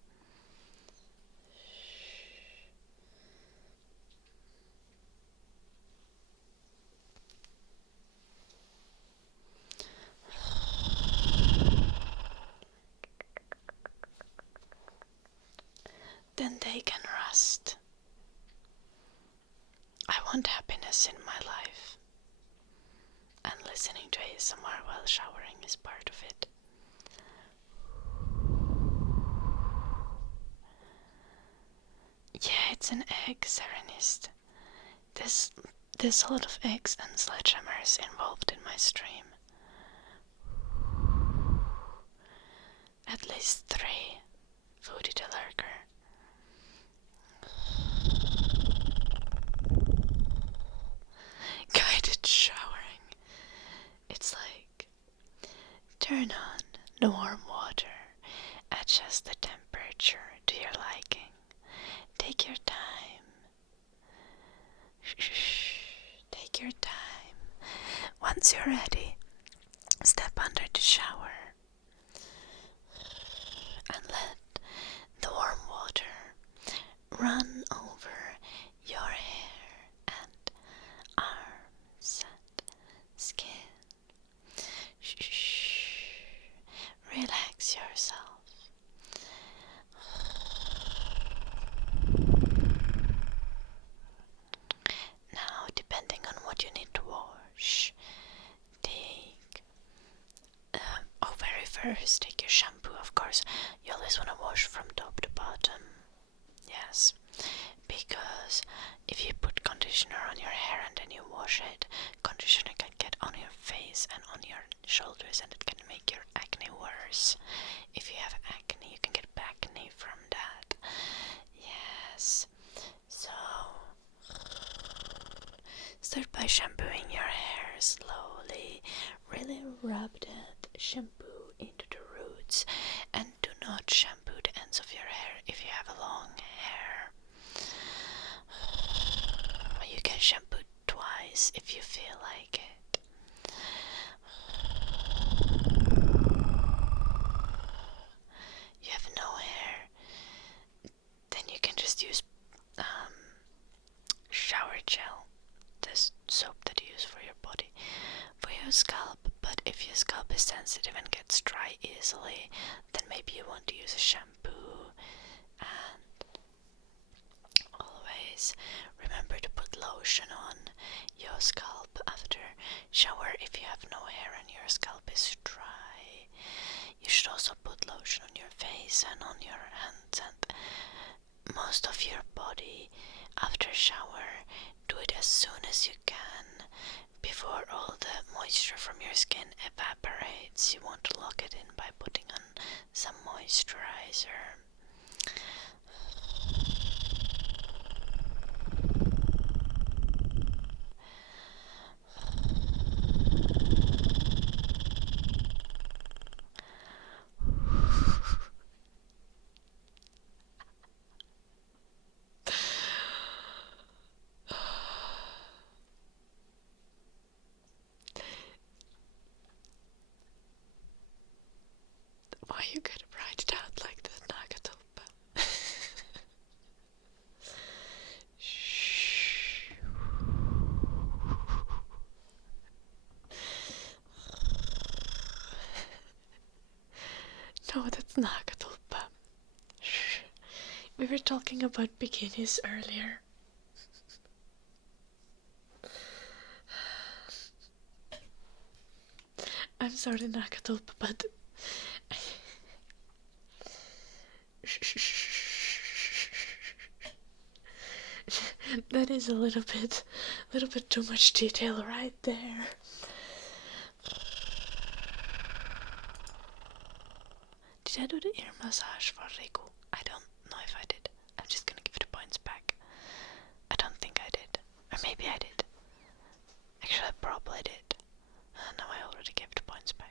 Then they can rust. I want happiness in my life. And listening to ASMR while showering is part of it. Yeah, it's an egg serenist. There's a lot of eggs and sledgehammers involved in my stream. At least 3. Foodie the lurker. Guided showering. It's like, turn on the warm water, adjust the temperature to your liking. Take your time. Take your time. Once you're ready, step under the shower and let the warm water run over your hair and arms and skin. Relax yourself. Now, depending on what you need to wash, take your shampoo, of course. You always want to wash from top to bottom. Yes, because if you put conditioner on your hair and then you wash it, conditioner can get on your face and on your shoulders, and it can make your acne worse. If you have acne, you can get acne from that. Yes, so start by shampooing your hair slowly. Really rub that shampoo into the roots, and do not shampoo the ends of your hair if you have long hair. You can shampoo twice if you feel like it. You have no hair, then you can just use shower gel, this soap that you use for your body, for your scalp. But if your scalp is sensitive and gets dry easily, then maybe you want to use a shampoo. And always remember to put lotion on your scalp after shower if you have no hair and your scalp is dry. You should also put lotion on your face and on your hands and most of your body after shower. Do it as soon as you can before all the moisture from your skin evaporates, you want to lock it in by putting on some moisturizer. Why you gotta write it out like that, Nagatulpa? Shh. No, that's Nagatulpa. Shh. We were talking about bikinis earlier. I'm sorry, Nagatulpa, but that is a little bit too much detail right there. Did I do the ear massage for Riku? I don't know if I did. I'm just gonna give the points back. I don't think I did. Or maybe I did. Actually, I probably did. No, I already gave the points back.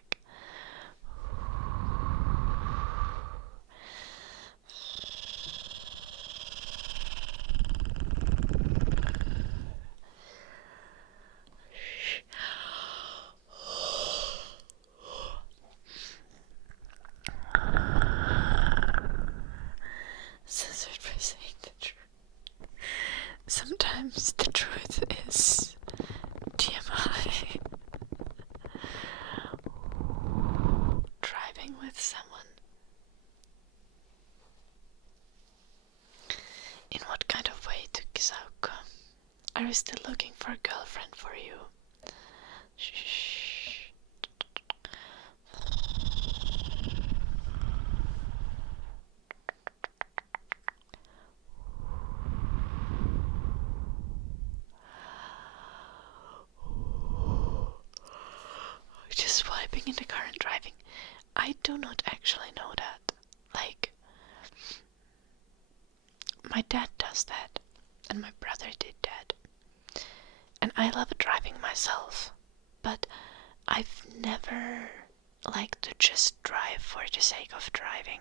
Censored for saying the truth. Sometimes the truth is TMI. Driving with someone. In what kind of way to Kisauko? Are you still looking for a girlfriend for you? Shh. Just swiping in the car and driving. I do not actually know that. Like, my dad does that, and my brother did that. And I love driving myself, but I've never liked to just drive for the sake of driving.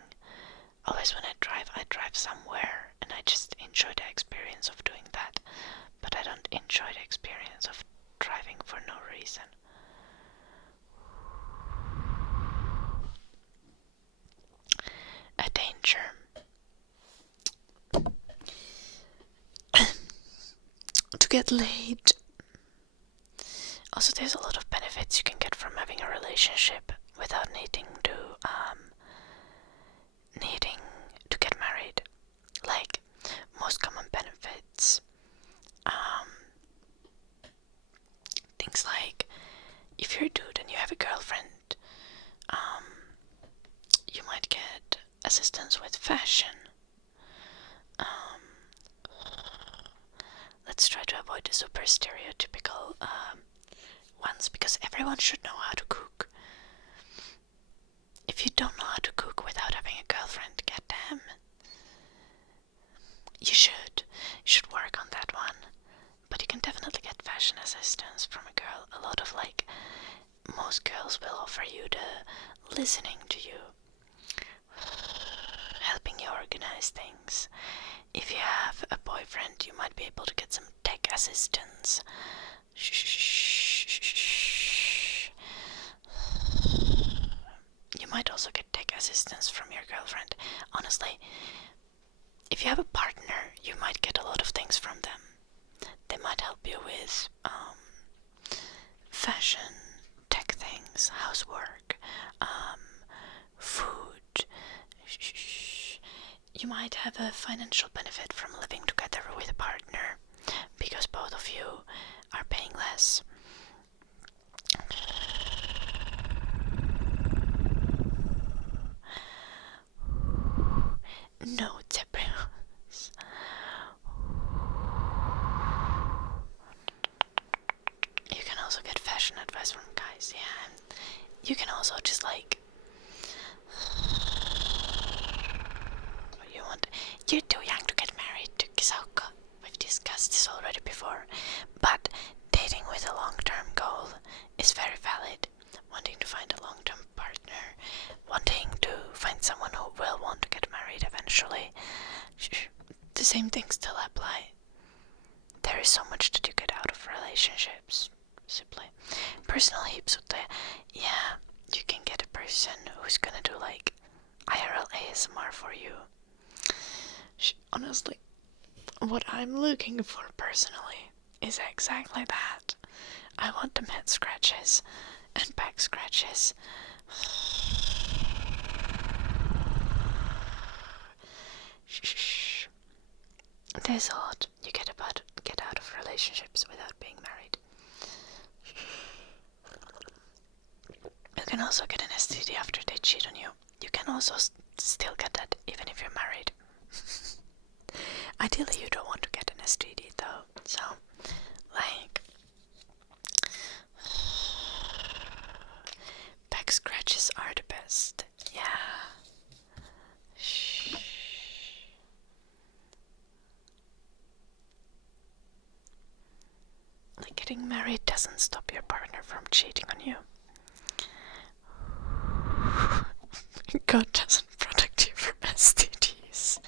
Always when I drive somewhere, and I just enjoy the experience of doing that, but I don't enjoy the experience of driving for no reason. A danger. To get laid. Also, there's a lot of benefits you can get from having a relationship without needing to get married. Like, most common benefits. Things like, if you're a dude and you have a girlfriend, you might get assistance with fashion. Let's try to avoid the super stereotypical ones, because everyone should know how to cook. If you don't know how to cook without having a girlfriend, goddamn, you should work on that one. But you can definitely get fashion assistance from a girl. A lot of, like, most girls will offer you the listening to you, helping you organize things. If you have a boyfriend, you might be able to get some tech assistance. You might also get tech assistance from your girlfriend. Honestly, if you have a partner, you might get a lot of things from them. They might help you with fashion, tech things, housework, food. You might have a financial benefit from living together with a partner, because both of you are paying less. No, Zebrios. You can also get you can also just like you're too young to get married to Kisauka. We've discussed this already before. But dating with a long-term goal is very valid. Wanting to find a long-term partner, wanting to find someone who will want to get married eventually, the same things still apply. There is so much that you get out of relationships, simply. Personal hipsuhteja, yeah, you can get a person who's gonna do like IRL ASMR for you. Honestly, what I'm looking for personally is exactly that. I want them head scratches and back scratches. Shh. There's a lot you get out of relationships without being married. You can also get an STD after they cheat on you. You can also still get that even if you're married. Ideally, you don't want to get an STD though, so, like, back scratches are the best, yeah. Shh. Like, getting married doesn't stop your partner from cheating on you. God doesn't protect you from STDs.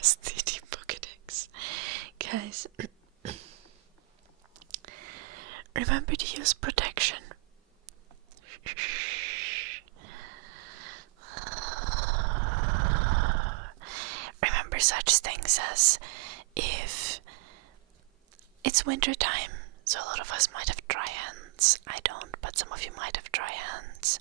STD Pokedex. Guys, remember to use protection. Remember such things as if it's winter time, so a lot of us might have dry hands. I don't, but some of you might have dry hands.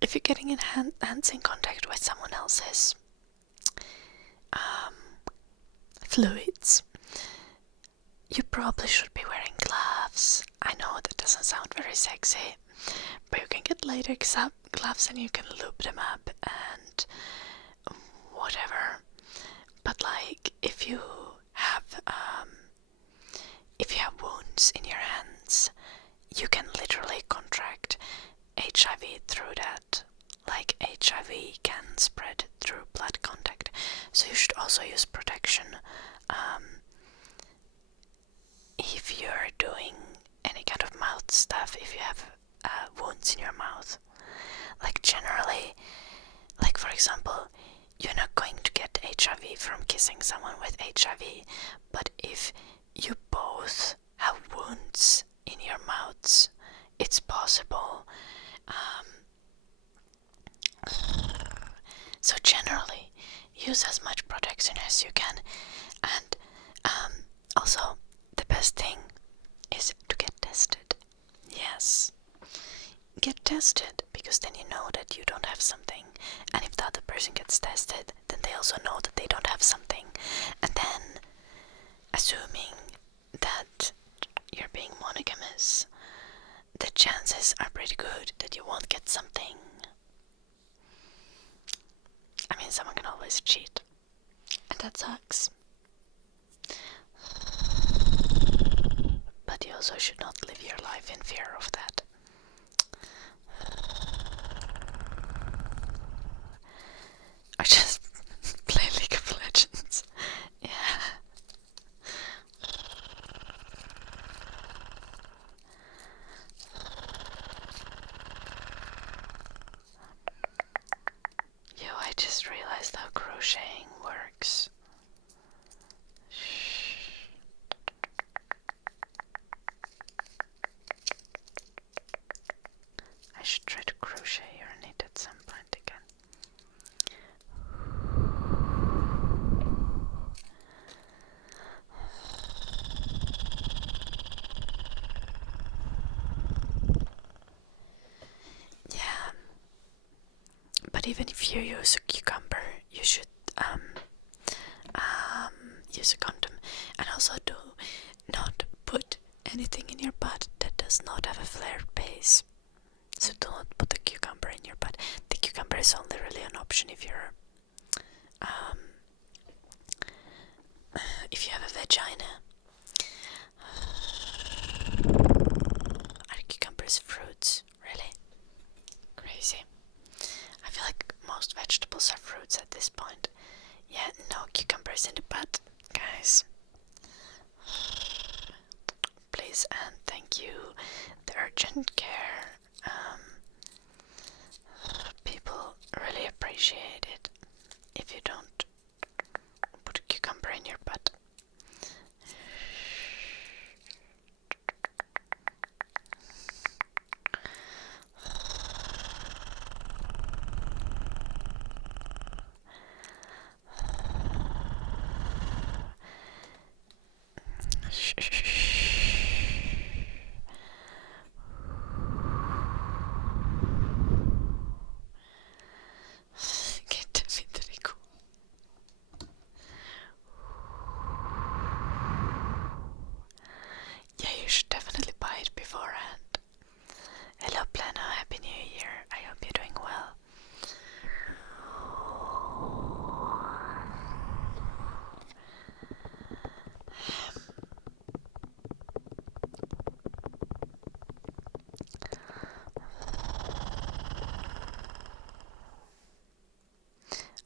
If you're getting in hands in contact with someone else's fluids, you probably should be wearing gloves. I know that doesn't sound very sexy, but you can get latex gloves and you can lube them up and whatever. But like, if you have wounds in your hands, you can literally contract HIV through that. Like, HIV can spread through blood contact, so you should also use protection if you're doing any kind of mouth stuff, if you have wounds in your mouth. Like, generally, like for example, you're not going to get HIV from kissing someone with HIV, but if you both have wounds in your mouths, it's possible. So generally, use as much protection as you can, and also the best thing is to get tested. Yes, get tested, because then you know that you don't have something, and if the other person gets tested, then they also know that they don't have something, and then assuming that you're being monogamous, the chances are pretty good that you won't get something. I mean, someone can always cheat, and that sucks. But you also should not live your life in fear of that. Or just play League of Legends. Yeah. Yo, I just realized how crocheting works. I should try to crochet or knit at some point again. Yeah, but even if you use a cucumber, you should use a condom. And also Also, do not put anything in your butt that does not have a flared base. So do not put a cucumber in your butt. The cucumber is only really an option if you're if you have a vagina. Are cucumbers fruits? Really? Crazy. I feel like most vegetables are fruits at this point. Yeah, no cucumbers in the butt, guys. Please and thank you. The urgent care people really appreciate it if you don't put a cucumber in your butt. Get Federico. Yeah, you should definitely buy it beforehand. Hello Plano, Happy New Year. I hope you're doing well.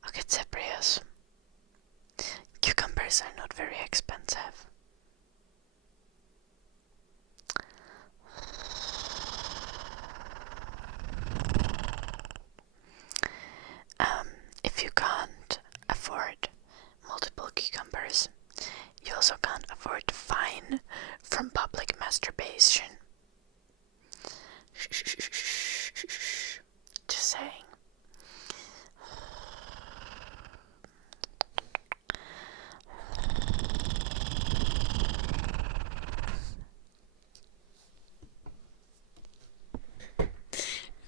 Okay, Zebrius. Cucumbers are not very expensive. If you can't afford multiple cucumbers, you also can't afford fine from public masturbation. Just saying.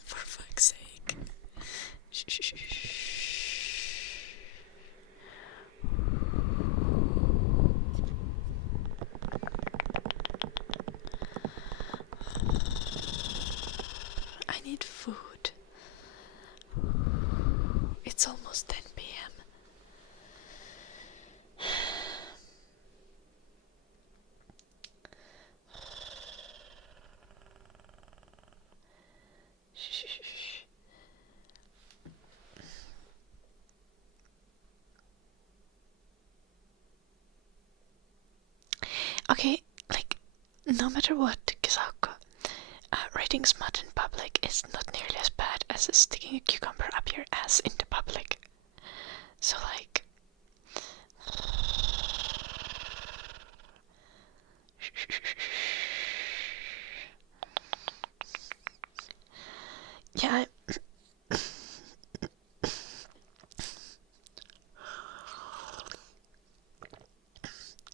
For fuck's sake. I need food. It's almost 10 p.m. Okay, like, no matter what, Kisako, reading smut in public is not nearly as bad as sticking a cucumber up your ass into public. So, like, yeah,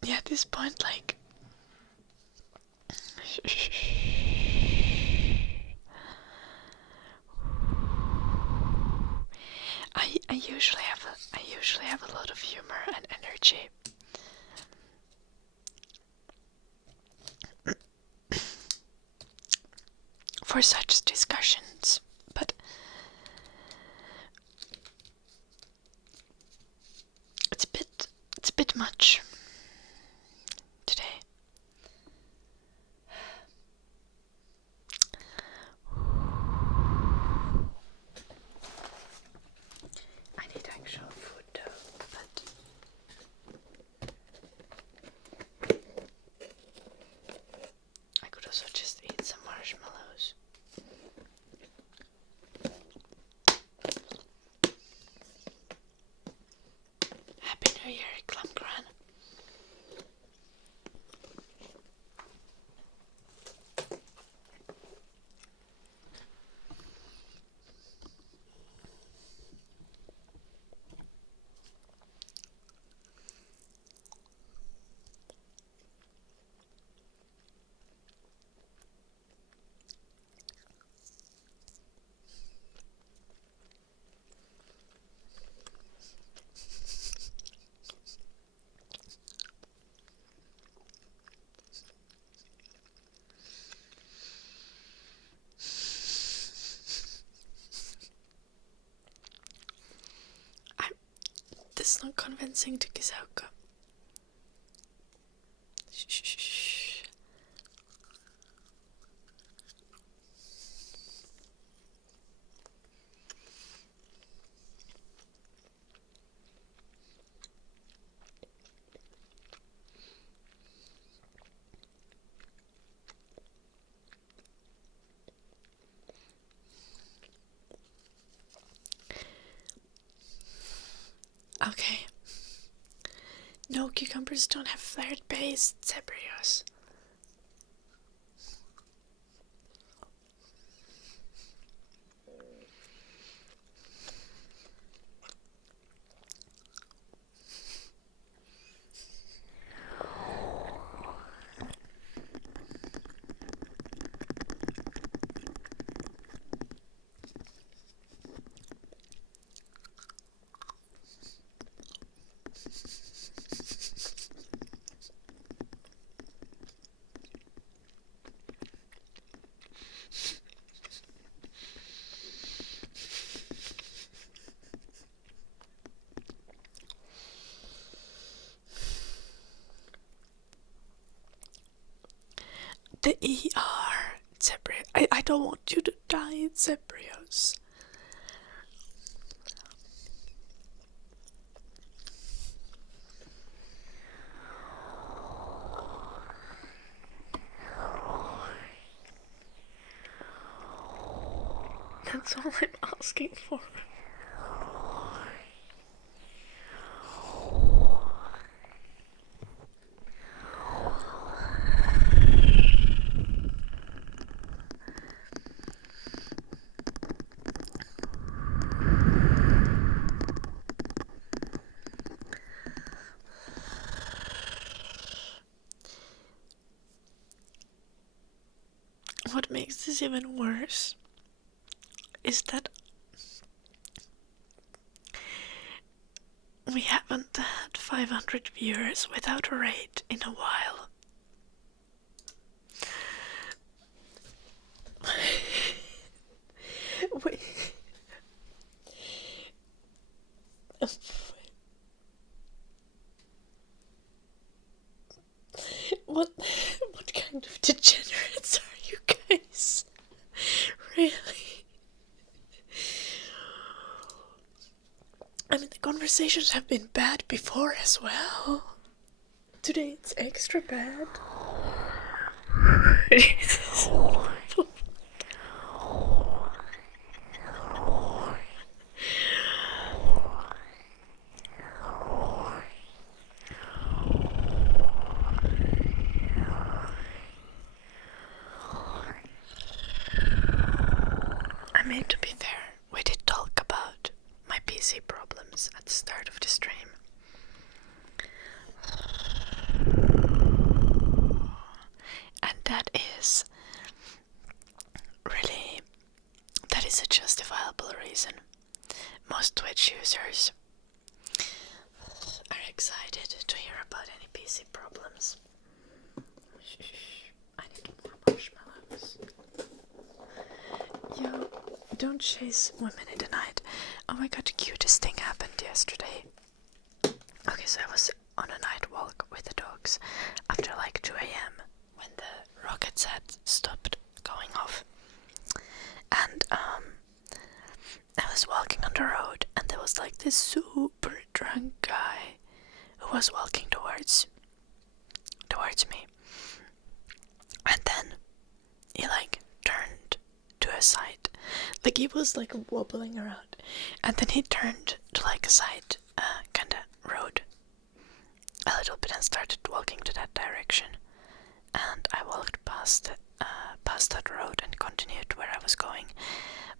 yeah, at this point, like, I usually have a lot of humor and energy. For such discussions, but it's a bit much today. I need actual food though, but I could also just eat some marshmallows. Happy New Year, Clumgran. is not convincing to Kisauka. Shh. Okay. No, cucumbers don't have flared base, Zebrios. The ER, Zebrios. I don't want you to die, Zebrios. That's all I'm asking for. What makes this even worse is that we haven't had 500 viewers without a raid in a while. Wait. What kind of degenerates are you guys? Really? I mean, the conversations have been bad before as well. Today it's extra bad. Jesus. I mean, to be fair, we did talk about my PC problems at the start of the stream. And that is a justifiable reason. Most Twitch users are excited to hear about any PC problems. I need more marshmallows. Yo, don't chase women in the night. Oh my god, the cutest thing happened yesterday. Okay, so I was on a night walk with the dogs after like 2 a.m. when the rockets had stopped going off. And I was walking on the road and there was like this super drunk guy who was walking towards me. And then he like turned to a side. Like he was like wobbling around. And then he turned to like a side kinda road a little bit and started walking to that direction. And I walked past that road and continued where I was going.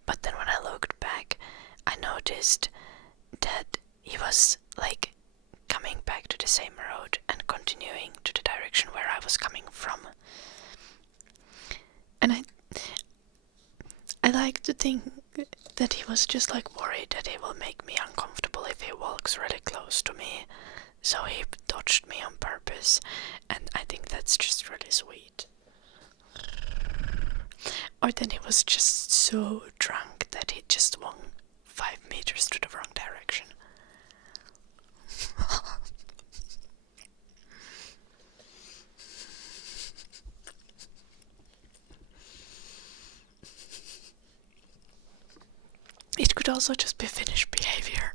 But then when I looked back, I noticed that he was like coming back to the same road and continuing to the direction where I was coming from. And I like to think that he was just like worried that he will make me uncomfortable if he walks really close to me. So he dodged me on purpose, and I think that's just really sweet. Or then he was just so drunk that he just swung 5 meters to the wrong direction. also just be Finnish behavior.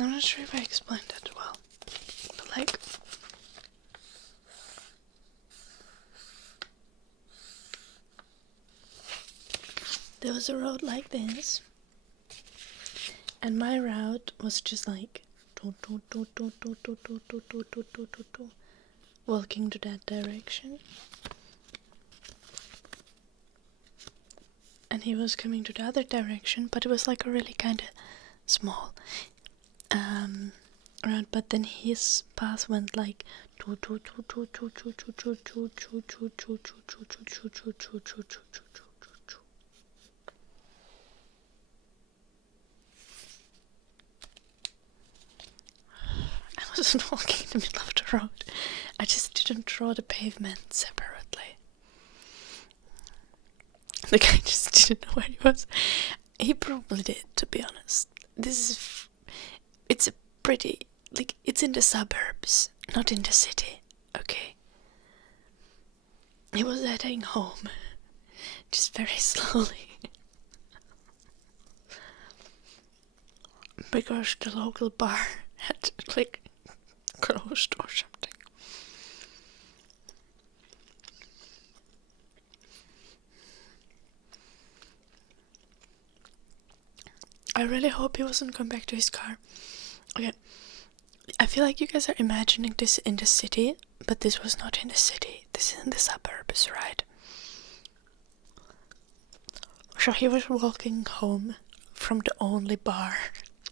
I'm not sure if I explained that well, but like, there was a road like this, and my route was just like walking to that direction, and he was coming to the other direction, but it was like a really kind of small road, but then his path went like I wasn't walking in the middle of the road. I just didn't draw the pavement separately. The guy just didn't know where he was. He probably did, to be honest. It's a pretty, like, it's in the suburbs, not in the city, okay? He was heading home, just very slowly. Because the local bar had, like, closed or something. I really hope he wasn't going back to his car. Okay, I feel like you guys are imagining this in the city, but this was not in the city. This is in the suburbs, right? So he was walking home from the only bar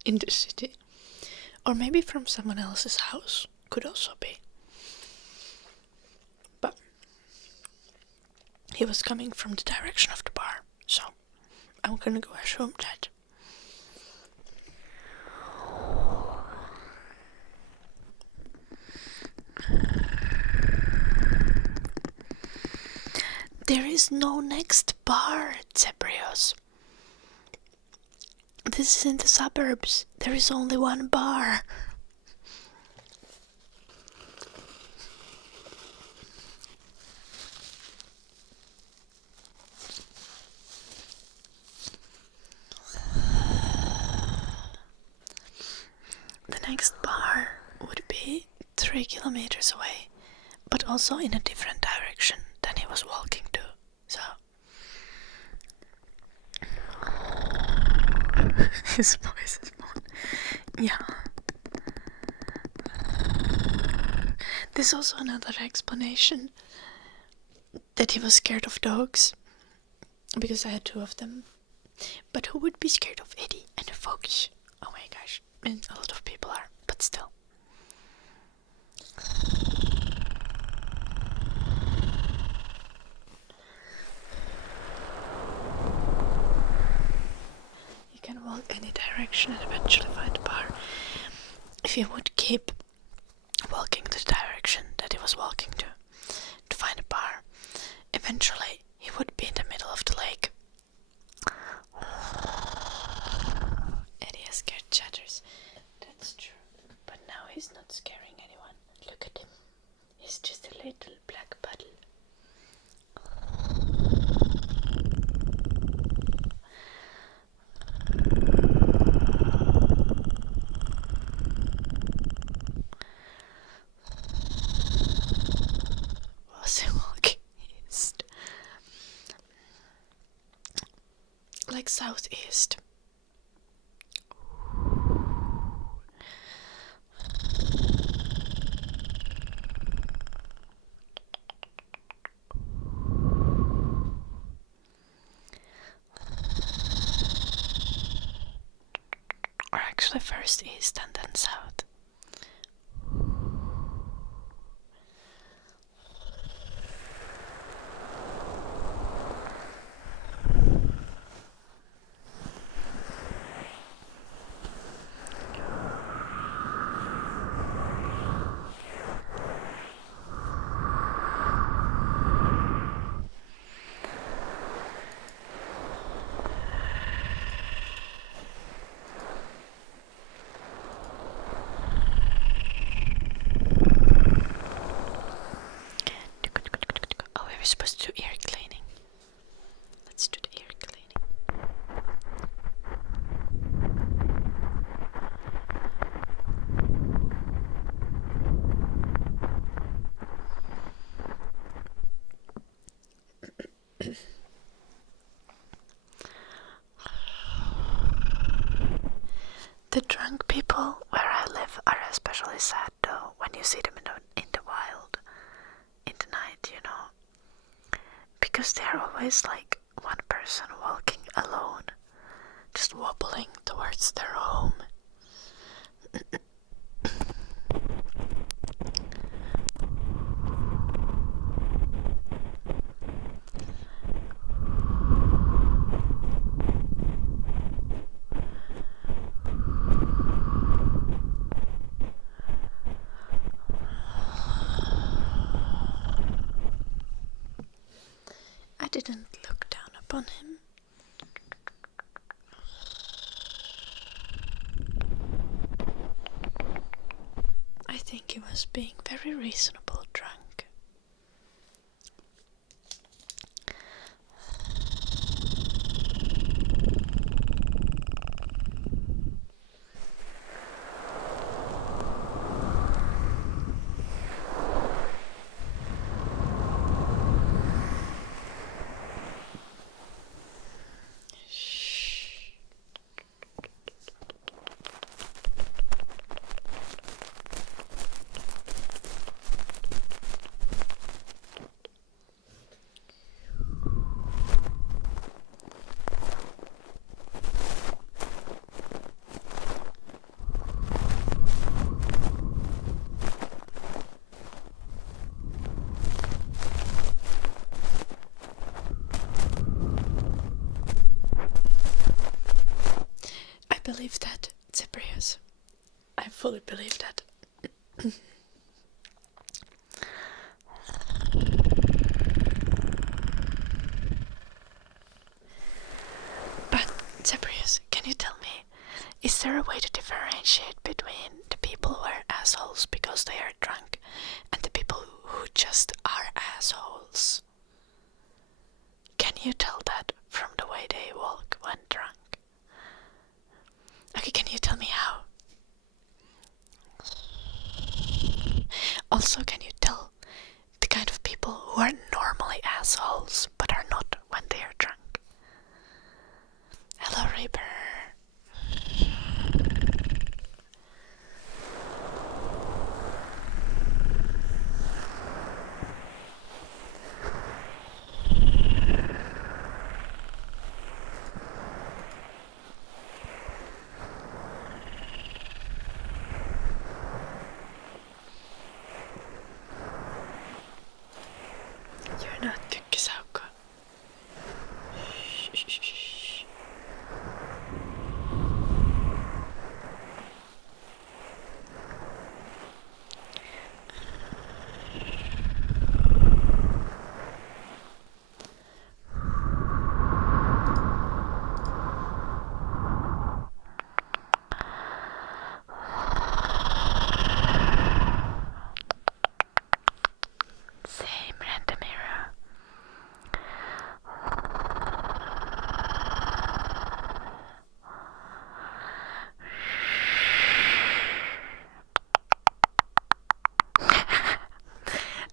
in the city. Or maybe from someone else's house. Could also be. But he was coming from the direction of the bar. So I'm gonna go assume that. There is no next bar, Zebrios. This is in the suburbs. There is only one bar. The next bar would be 3 kilometers away, but also in a different direction than he was walking to. So his voice is more. Yeah. There's also another explanation that he was scared of dogs, because I had 2 of them. But who would be scared of Eddie and a fox? Oh my gosh, and a lot of people are, but still. You can walk any direction and eventually find a bar. If you would keep walking the direction that he was walking to find a bar, eventually he would be in the middle of the lake. Eddie has scared chatters. That's true. But now he's not scaring anyone. Look at him. He's just a little black puddle. Was he walking east? Like southeast. Or actually first east and then south. supposed to do ear cleaning. Let's do the ear cleaning. The drunk people where I live are especially sad though when you see them in the wild, in the night, you know. Because they're always like one person walking alone, just wobbling towards their home. I didn't look down upon him. I think he was being very reasonable drunk. I believe that, Cyprius. I fully believe that. But, Cyprius, can you tell me, is there a way to differentiate between the people who are assholes because they are drunk and the people who just are assholes? Can you tell that from the way they walk when drunk? Okay, can you tell me how? Also, can you tell the kind of people who are normally assholes but are not when they are drunk? Hello, Reaper. You're not Kykkisauko. Shh. Same random mirror.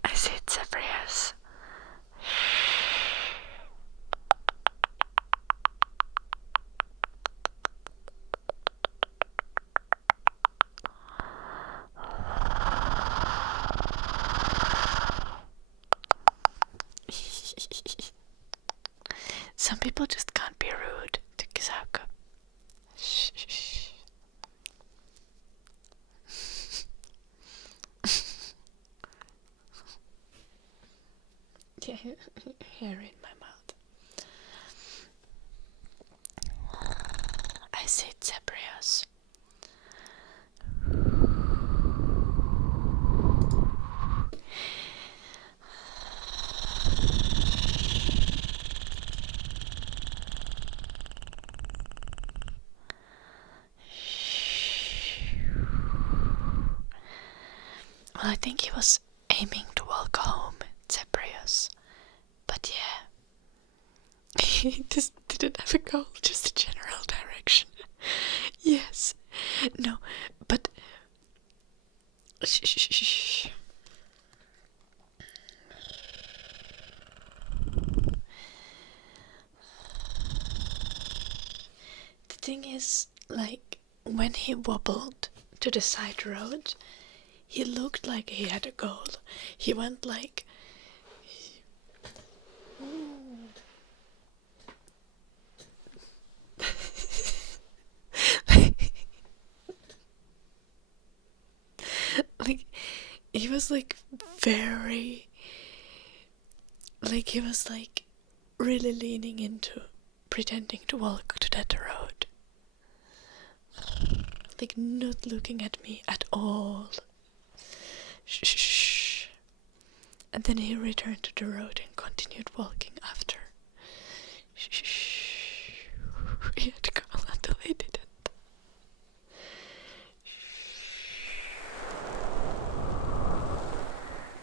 I see it, Cyprius. Some people just can't be rude to Kisauko. Shh. Yeah, hair in my mouth. I see it, Cyprius. Well, I think he was aiming to walk home, Cyprius. he just didn't have a goal, just a general direction. Yes. No, but... Shh. The thing is, like, when he wobbled to the side road, he looked like he had a goal. He went like... like, he was like very... Like, he was like really leaning into pretending to walk to that road. Like, not looking at me at all. Shh. And then he returned to the road and continued walking after. Shh. He had to go until he didn't.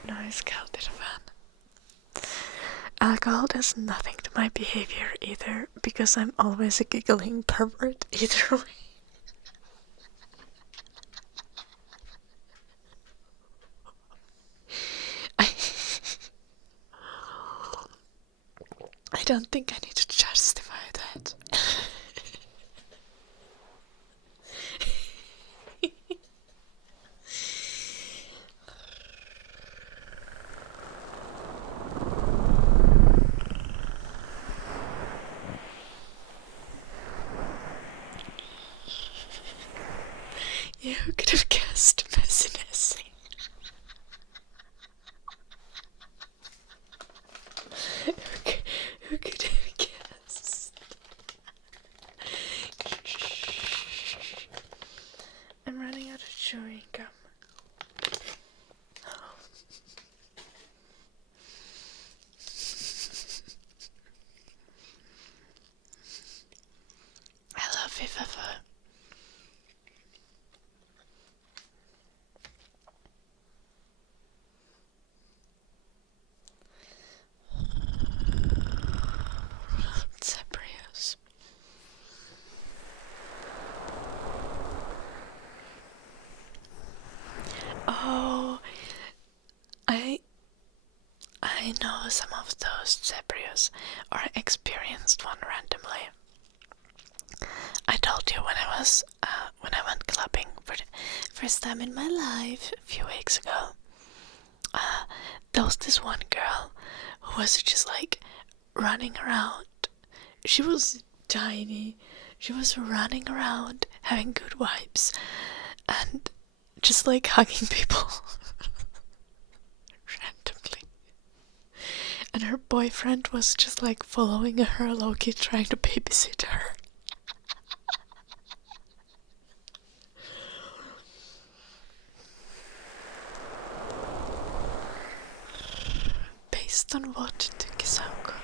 Nice girl, did a fan. Alcohol does nothing to my behavior either, because I'm always a giggling pervert either way. I don't think I need to justify that. Yeah, who could have guessed messiness? Who could have guessed? I'm running out of chewing gum. I love FIFA. Zebrios. Oh, I know some of those Zebrios, or I experienced one randomly. I told you when I went clubbing for the first time in my life a few weeks ago. There was this one girl who was just like running around. She was tiny. She was running around, having good vibes, and just like hugging people randomly. And her boyfriend was just like following her low-key, trying to babysit her. Based on what, Tukisauko?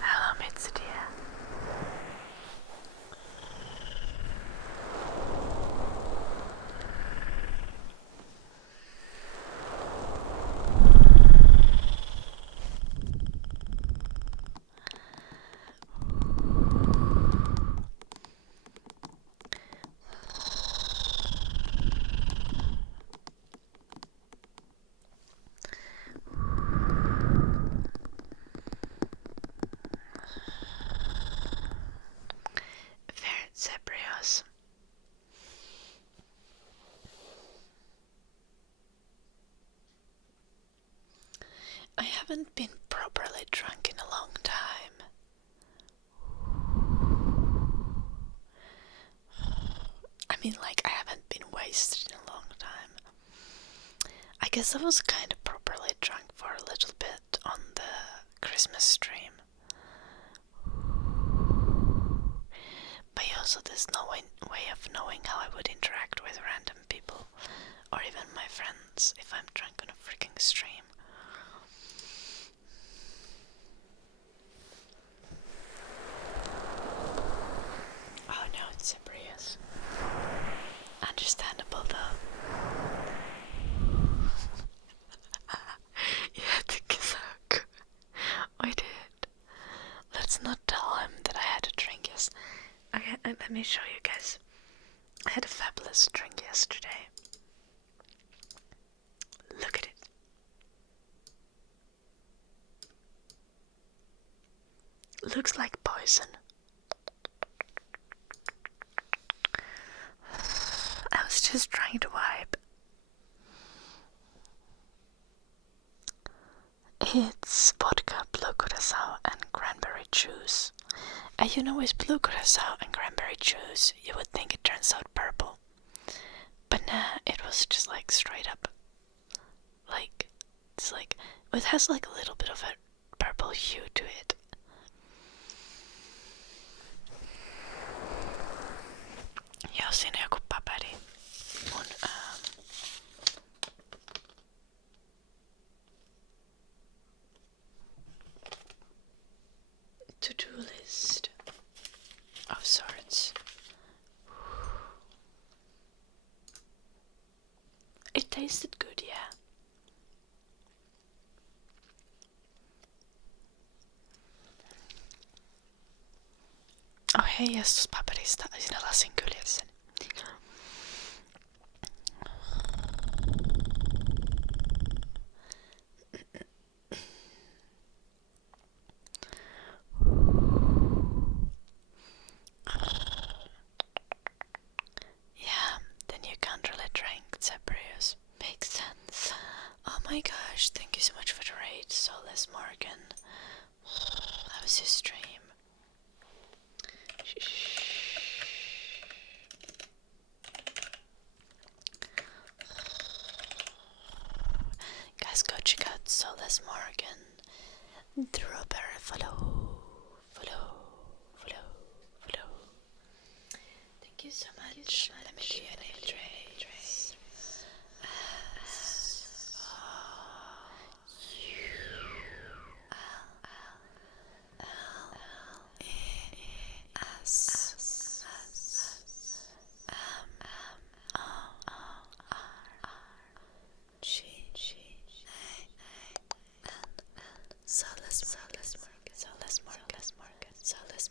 Hello, Mitsudia. Zebrios. I haven't been properly drunk in a long time. I mean, like, I haven't been wasted in a long time. I guess I was kind of properly drunk for a little bit on the Christmas stream. But also there's no way of knowing how I would interact with random people, or even my friends, if I'm drunk on a freaking stream. Oh no, it's a Prius. Understandable though. You had to show you guys. I had a fabulous drink yesterday. Look at it. Looks like poison. I was just trying to vibe. It's vodka, blue curacao, and cranberry juice. And you know, with blue curacao and cranberry juice, you would think it turns out purple. But nah, it was just like straight up. Like, it's like, it has like a little bit of a purple hue to it. Ja siinä joku paperi mun to-do list of sorts. It tasted good, yeah. Oh heijastus paperista siinä lasin kyljessä. Yeah, then you can't really drink Zebrius. Makes sense. Oh my gosh, thank you so much for the raid, Soulless Morgan. How was your stream? Guys, go check out Soulless Morgan. Drop her, follow. Thank you so much. Let me do your name trace.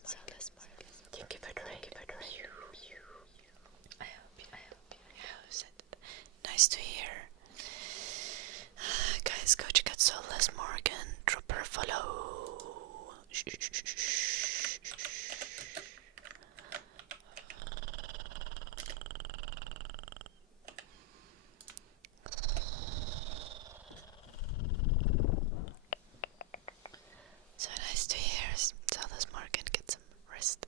Soulless Morgan. Thank you for the raid. I hope you nice to hear. Guys, go check out Soulless Morgan. Drop her a follow. So nice to hear. Soulless Morgan, get some rest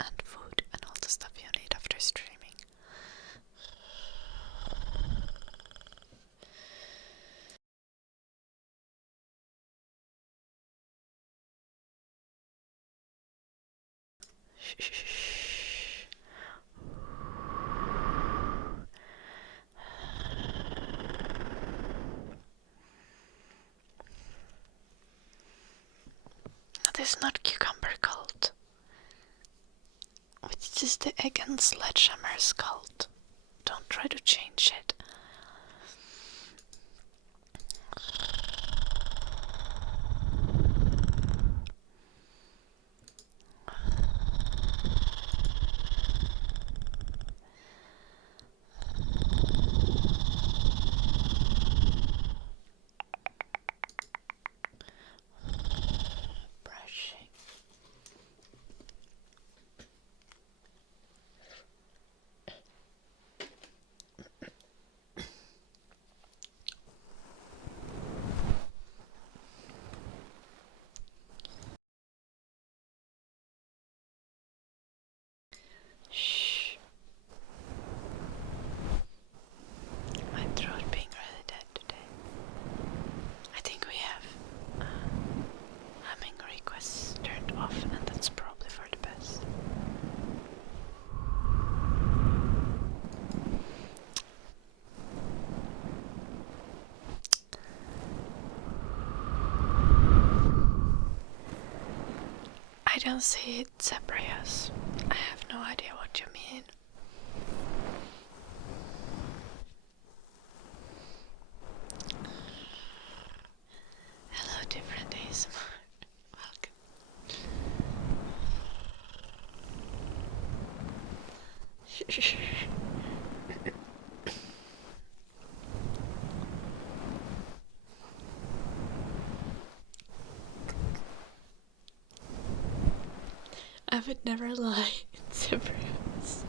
and food and all the stuff you need after streaming. This is not Cucumber Cult. It's just the Egg and Sledgehammer's cult. Don't try to change it. Brushing. Shh. My throat being really dead today. I think we have humming requests turned off, and that's probably for the best. I don't see it, Zebrius. I have no idea what you mean. Hello, different days. Welcome. I would never lie to Bruce.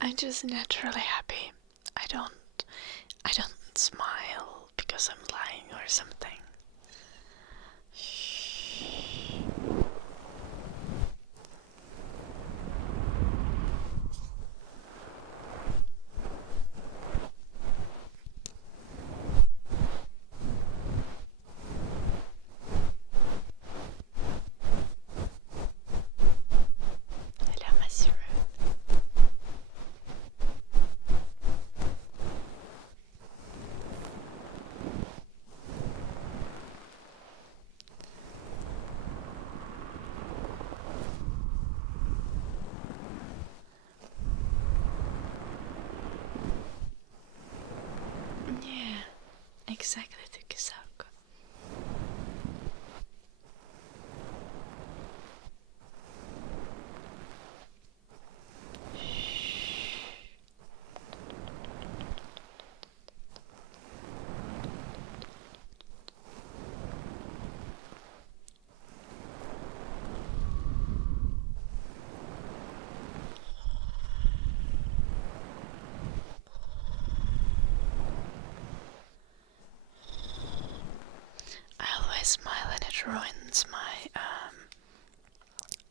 I'm just naturally happy. I don't smile because I'm lying or something. Hello, Monsieur. Yeah, exactly, Tukisako. I always smile and it ruins my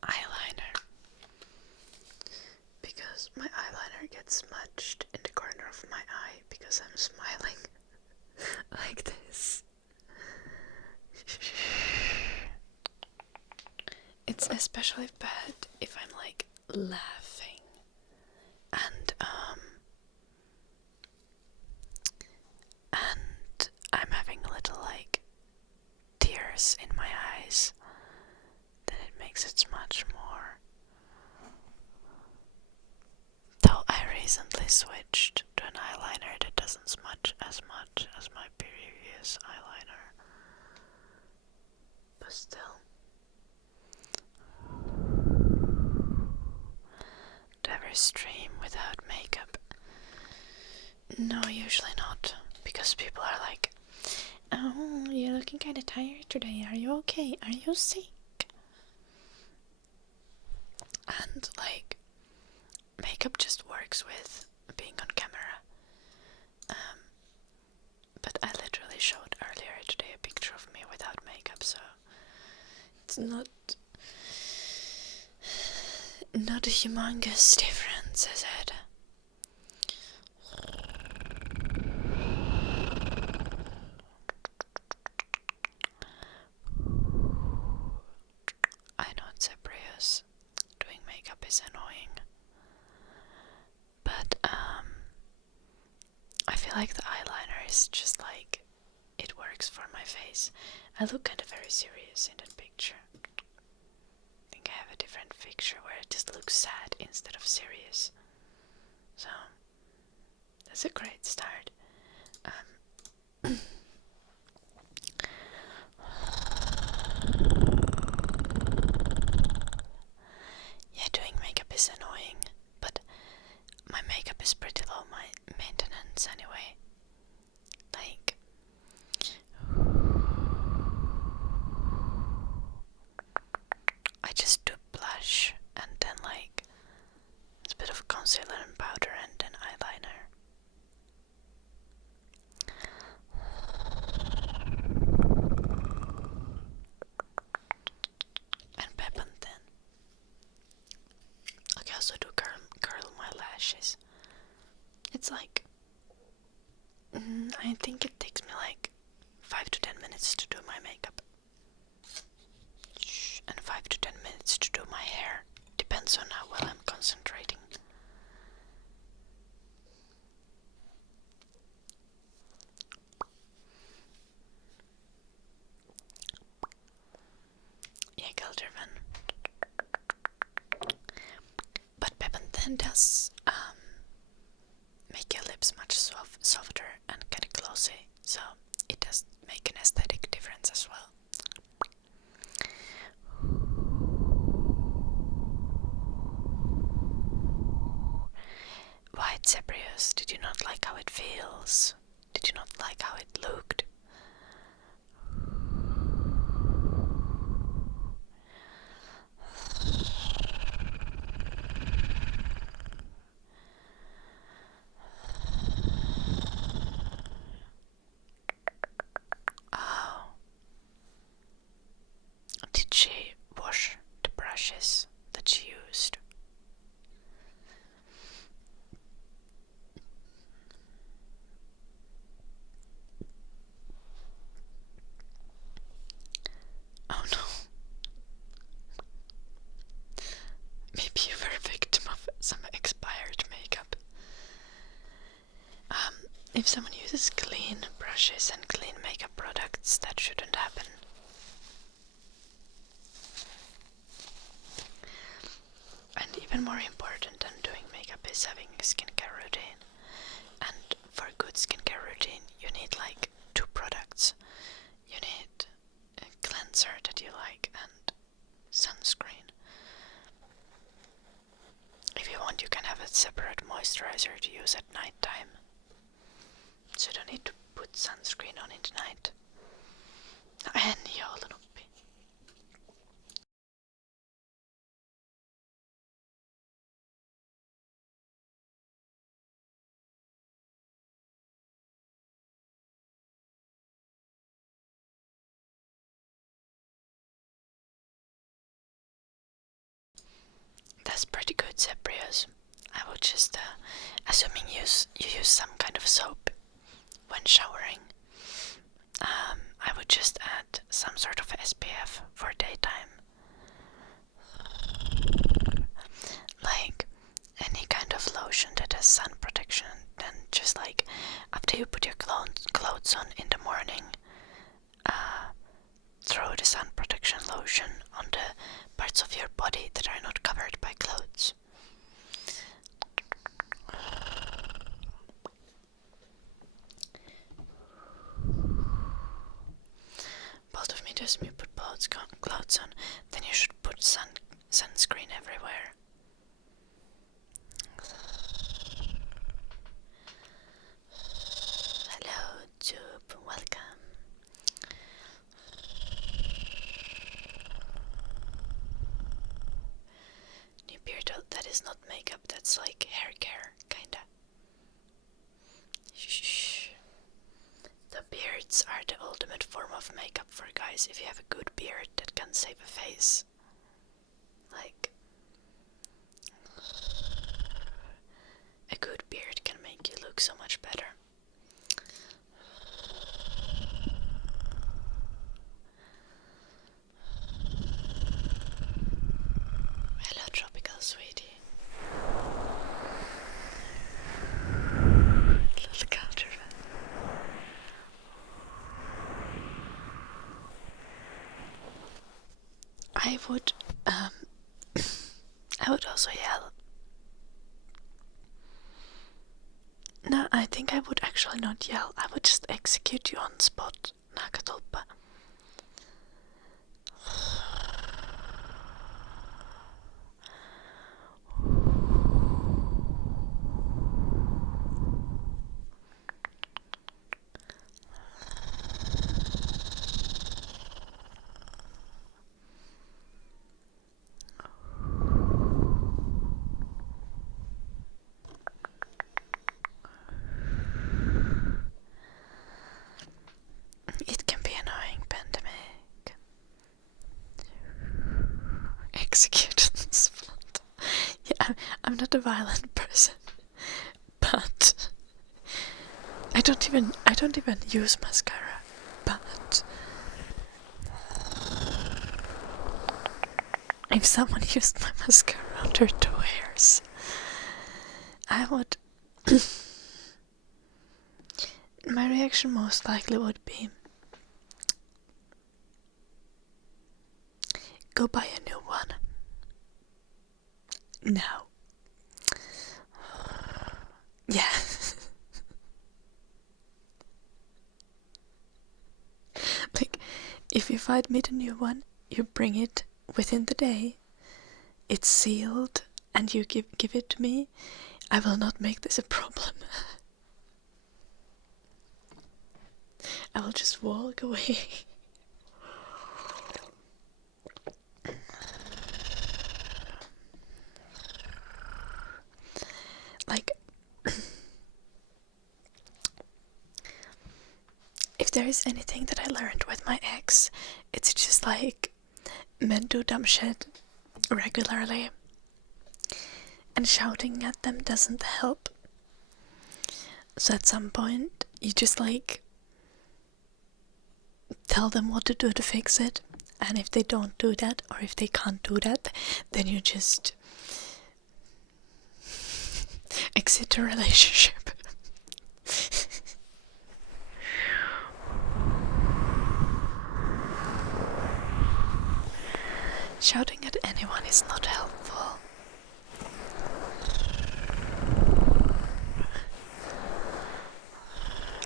eyeliner. Because my eyeliner gets smudged in the corner of my eye because I'm smiling like this. It's especially bad if I'm like laughing and I'm having little like tears in my eyes. Then it makes it smudge more. Though I recently switched to an eyeliner that doesn't smudge as much as my previous eyeliner. But still. Do you ever stream without makeup? No, usually not. Because people are like, oh, you're looking kinda tired today. Are you okay? Are you sick? And like, makeup just works with being on camera. But I literally showed earlier today a picture of me without makeup, so it's not a humongous difference, is it? I know it's Sabrius. Doing makeup is annoying. But I feel like the eyeliner is just like, it works for my face. I look kind of very serious in that picture. I think I have a different picture where it just looks sad instead of serious. So, that's a great start. Yeah, doing makeup is annoying, but my makeup is pretty low maintenance anyway. Like, I just do blush and then like a bit of concealer and powder and then eyeliner. And peppermint. Okay, also do curl my lashes. It's like, I think it takes me like 5 to 10 minutes to do my makeup. And 5 to 10 minutes to do my hair. Depends on how well I'm concentrating. Jäkelderven. But Pepanthen does make your lips much softer and kind of glossy, so it does make an aesthetic difference as well. White Zebrius, did you not like how it feels? Did you not like how it looked? Oh. Did she wash the brushes that she used? Oh no. Maybe you were a victim of some expired makeup. If someone uses clean brushes and clean makeup products, that shouldn't happen. And even more important than doing makeup is having a skincare routine. And for a good skincare routine, you need like 2 products. You need a cleanser that you like and sunscreen. If you want, you can have a separate moisturizer to use at night time. So you don't need to put sunscreen on at night. That's pretty good, Zebrius. I would just, assuming you use some kind of soap when showering, I would just add some sort of SPF for daytime. Like any kind of lotion that has sun protection, then just like after you put your clothes on in the morning, throw the sun protection lotion on the parts of your body that are not covered by clothes. Both of me does me put clothes on, then you should put sunscreen everywhere. Hello, Tube, welcome. New beard, that is not makeup, that's like hair care, kinda. Shh. The beards are the ultimate form of makeup for guys. If you have a good beard that can save a face. Like, a good beard can make you look so much better. Hello, tropical sweetie. Little counterfeit. I would also yell. No, I think I would actually not yell. I would just execute you on spot. Nakatolpa. It can be annoying, pandemic. Execute on spot. Yeah, I'm not a violent person, but don't even use mascara, but if someone used my mascara on their toe hairs, I would. My reaction most likely would be, go buy a new one. No. Yeah. Like, if you find me the new one, you bring it within the day. It's sealed, and you give it to me. I will not make this a problem. I will just walk away. Like, if there is anything that I learned with my ex, it's just like, men do dumb shit regularly, and shouting at them doesn't help. So at some point, you just like tell them what to do to fix it, and if they don't do that, or if they can't do that, then you just exit the relationship. Shouting at anyone is not helpful.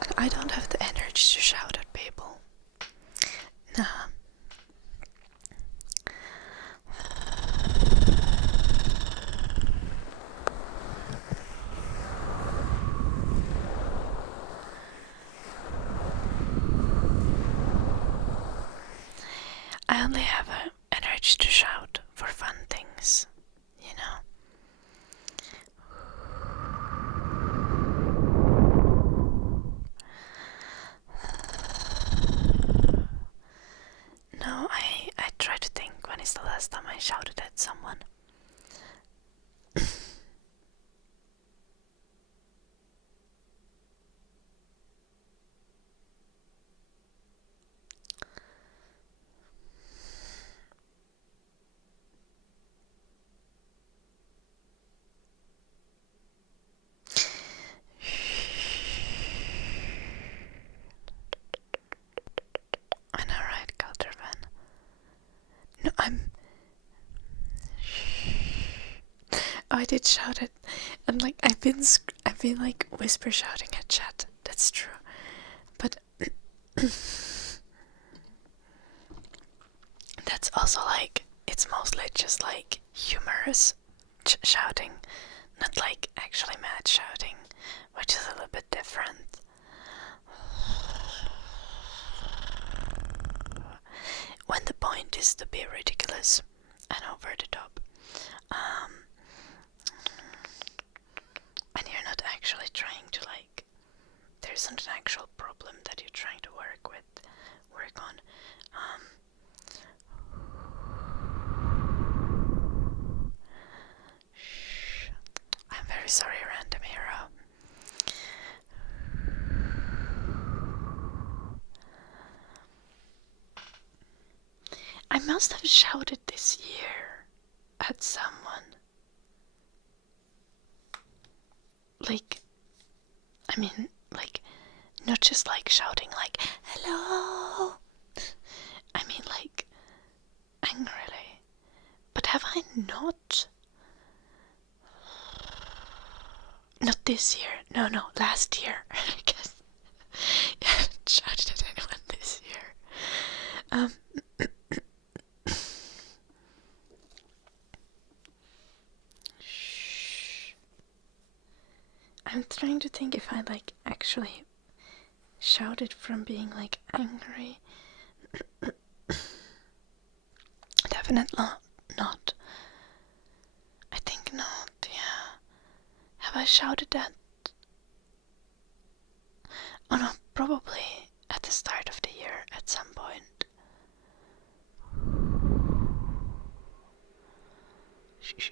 And I don't have the energy to shout at people. Nah. I only have an energy to shout for fun things, you know. No, I try to think, when is the last time I shouted at someone? I know, right, Caldervan? No, oh, I did shout it, and like I've been like whisper shouting at chat. That's true, but that's also like, it's mostly just like humorous shouting, not like actually mad shouting, which is a little bit different. When the point is to be ridiculous and over the top, and you're not actually trying to like, there's an actual problem that you're trying to work on. I'm very sorry, random hero. I must have shouted this year at someone. Like, I mean, like, not just like shouting like, hello. I mean, like, angrily. But have I not? Not this year. No, last year. I guess. I haven't shouted at anyone this year. Shh. I'm trying to think if I like actually shouted from being like angry. Definitely not. I think not, yeah. Have I shouted at? Oh no, probably at the start of the year at some point. Shh.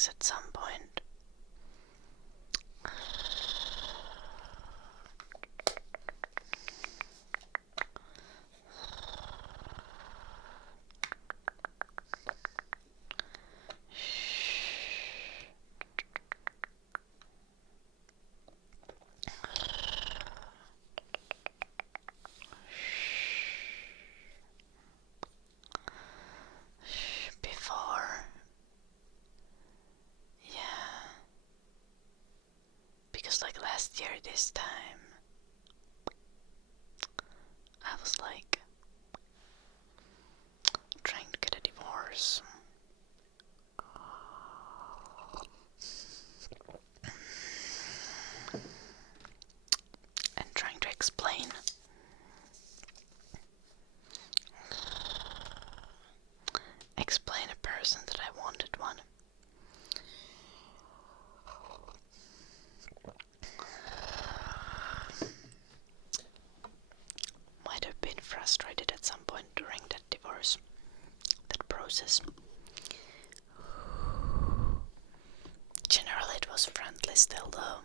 drugs at some point. Before, yeah, because like last year this time, I was like trying to get a divorce. And trying to explain a person that I wanted one. Might have been frustrated at some point during that divorce, that process. Generally it was friendly still though.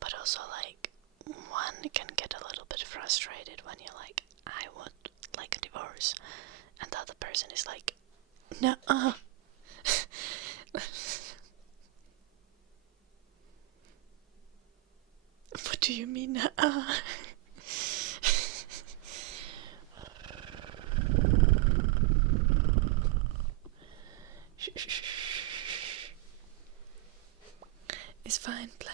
But also like one can get a little bit frustrated when you're like, I would like a divorce, and the other person is like, no. What do you mean? It's fine, Plano.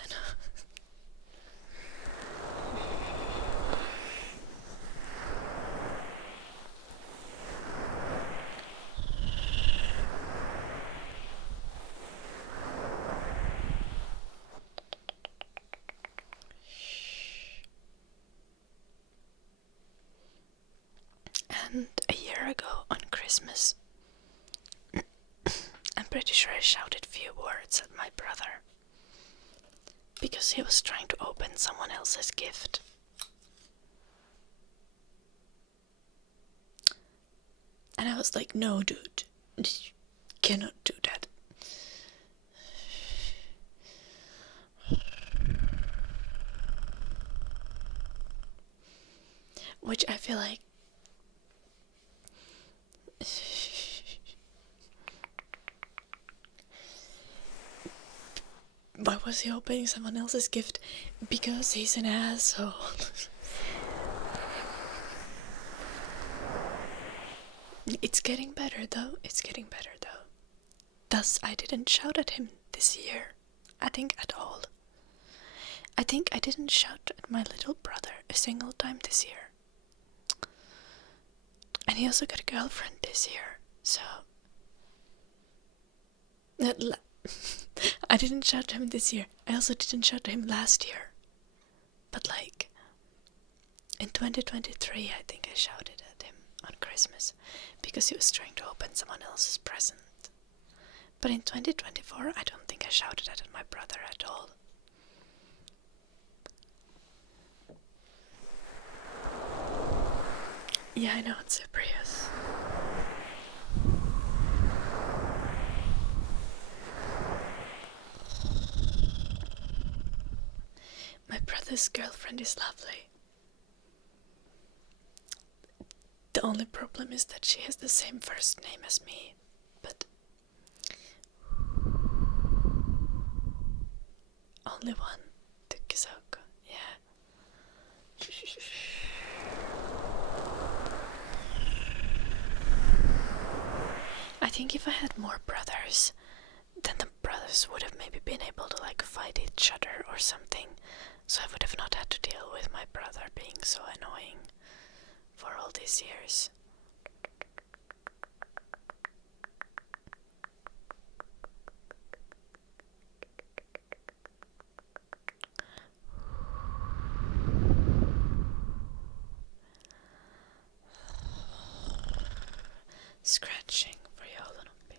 And a year ago on Christmas, I'm pretty sure I shouted few words at my brother because he was trying to open someone else's gift. And I was like, no, dude, you cannot do that. Which I feel like why was he opening someone else's gift? Because he's an asshole. It's getting better though. Thus, I didn't shout at him this year. I think at all. I think I didn't shout at my little brother a single time this year. And he also got a girlfriend this year, so... I didn't shout at him this year. I also didn't shout at him last year. But like... in 2023, I think I shouted at him on Christmas because he was trying to open someone else's present. But in 2024, I don't think I shouted at my brother at all. Yeah, I know, it's a Prius. My brother's girlfriend is lovely. The only problem is that she has the same first name as me, but only one. Tukisoko, yeah. I think if I had more brothers, then the brothers would have maybe been able to like fight each other or something, so I would have not had to deal with my brother being so annoying for all these years. Scratching for Joulunoppi.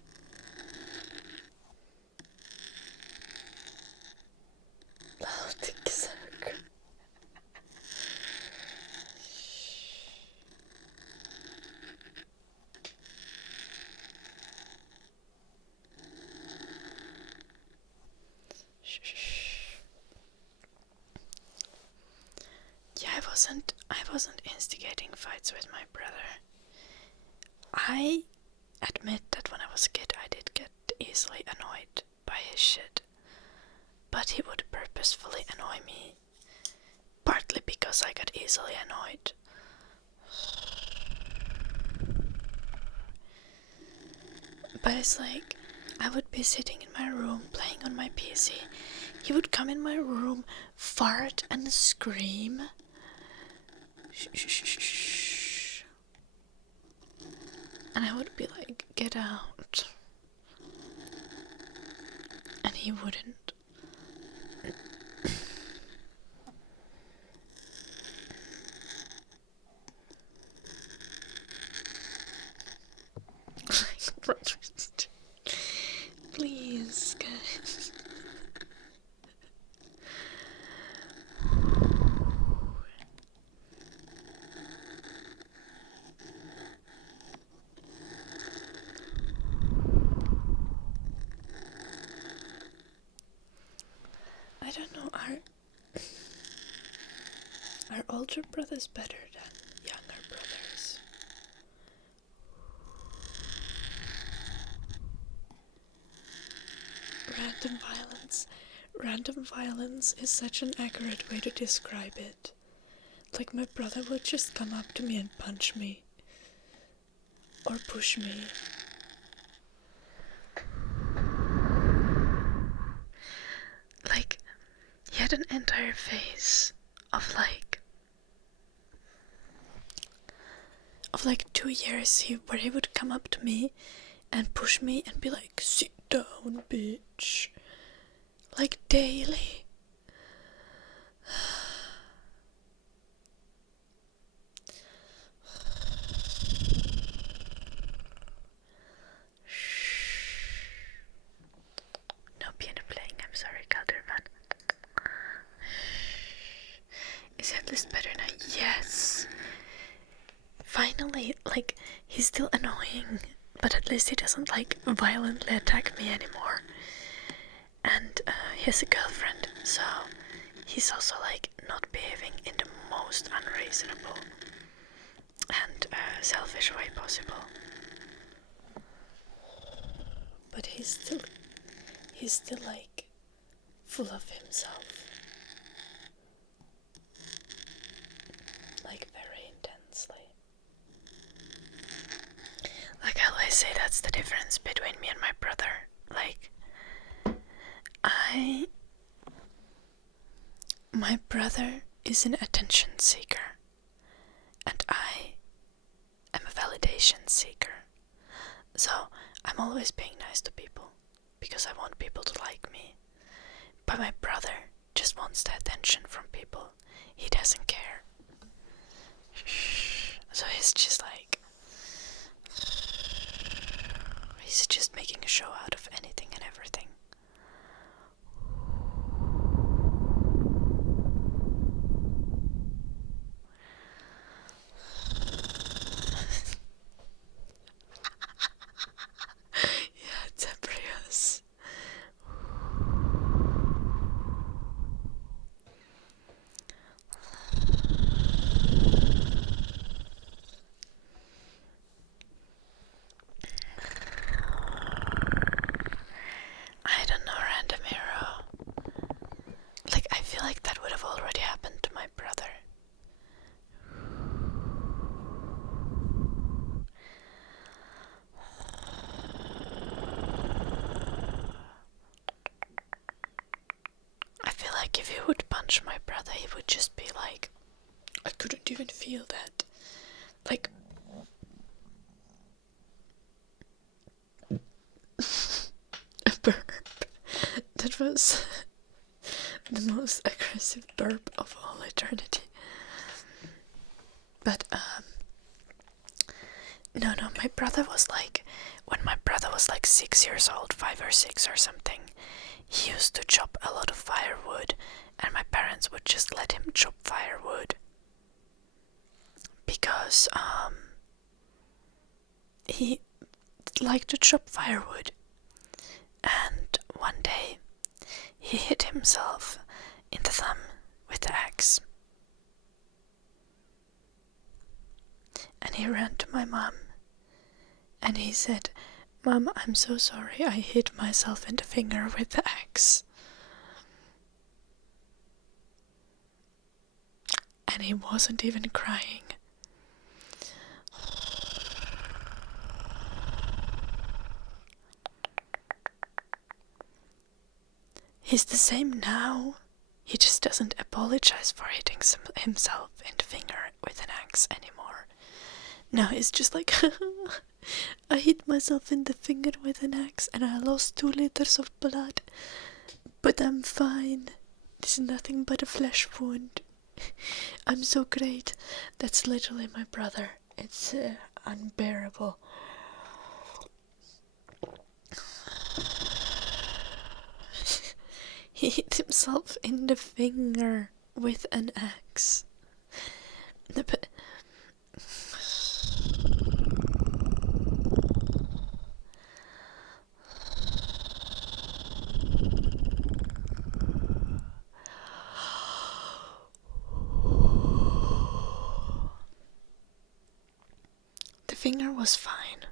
wasn't instigating fights with my brother. I admit that when I was a kid I did get easily annoyed by his shit. But he would purposefully annoy me. Partly because I got easily annoyed. But it's like, I would be sitting in my room playing on my PC. He would come in my room, fart and scream. Shh. And I would be like, get out. And he wouldn't. Please, guys. I don't know, are older brothers better than younger brothers? Random violence is such an accurate way to describe it. Like my brother would just come up to me and punch me. Or push me. Like, he had an entire phase of like 2 years where he would come up to me and push me and be like, sit down, bitch. Like daily. No piano playing, I'm sorry, Calderman. Is at least better now? Yes. Finally, like, he's still annoying, but at least he doesn't like violently attack me anymore. And he has a girlfriend, so he's also like not behaving in the most unreasonable and selfish way possible. But he's still like full of himself. Like very intensely. Like I always say, that's the difference between me and my brother. Like, my brother is an attention seeker, and I am a validation seeker. So I'm always being nice to people, because I want people to like me. But my brother just wants the attention from people. He doesn't care. So he's just like, he's just making a show out of anything and everything. Yeah, Zebrius. I don't know, random hero. Like, I feel like that would have already happened to my brother. I feel like if he would punch my brother, he would just be like, I couldn't even feel that. Like, a burp. That was the most aggressive burp of all eternity. But, no, my brother was like, when my brother was like 6 years old, 5 or 6 or something, he used to chop a lot of firewood, and my parents would just let him chop firewood. Because, he liked to chop firewood. And one day, he hit himself in the thumb with the axe. And he ran to my mom. And he said, "Mom, I'm so sorry. I hit myself in the finger with the axe." And he wasn't even crying. He's the same now. He just doesn't apologize for hitting himself in the finger with an axe anymore. Now he's just like, "I hit myself in the finger with an axe and I lost 2 liters of blood. But I'm fine. This is nothing but a flesh wound. I'm so great." That's literally my brother. It's unbearable. He hit himself in the finger with an axe. The finger was fine.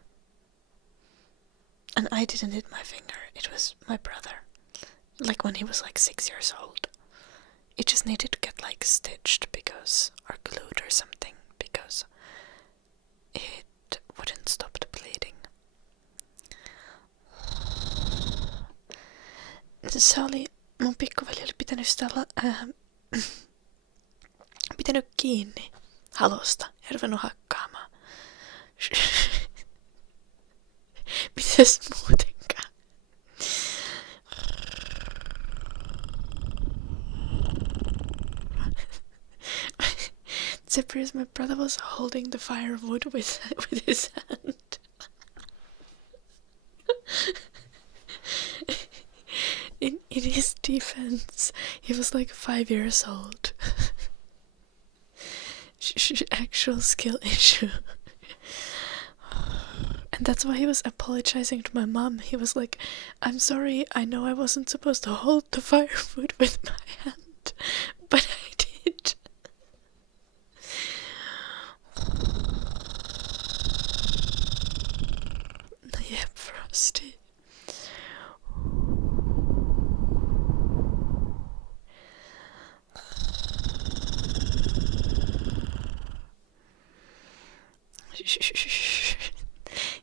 And I didn't hit my finger. It was my brother. Like when he was like 6 years old. It just needed to get like stitched or glued or something, because it wouldn't stop the bleeding. Se oli mun pikkuveli oli pitänyt kiinni halosta ja ruvennut hakkaamaan. Mitäs muutenkaan? Zeprius, my brother was holding the firewood with his hand. In his defense, he was like 5 years old. Actual skill issue. And that's why he was apologizing to my mom. He was like, "I'm sorry, I know I wasn't supposed to hold the firewood with my hand, but I did." Yeah, Frosty.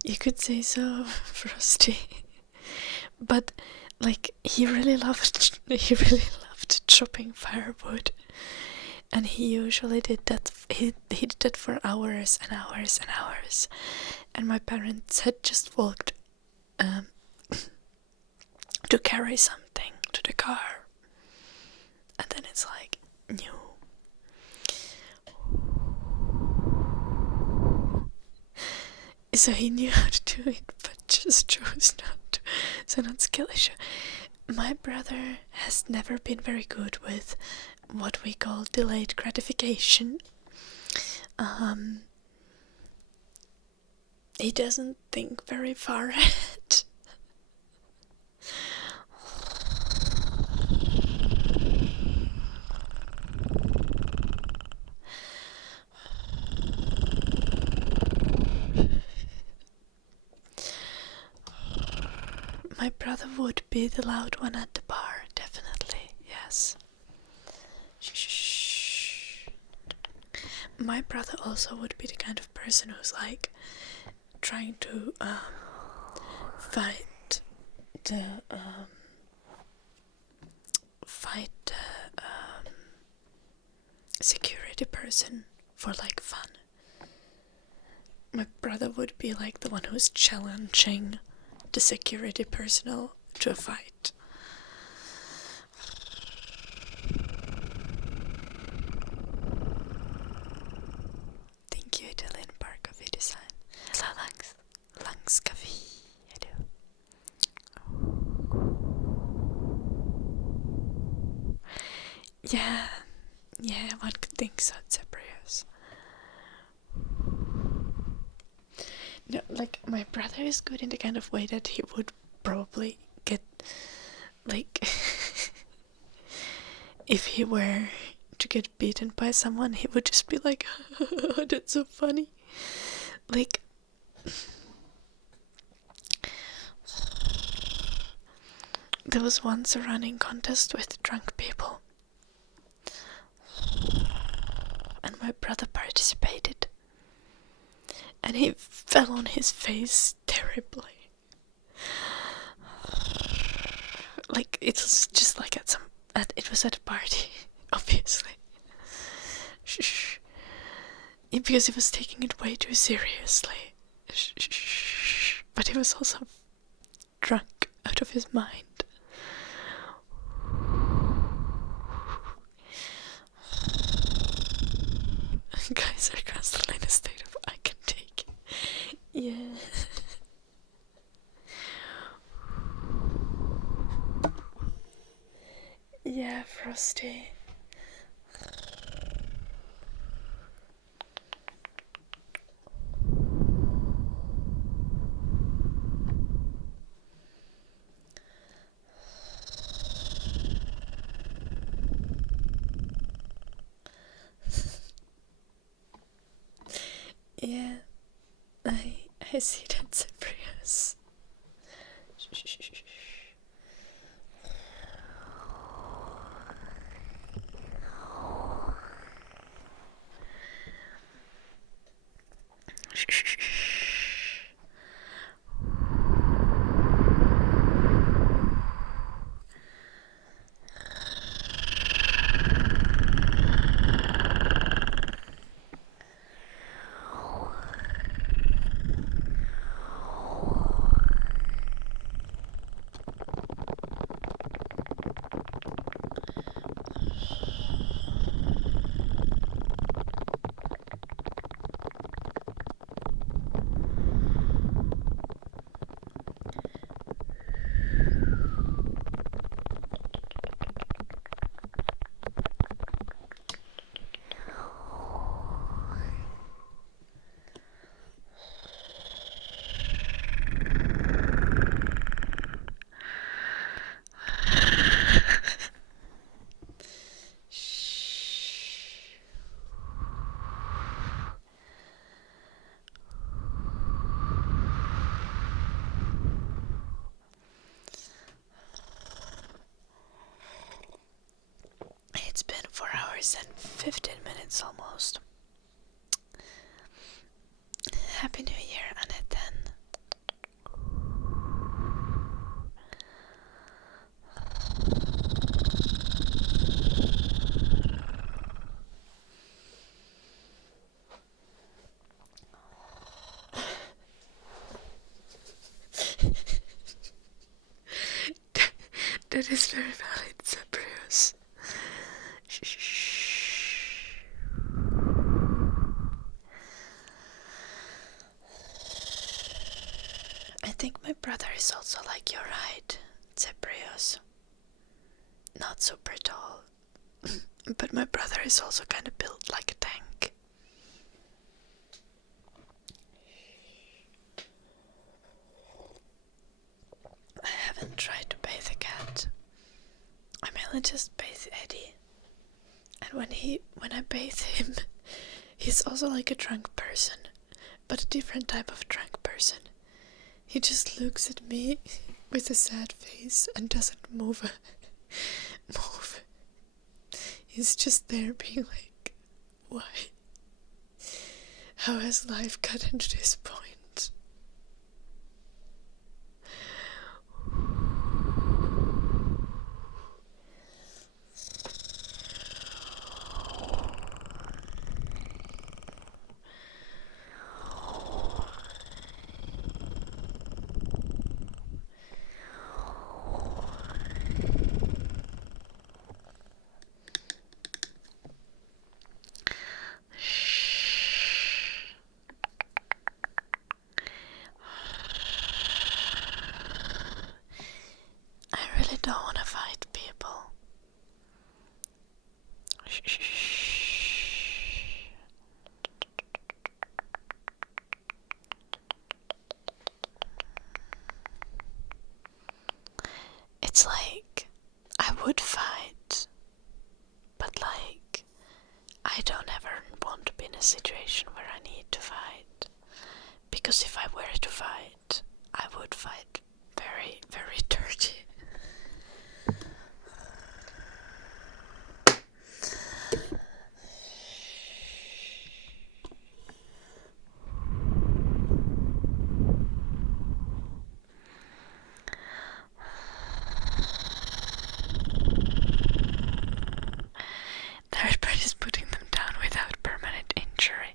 You could say so, Frosty. But like he really loved chopping firewood, and he usually did that. He did that for hours and hours and hours. And my parents had just walked to carry something to the car, and then it's like, no. So he knew how to do it, but just chose not to. So not skill issue. My brother has never been very good with what we call delayed gratification. He doesn't think very far ahead. My brother would be the loud one at the bar, definitely, yes. Shh. My brother also would be the kind of person who's like trying to fight the security person for like fun. My brother would be like the one who's challenging the security personnel to a fight. Thank you, Italian Bar Coffee Design. Langs Coffee. Yeah, one could think so, Zebrius. No, like, my brother is good in the kind of way that he would probably get, like, if he were to get beaten by someone, he would just be like, "That's so funny." Like, there was once a running contest with drunk people, and my brother participated, and he fell on his face terribly. Like, it was just like it was at a party, obviously. Shh. Because he was taking it way too seriously. Shh. But he was also drunk out of his mind. Guys are constantly in a state of I can take it. Yeah. Yeah, Frosty. Yeah, I see that, Cyprius. It's been 4 hours and 15 minutes almost. Happy New Year, Annette. That is very valid, Cyprius. Shh. I think my brother is also like your height, Cyprius. Not super tall, but my brother is also kind of built like a tank. I haven't tried to bathe a cat. I mainly just bathe Eddie. And when I bathe him, he's also like a drunk person, but a different type of drunk person. He just looks at me with a sad face and doesn't move. He's just there being like, why? How has life gotten to this point? I really don't want to fight people. It's like I would fight, but like I don't ever want to be in a situation where I need to fight. fight. Because if I were to fight, I would fight very, very dirty. Third part is putting them down without permanent injury.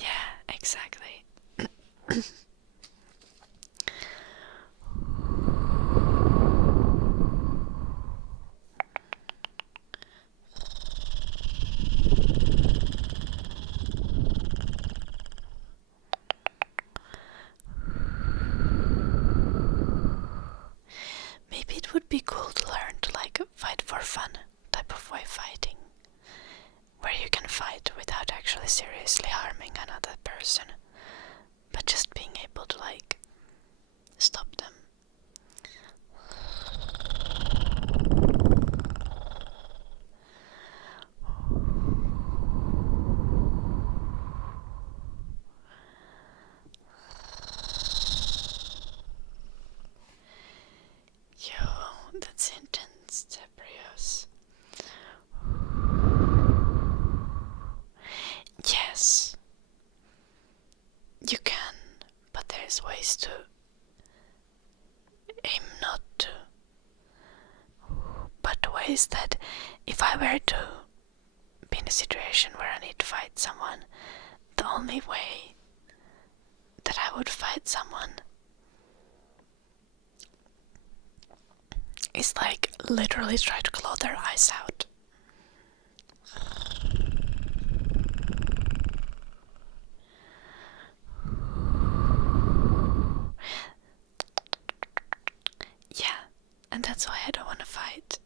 Yeah, exactly. Maybe it would be cool to learn to like fight for fun type of way fighting, where you can fight without actually seriously harming another person, but just being able to like stop them. Yo, that's intense, Tebrios. Yes, you can, but there's ways to aim not to. But ways that if I were to be in a situation where I need to fight someone, the only way that I would fight someone is like literally try to claw their eyes out. Yeah, and that's why I don't want to fight.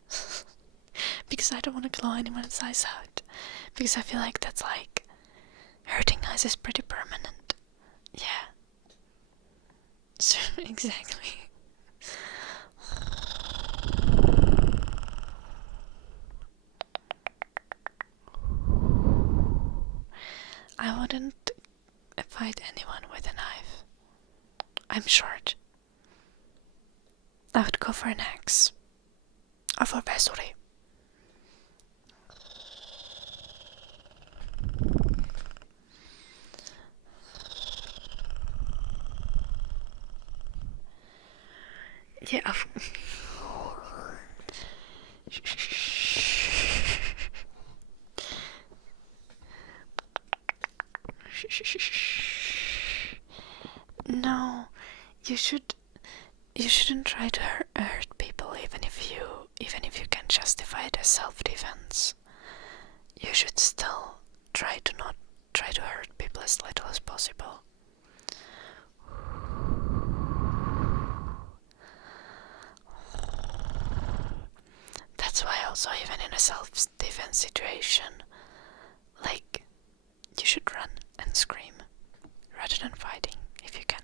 Because I don't want to claw anyone's eyes out. Because I feel like that's like hurting eyes is pretty permanent. Yeah. So, exactly. I wouldn't fight anyone with a knife. I'm short. I would go for an axe. Or for vesuri. Yeah. No, you shouldn't try to hurt people even if you can justify it as self-defense. You should still try to hurt people as little as possible. That's why also even in a self-defense situation, like, you should run and scream rather than fighting if you can.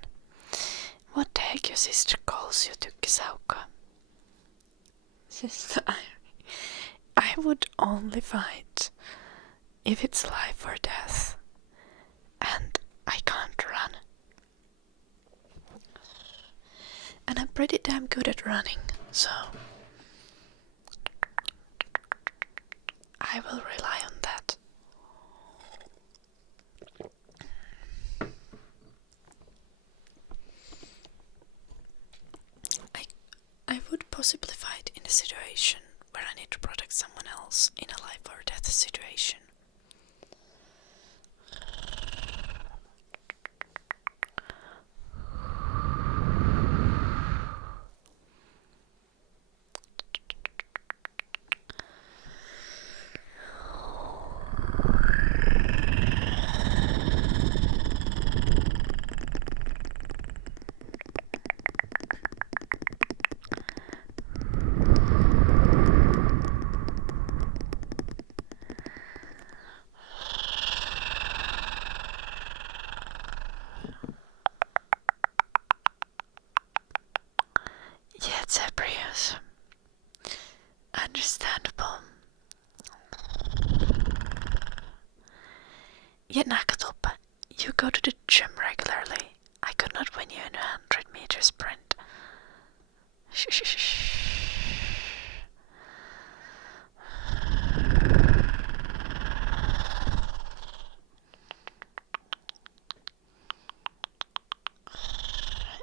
What the heck, your sister calls you Tykkisauka? Sister, I would only fight if it's life or death, and I can't run. And I'm pretty damn good at running, so I will rely on that. I would possibly fight in a situation where I need to protect someone else in a life or death situation. Yeah, Zebrius. Understandable. Ja, nakatoppa. You go to the gym regularly. I could not win you in a 100-meter sprint. Shh.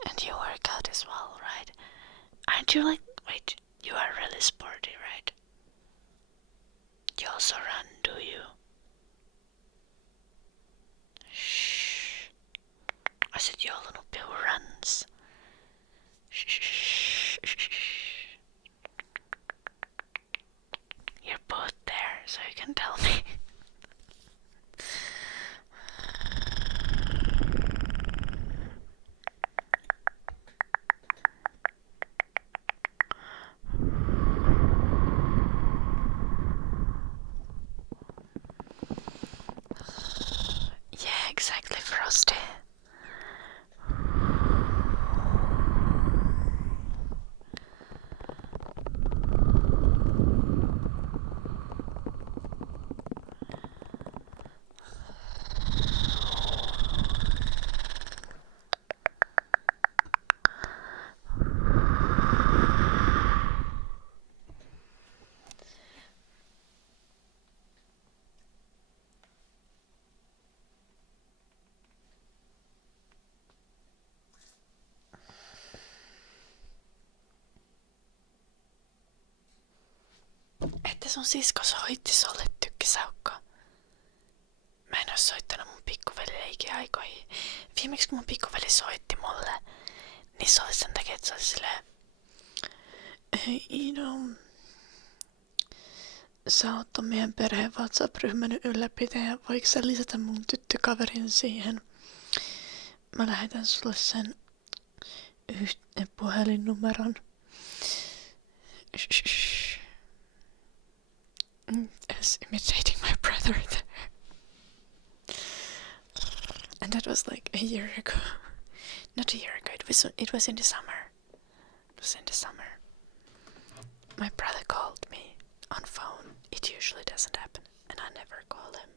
And you work out as well, right? Aren't you like... Wait, you are really sporty, right? You also run, do you? Shh. I said you all know who runs. Shh. You're both there, so you can tell me. Yeah, exactly, Frosty. Että sun sisko soitti sulle, tykkisaukko. Mä en oo soittanut mun pikkuvelille ikinä aikoihin. Viimeksi kun mun pikkuveli soitti mulle, niin se oli sen takia, että se oli silleen... Hei Ido, sä oot ton meidän perheen WhatsApp-ryhmän ylläpitäjä. Voiko sä lisätä mun tyttökaverin siihen? Mä lähetän sulle sen puhelinnumeron. As imitating my brother there. And that was like a year ago. Not a year ago, it was in the summer. It was in the summer. My brother called me on phone. It usually doesn't happen, and I never call him.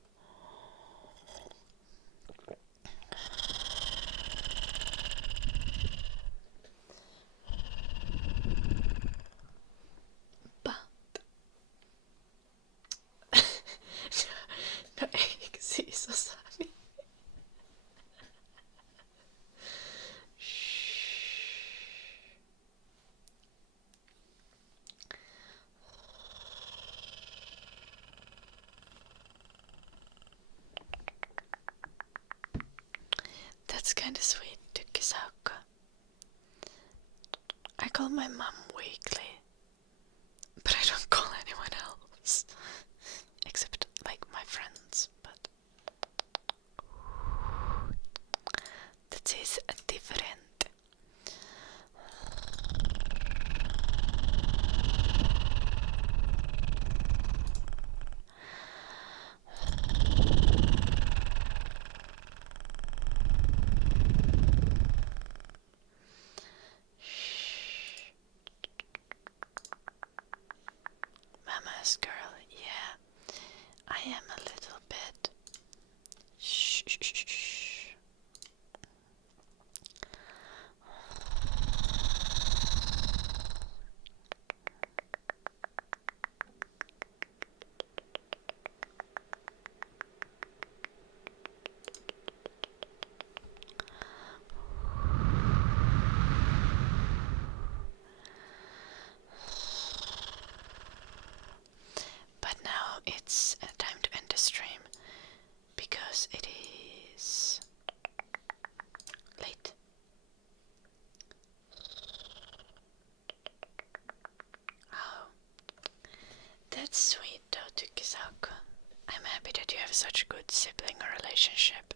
But... no, eikö siis osaa niin? That's kind of sweet, tykkisaukko. I call my mom weekly, but I don't call anyone else. Except, like, my friends, but... That is different. Mama's girl, yeah. I am a little bit. Shh. But now it's time to end the stream because it is late. Oh, that's sweet though, tykkisaukko. I'm happy that you have such a good sibling relationship.